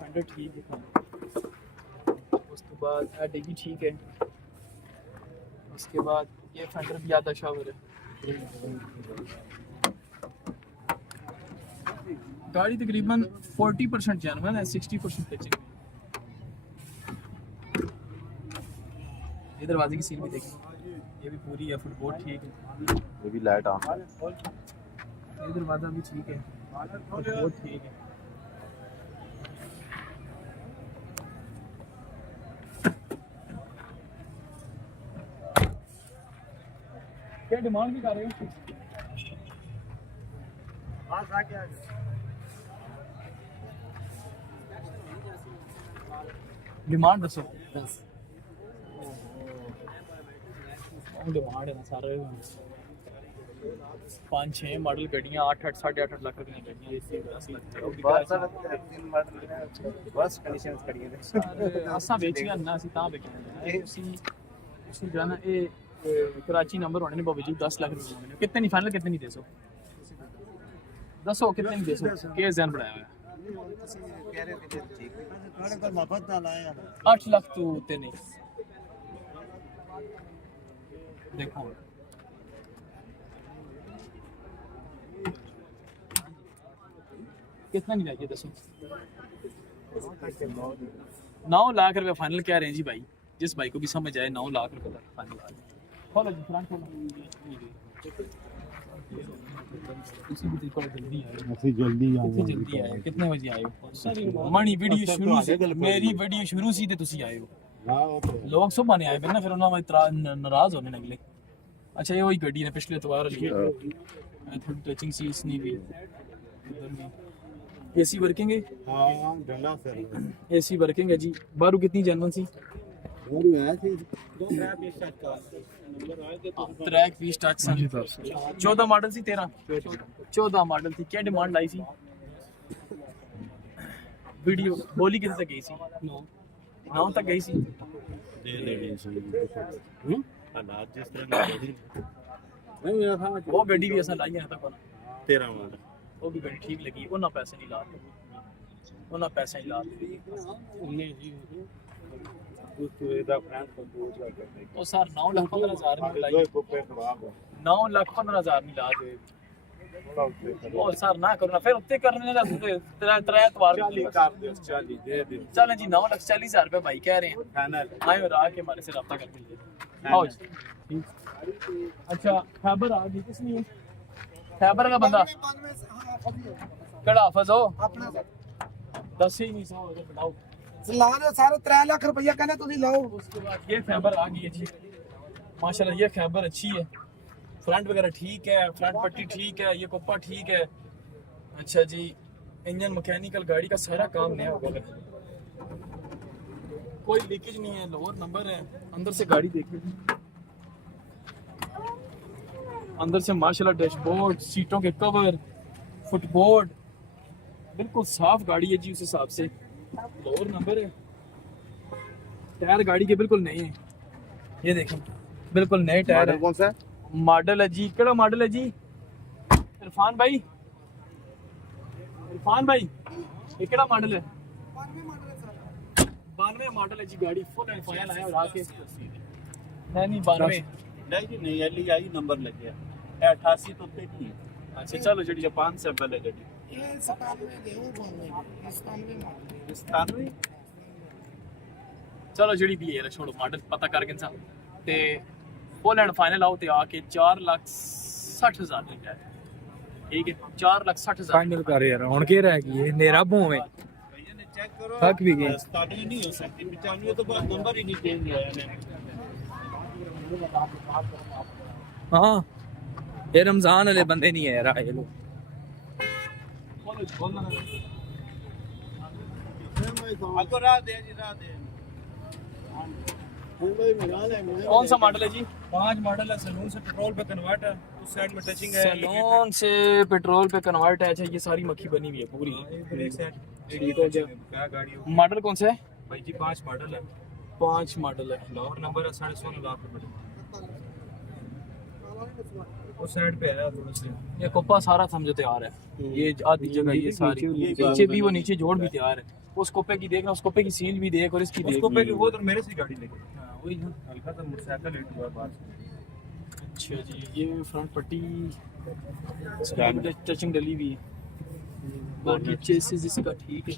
फेंडर ठीक है। उस के बाद डिग्गी ठीक है। उसके बाद ये फेंडर भी आधा शावर है। गाड़ी तकरीबन 40% जेन्युइन है, 60% टचिंग है। ये दरवाजे की सील भी देखिए, ये भी पूरी है, फुटबोर्ड ठीक है, ये भी लाइट ऑन है। ये दरवाजा भी ठीक है, फुटबोर्ड ठीक है। क्या डिमांड भी कर रहे हो? डिमांड दसो। डिमांड है ना सारे 5-6 मॉडल गड्डियां 8-8 8.5 लाख रुपए की गड्डियां बस कंडीशंस करिए असा बेचियां ना सी ता बेचने उसी जाना ए कराची नंबर होने बावजूद 10 लाख रुपए होने कितने नहीं फाइनल कितने नहीं देसो दसो कितने नहीं देसो के जहन बढ़ाया हुआ 8 लाख तो ते नहीं देखो कितना नहीं चाहिए दसो 9 लाख रुपए फाइनल क्या रहे हैं जी भाई, जिस भाई को भी समझ आए 9 लाख रुपए तक फाइनल आ जाए। खोलो जी फ्रंट खोलो, जल्दी आए कितने बजे आए हो? मनी वीडियो शुरू से मेरी वीडियो शुरू सी ते तुसी आए हो, लोग सुबह ने आए फिर ना, फिर उन्होंने नाराज होने लगे। अच्छा ये वही गड्डी ने पिछले इतवार ली है, थोड़ी टचिंग सी इसने भी एसी वर्किंग है। हां डला फिर एसी वर्किंग है जी। बारू कितनी जेन्युइन सी? बारू आया थी 320 टच 14 मॉडल सी 14 मॉडल थी। क्या डिमांड लाई थी? वीडियो बोली कितने तक गई सी 9 तक गई सी हालात जिस तरह नहीं वो गड्डी भी ऐसा लाई है तक तेरा वाला वो भी गड्डी ठीक लगी वो ना पैसे नहीं ला वो ना पैसे नहीं ला वो सर 9,15,000 नहीं लाई 9,15,000 नहीं ला दे ओ सर ना करो ना फिर उत्ते करने का तेरा एतवार चलें जी 9,40,000 रुपए भाई कह रहे हैं आए और आके हमारे से रब्ता करके ले आओ जी अच्छा खैबर आ गई किसने खैबर का बंदा कड़ा हाफिज हो दस ही नहीं 100 बताओ ला दो सारे 3 लाख रुपया कहने तुम लाओ उसके बाद ये खैबर आ गई है जी माशाल्लाह ये खैबर अच्छी है फ्रंट वगैरह ठीक है फ्रंट पट्टी ठीक है ये कुप्पा ठीक है अच्छा जी इंजन मैकेनिकल गाड़ी का सारा काम नया होगा कोई लीकेज नहीं है लोअर नंबर है अंदर से गाड़ी देखिए अंदर से माशाल्लाह डैशबोर्ड सीटों के कवर फुटबोर्ड बिल्कुल साफ गाड़ी है जी उस हिसाब से लोअर नंबर है टायर गाड़ी के बिल्कुल नए हैं ये देखें बिल्कुल नए टायर है कौन सा मॉडल है जी केड़ा मॉडल है जी इरफान भाई ये केड़ा मॉडल है 92 मॉडल है जी गाड़ी फुल एंड फाइनल है और आके नहीं 92 नहीं LEI नंबर लग गया 88 तो पे नहीं है अच्छा चलो जी जापान से पहले गड्डी ये 97 चलो जी भी है छोड़ो मॉडल पता करके इंसान ते फुल एंड फाइनल आओ ते आके 4,60,000 दी है ठीक है 4,60,000 फाइनल कर यार हुन के रह गई है नेरा भोवे भैया ने चेक करो थक भी गए 97 नहीं हो सकती 95 तो बाद नंबर ही नहीं चेंज हुआ है हां ये रमजान वाले बंदे नहीं है यार ये लोग आपको राह दे जी राह दे कौन सा मॉडल है जी 5 मॉडल है सैलून से पेट्रोल पे कन्वर्ट है उस साइड में टचिंग है सैलून से पेट्रोल पे कन्वर्ट है अच्छा ये सारी मक्खी बनी हुई है पूरी एक साइड ठीक हो गया क्या गाड़ी हो मॉडल कौन सा है भाई जी 5 मॉडल है 5 मॉडल है लाहौर नंबर है 16.5 लाख रुपए उस साइड पे है थोड़ा सा ये कुप्पा सारा समझो तैयार है ये आधी जगह ये सारी नीचे भी वो नीचे जोड़ भी तैयार है उस कुप्पे की देखना उस कुप्पे की सील भी देख और इसकी देख उसको पे वो तो मेरे से गाड़ी लेके हाँ, वही ना हल्का सा मोटरसाइकिल हिट हुआ बाहर अच्छा जी ये फ्रंट पट्टी टचिंग डली हुई है बाकी चेसिस इसका ठीक है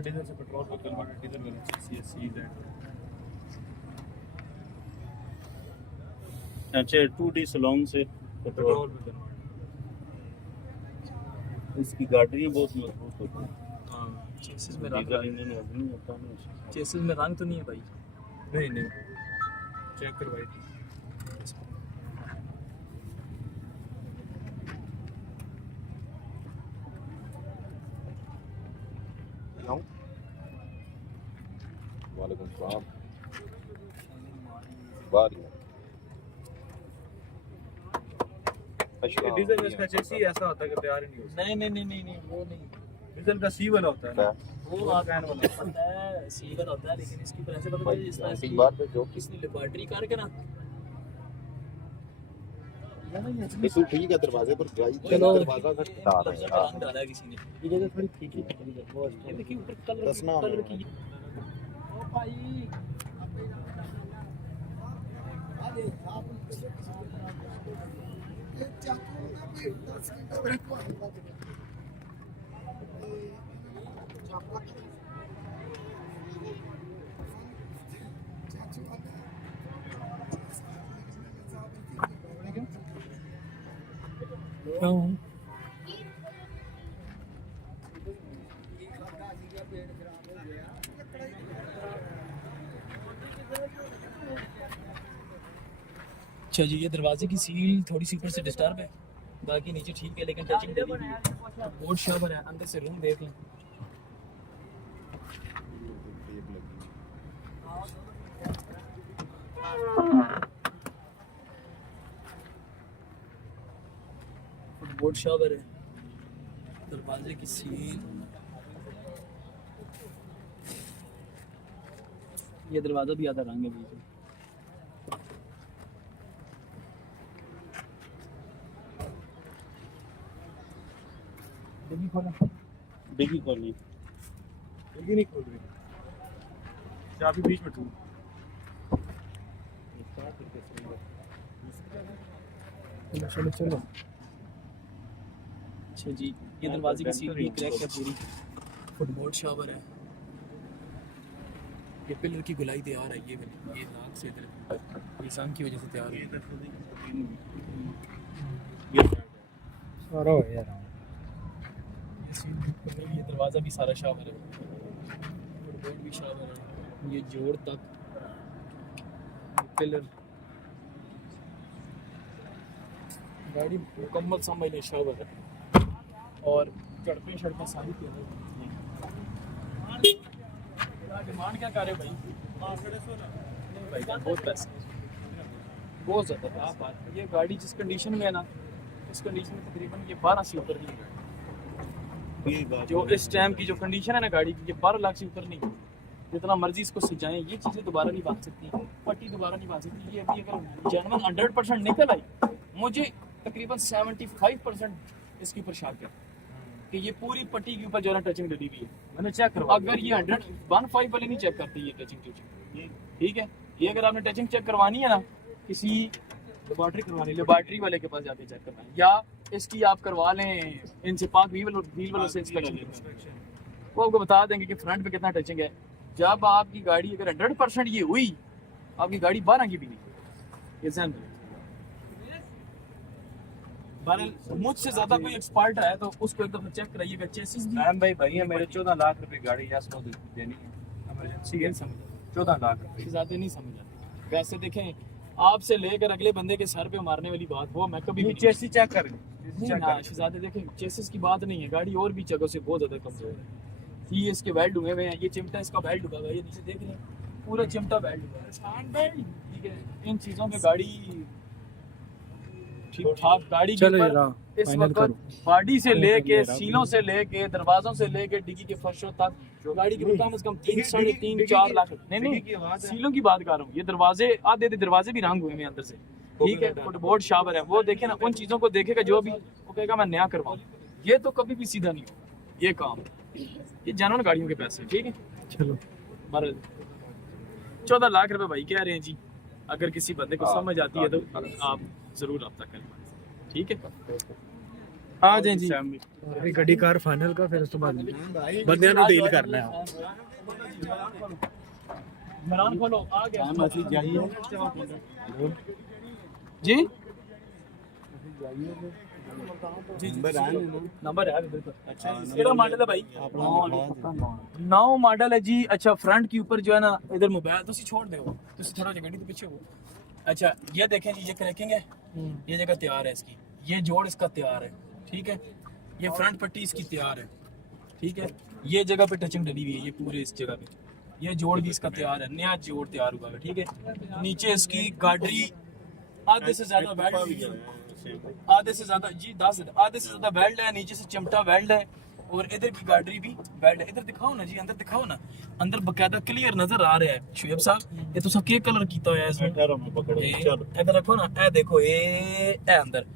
डीजल से पेट्रोल पे कन्वर्ट डीजल वाला CSC है अच्छा 2D सलोन से पेट्रोल पे इसकी गाड़ी बहुत मजबूत होती है हाँ चेसिस में रंग डीजल इंजन नहीं होता ना चेसिस में रंग तो नहीं है भाई नहीं चेक करवाई वालेकुम सलाम बाहर डीजल इसका चेसी ऐसा होता है कि तैयार ही नहीं होता नहीं वो नहीं डीजल का सी वाला होता है ना वो कैन वाला पता है सीवर होता है लेकिन इसकी वजह से पता है इस तरह एक बार पे जो किसने लेबॉरेटरी करके ना बिल्कुल ठीक है दरवाजे पर गाई चलो। दरवाजा का डाल रंग है डाला है किसी ने ये जगह थोड़ी फीकी ये देखिए ऊपर दसना कलर की ओ भाई अच्छा जी ये दरवाजे की सील थोड़ी सी ऊपर से डिस्टर्ब है बाकी नीचे ठीक है लेकिन टचिंग डली हुई है बोर्ड शाबर है अंदर से रूम देख लें फुटबोर्ड शावर है, दरवाजे की सील, ये दरवाजा भी आधा रंग है बीच में। डिग्गी खोला, डिग्गी खोलनी, डिग्गी नहीं खोल रही, चाबी बीच में टूट। चलो चलो। अच्छा जी, ये दरवाजे की सील भी क्रैक है पूरी। फुटबोर्ड शावर है, ये पिलर की गुलाई तैयार है, ये नाक से इधर ये सन की वजह से तैयार है। सारा हो यार। ये दरवाज़ा भी सारा शावर है, फुटबोर्ड भी शावर है, ये जोड़ तक पिलर, गाड़ी मुकम्मल समझ ले शावर है, और चढ़ते शड़कें सारी तैयार है। डिमांड क्या करे भाई? भाई बहुत पैसे, बहुत ज़्यादा। आप बात, ये गाड़ी जिस कंडीशन में है ना, इस कंडीशन में तकरीबन ये 12 से ऊपर नहीं है। जो इस टाइम की जो कंडीशन है ना गाड़ी की, ये 12 लाख से ऊपर नहीं है। जितना मर्जी इसको सजाएं, ये चीज़ें दोबारा नहीं बांध सकती, पट्टी दोबारा नहीं बांध सकती। ये अभी अगर जेन्युइन 100% निकल आई, मुझे तकरीबन 75% इसके ऊपर शक है कि ये पूरी पट्टी के ऊपर जो है ना टचिंग डली हुई है। मैंने चेक करवा, अगर ये 115 वाले नहीं चेक करती ये टचिंग, ठीक है। ये अगर आपने टचिंग चेक करवानी है ना, किसी लेबॉर्ट्री वाले के पास जाके चेक करना है, या इसकी आप करवा लें इनसे पाक व्हील वालों से इंस्पेक्शन, वो आपको बता देंगे कि फ्रंट पे कितना टचिंग है। जब आपकी गाड़ी अगर 100% ये हुई, आपकी गाड़ी 12 की भी नहीं, ये ध्यान रखें। मुझसे ज्यादा कोई एक्सपर्ट है तो उसको एक दफा चेक कराइएगा। चेसिस भी भाई भैया मेरे 14 लाख रुपए गाड़ी यस नो देनी है, इमरजेंसी है, समझ 14 लाख रुपए ज्यादा नहीं समझ आती। वैसे देखें, आपसे लेकर अगले बंदे के सर पे मारने वाली बात वो मैं कभी भी चेसी चेक कर शहजादे देखें, चेसिस की बात नहीं है, गाड़ी और भी जगहों से बहुत ज्यादा कमजोर है। ये इसके वेल्ड हुए हुए हैं, ये चिमटा इसका वेल्ड हुआ है, ये नीचे देख रहे हैं पूरा चिमटा वेल्ड हुआ है, ठीक है। इन चीजों में गाड़ी ठीक ठाक, गाड़ी के ऊपर इस वक्त बॉडी से लेके, सीलों से लेके, दरवाजों से लेके, डिग्गी के फर्शों तक गाड़ी के कम से कम 3, 3.5, 4 लाख। नहीं सीलों की बात कर रहा हूँ। ये दरवाजे आधे दरवाजे भी रंग हुए हैं अंदर से, ठीक है। फुटबोर्ड शावर है, वो देखे ना, उन चीजों को देखेगा जो भी, वो कहेगा मैं नया करवाऊँ। ये तो कभी भी सीधा नहीं होगा ये काम, ये जेन्युइन गाड़ियों के पैसे, ठीक है। चलो 14 लाख रुपए भाई कह रहे हैं जी। अगर किसी बंदे को समझ आती है तो आप जरूर रब्ता करें, ठीक है। आ जाए जी, अभी गड्डी कार फाइनल का, फिर उस तो बाद बंदे नु डील करना है। मरान खोलो, आ गया जी नंबर है बिल्कुल। अच्छा केड़ा मॉडल है भाई? 9 मॉडल है जी। अच्छा फ्रंट के ऊपर जो है ना, इधर मोबाइल तुसी छोड़ दो, तुसी थोड़ा जगह तो पीछे हो। अच्छा ये देखें जी, ये क्रैकिंग है, ये जगह तैयार है इसकी, ये जोड़ इसका तैयार है, ठीक है। ये फ्रंट पट्टी इसकी तैयार है, ठीक है। ये जगह पे टचिंग डली हुई है, ये पूरे इस जगह पे, ये जोड़ भी इसका तैयार है, नया जोड़ तैयार हुआ है, ठीक है। नीचे इसकी गाड़ी आधे से ज्यादा बेल्ट हुई है, आधे से ज्यादा जी 10 आधे से ज्यादा बेल्ट है, नीचे से चिमटा बेल्ट है, और इधर की गाड़ी भी बेल्ट है। इधर दिखाओ ना जी, अंदर दिखाओ ना, अंदर बकायदा क्लियर नजर आ रहा है शुएब साहब। ये तो सब के कलर कीता है इसमें, इधर रखो ना, ए देखो ये अंदर,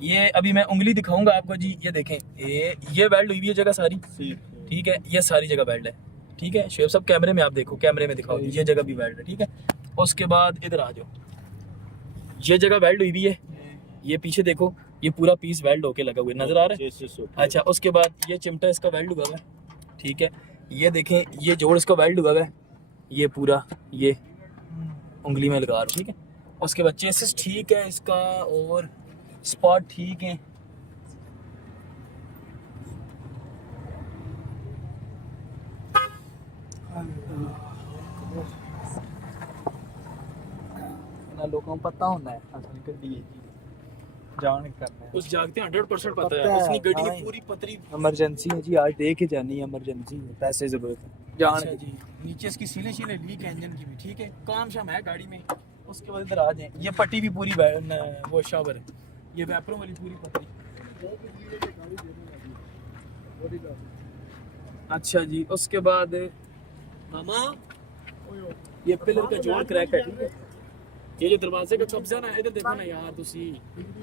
ये अभी मैं उंगली दिखाऊंगा आपको जी, ये देखें ये बेल्ट हुई है जगह सारी, ठीक है। ये सारी जगह बेल्ट है, ठीक है। शुएब साहब कैमरे में आप देखो, कैमरे में दिखाओ, ये जगह भी बेल्ट है, ठीक है। उसके बाद इधर आ जाओ, ये जगह बेल्ट हुई भी है, ये पीछे देखो, ये पूरा पीस वेल्ड होके लगा हुआ है, नजर आ रहा है। अच्छा उसके बाद ये चिमटा इसका वेल्ड हुआ है, ठीक है। ये देखें, ये जोड़ इसका वेल्ड हुआ है, ये पूरा ये उंगली में लगा रहा हूं, ठीक है। उसके बाद चेसिस ठीक है इसका, और स्पॉट ठीक है। लोगों को पता होता है असली गड्डी है जी, जान करना है उस जागते 100% पता है उसकी गड्डी की पूरी पतरी इमरजेंसी है जी, आज दे के जानी है, इमरजेंसी है, पैसे जरूरत है, जान अच्छा जी। नीचे इसकी सीले शीले लीक है इंजन की भी, ठीक है। काम शाम है गाड़ी में। उसके बाद इधर आ जाए, ये पट्टी भी पूरी वो शावर है, ये वैपरों वाली पूरी पट्टी। अच्छा जी, उसके बाद मामा ये पिलर का जोड़ क्रैक है, ठीक है। ये जो दरवाजे का कब्जा ना, इधर देखो ना यार तुसी,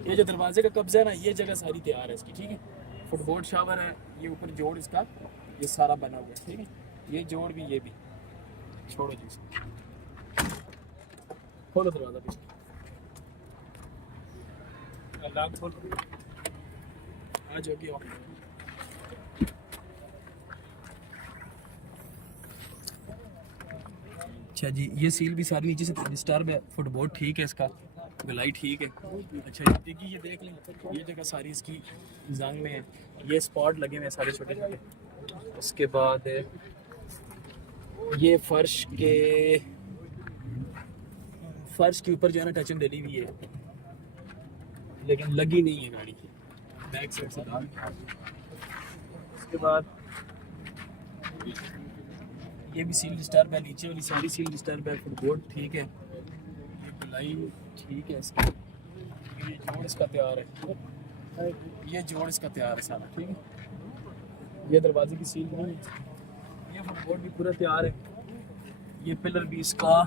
ये जो दरवाजे का कब्जा है ना, ये जगह सारी तैयार है इसकी, ठीक है। फुटबोर्ड शावर है, ये ऊपर जोड़ इसका ये सारा बना हुआ है, ठीक है। ये जोड़ भी, ये भी छोड़ो जी, खोलो दरवाजा भी, लॉक खोलो, आ जाओ कि अच्छा जी। ये सील भी सारी नीचे से डिस्टर्ब है, फुटबोर्ड ठीक है, इसका गलाई ठीक है। अच्छा जी, देखिए ये देख लें, ये जगह सारी इसकी जंग में है, ये स्पॉट लगे हुए हैं सारे छोटे छोटे। उसके बाद ये फर्श के ऊपर जो है ना टचन डली हुई है, लेकिन लगी नहीं है गाड़ी की, बैक साइड से डाल। उसके बाद ये भी सील डिस्टर्ब है, नीचे वाली सारी सील डिस्टर्ब है, फुटबोर्ड ठीक है, ये गुलाई ठीक है इसका, ये जोड़ इसका तैयार है, ये जोड़ इसका तैयार है सारा, ठीक है। ये दरवाजे की सील नहीं है, ये फुटबोर्ड भी पूरा तैयार है, ये पिलर भी इसका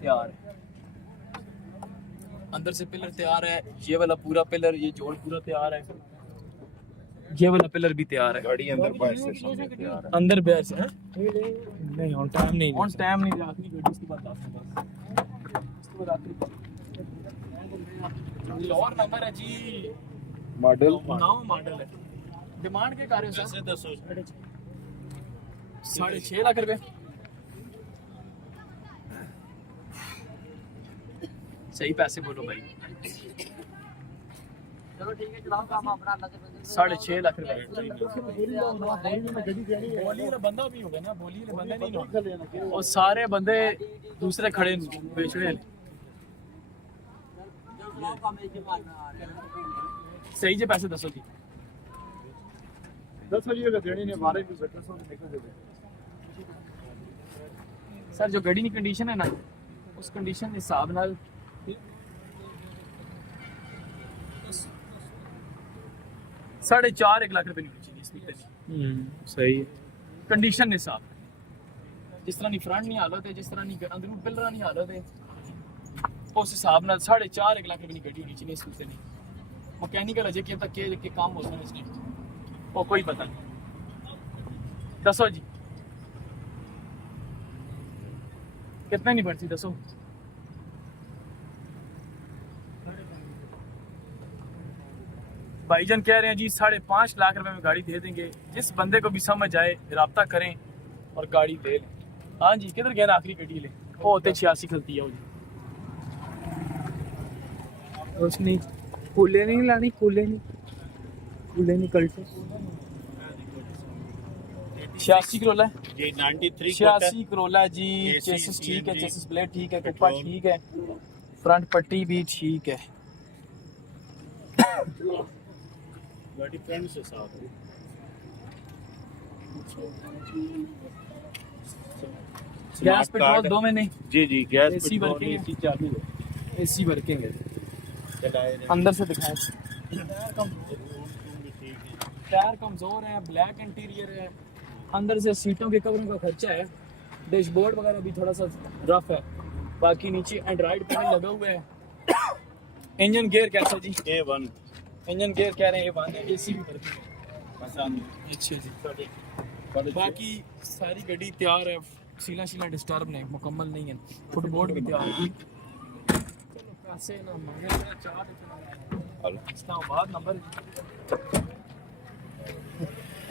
तैयार है, अंदर से पिलर तैयार है, ये वाला पूरा पिलर, ये जोड़ पूरा तैयार है, ये वाला पिलर भी तैयार है। गाड़ी अंदर बाहर से सामने तैयार है। अंदर बैर से नहीं, ऑन टाइम नहीं, ऑन टाइम नहीं, आखिरी गाड़ी उसके बाद लास्ट में, उसके बाद आखिरी और नंबर है जी, मॉडल 9 मॉडल है। डिमांड के कार्य से 6.5 लाख रुपए। सही पैसे बोलो भाई। चलो ठीक है, चलाओ काम अपना, अल्लाह से 6.5 लाख रुपए। बोली वाला बंदा भी होगा ना, बोली वाले बंदे नहीं होगा, और सारे बंदे दूसरे खड़े बेचने वाले। सही जे पैसे दसो जी। 10 देनी ने मारे भी बेटर सो निकल दे। सर जो गाड़ी की कंडीशन है ना, उस कंडीशन के हिसाब नाल 4.5 लाख रुपए निकल चाहिए। सही है। कंडीशन के हिसाब, जिस तरह की फ्रंट नहीं हालत है, जिस तरह की अंदरूं पिलर नहीं हालत है, उस हिसाब नाल 4.5 लाख रुपए की गाड़ी होनी चाहिए। इस नहीं मैकेनिकल अजय के तक के काम होते हैं इसलिए वो कोई पता नहीं। दसो जी कितने नहीं बढ़ती, दसो। भाईजान कह रहे हैं जी 5.5 लाख रुपए में गाड़ी दे देंगे, जिस बंदे को भी समझ आए रब्ता करें और गाड़ी ले लें। हाँ जी, किधर गया आखिरी गाड़ी ले, वो होते 86 खलती है वो जी। रोशनी कूले नहीं लानी, कूले नहीं कल्टे 86 करोला है, ये 93 86 करोला है जी। चेसिस ठीक है, चेसिस प्लेट ठीक है, कुप्पा ठीक है, फ्रंट पट्टी भी ठीक है। गाड़ी फ्रंट से साफ है। गैस पेट्रोल दो में नहीं, जी जी, गैस एसी वर्किंग है, एसी चालू है, एसी वर्किंग है। चलाए रहे। अंदर से दिखाएं, टायर कमजोर है, ब्लैक इंटीरियर है, अंदर से सीटों के कवरों का खर्चा है, डैशबोर्ड वगैरह भी थोड़ा सा रफ है, बाकी नीचे एंड्रॉइड पैनल लगा हुआ है। इंजन गियर कैसा जी? A1 इंजन गियर कह रहे हैं A1 है, एसी भी वर्किंग है। पसंद। अच्छा जी, बाकी सारी गाड़ी तैयार है, सीला डिस्टर्ब नहीं, मुकम्मल नहीं है, फुटबोर्ड भी तैयार है। चलो पैसे ना मांगे, इस्लामाबाद नंबर।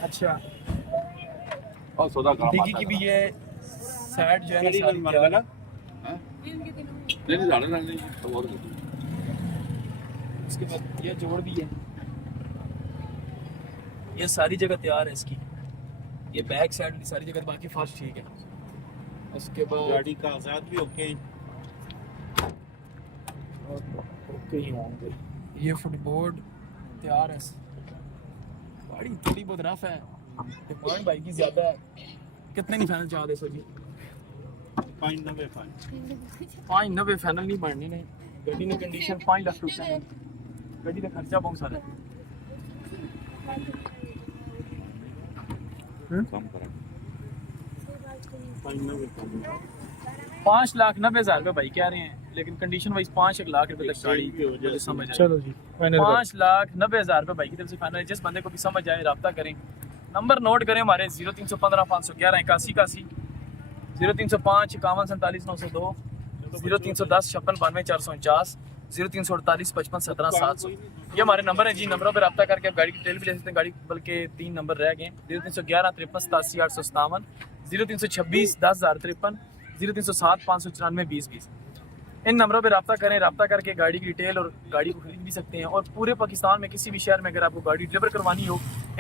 अच्छा, और सौदा काम डिग्गी की भी ये साइड जो है ना सारी तैयार है। नहीं जाने नहीं तो और उसके बाद ये जोड़ भी है, ये सारी जगह तैयार है इसकी, ये बैक साइड भी सारी जगह, बाकी फर्स्ट ठीक है। उसके बाद गाड़ी का आजाद भी ओके है। ओके ही होंगे। ये फुटबोर्ड तैयार है, गाड़ी थोड़ी बहुत रफ है, डिमांड बाइक की ज़्यादा है, कितने नहीं फाइनल चाह दे सो जी 590 590 फाइनल नहीं बननी ने गड्डी ने कंडीशन 5 लाख रुपए है गड्डी का खर्चा बहुत सारा है कम करें 5,90,000 रुपए भाई कह रहे हैं लेकिन कंडीशन वाइज 5 लाख रुपए तक गाड़ी मुझे समझ आए चलो जी 5,90,000 रुपए भाई की तरफ से फाइनल जिस बंदे को भी समझ आए रब्ता करें नंबर नोट करें हमारे 0315 511 81 0305 51 47 902 0310 56 92 449 0348 55 17 700 ये हमारे नंबर है जी नंबरों पर रब्ता करके आप गाड़ी की डिटेल भी ले सकते हैं गाड़ी बल्कि 3 नंबर रह गए 0311 53 87 857 0326 10,053 0307 594 2020 इन नंबरों पे रब्ता करें रब्ता करके गाड़ी की डिटेल और गाड़ी को खरीद भी सकते हैं और पूरे पाकिस्तान में किसी भी शहर में अगर आपको गाड़ी डिलीवर करवानी हो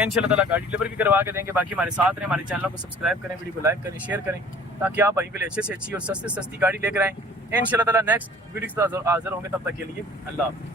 इंशाल्लाह ताला गाड़ी डिलीवर भी करवा के देंगे बाकी हमारे साथ रहें हमारे चैनल को सब्सक्राइब करें वीडियो को लाइक करें शेयर करें ताकि आप भाई के लिए अच्छे से अच्छी और सस्ती गाड़ी लेकर आएँ इंशाल्लाह ताला नेक्स्ट वीडियो के साथ हाजिर होंगे तब तक के लिए अल्लाह हाफ़िज़।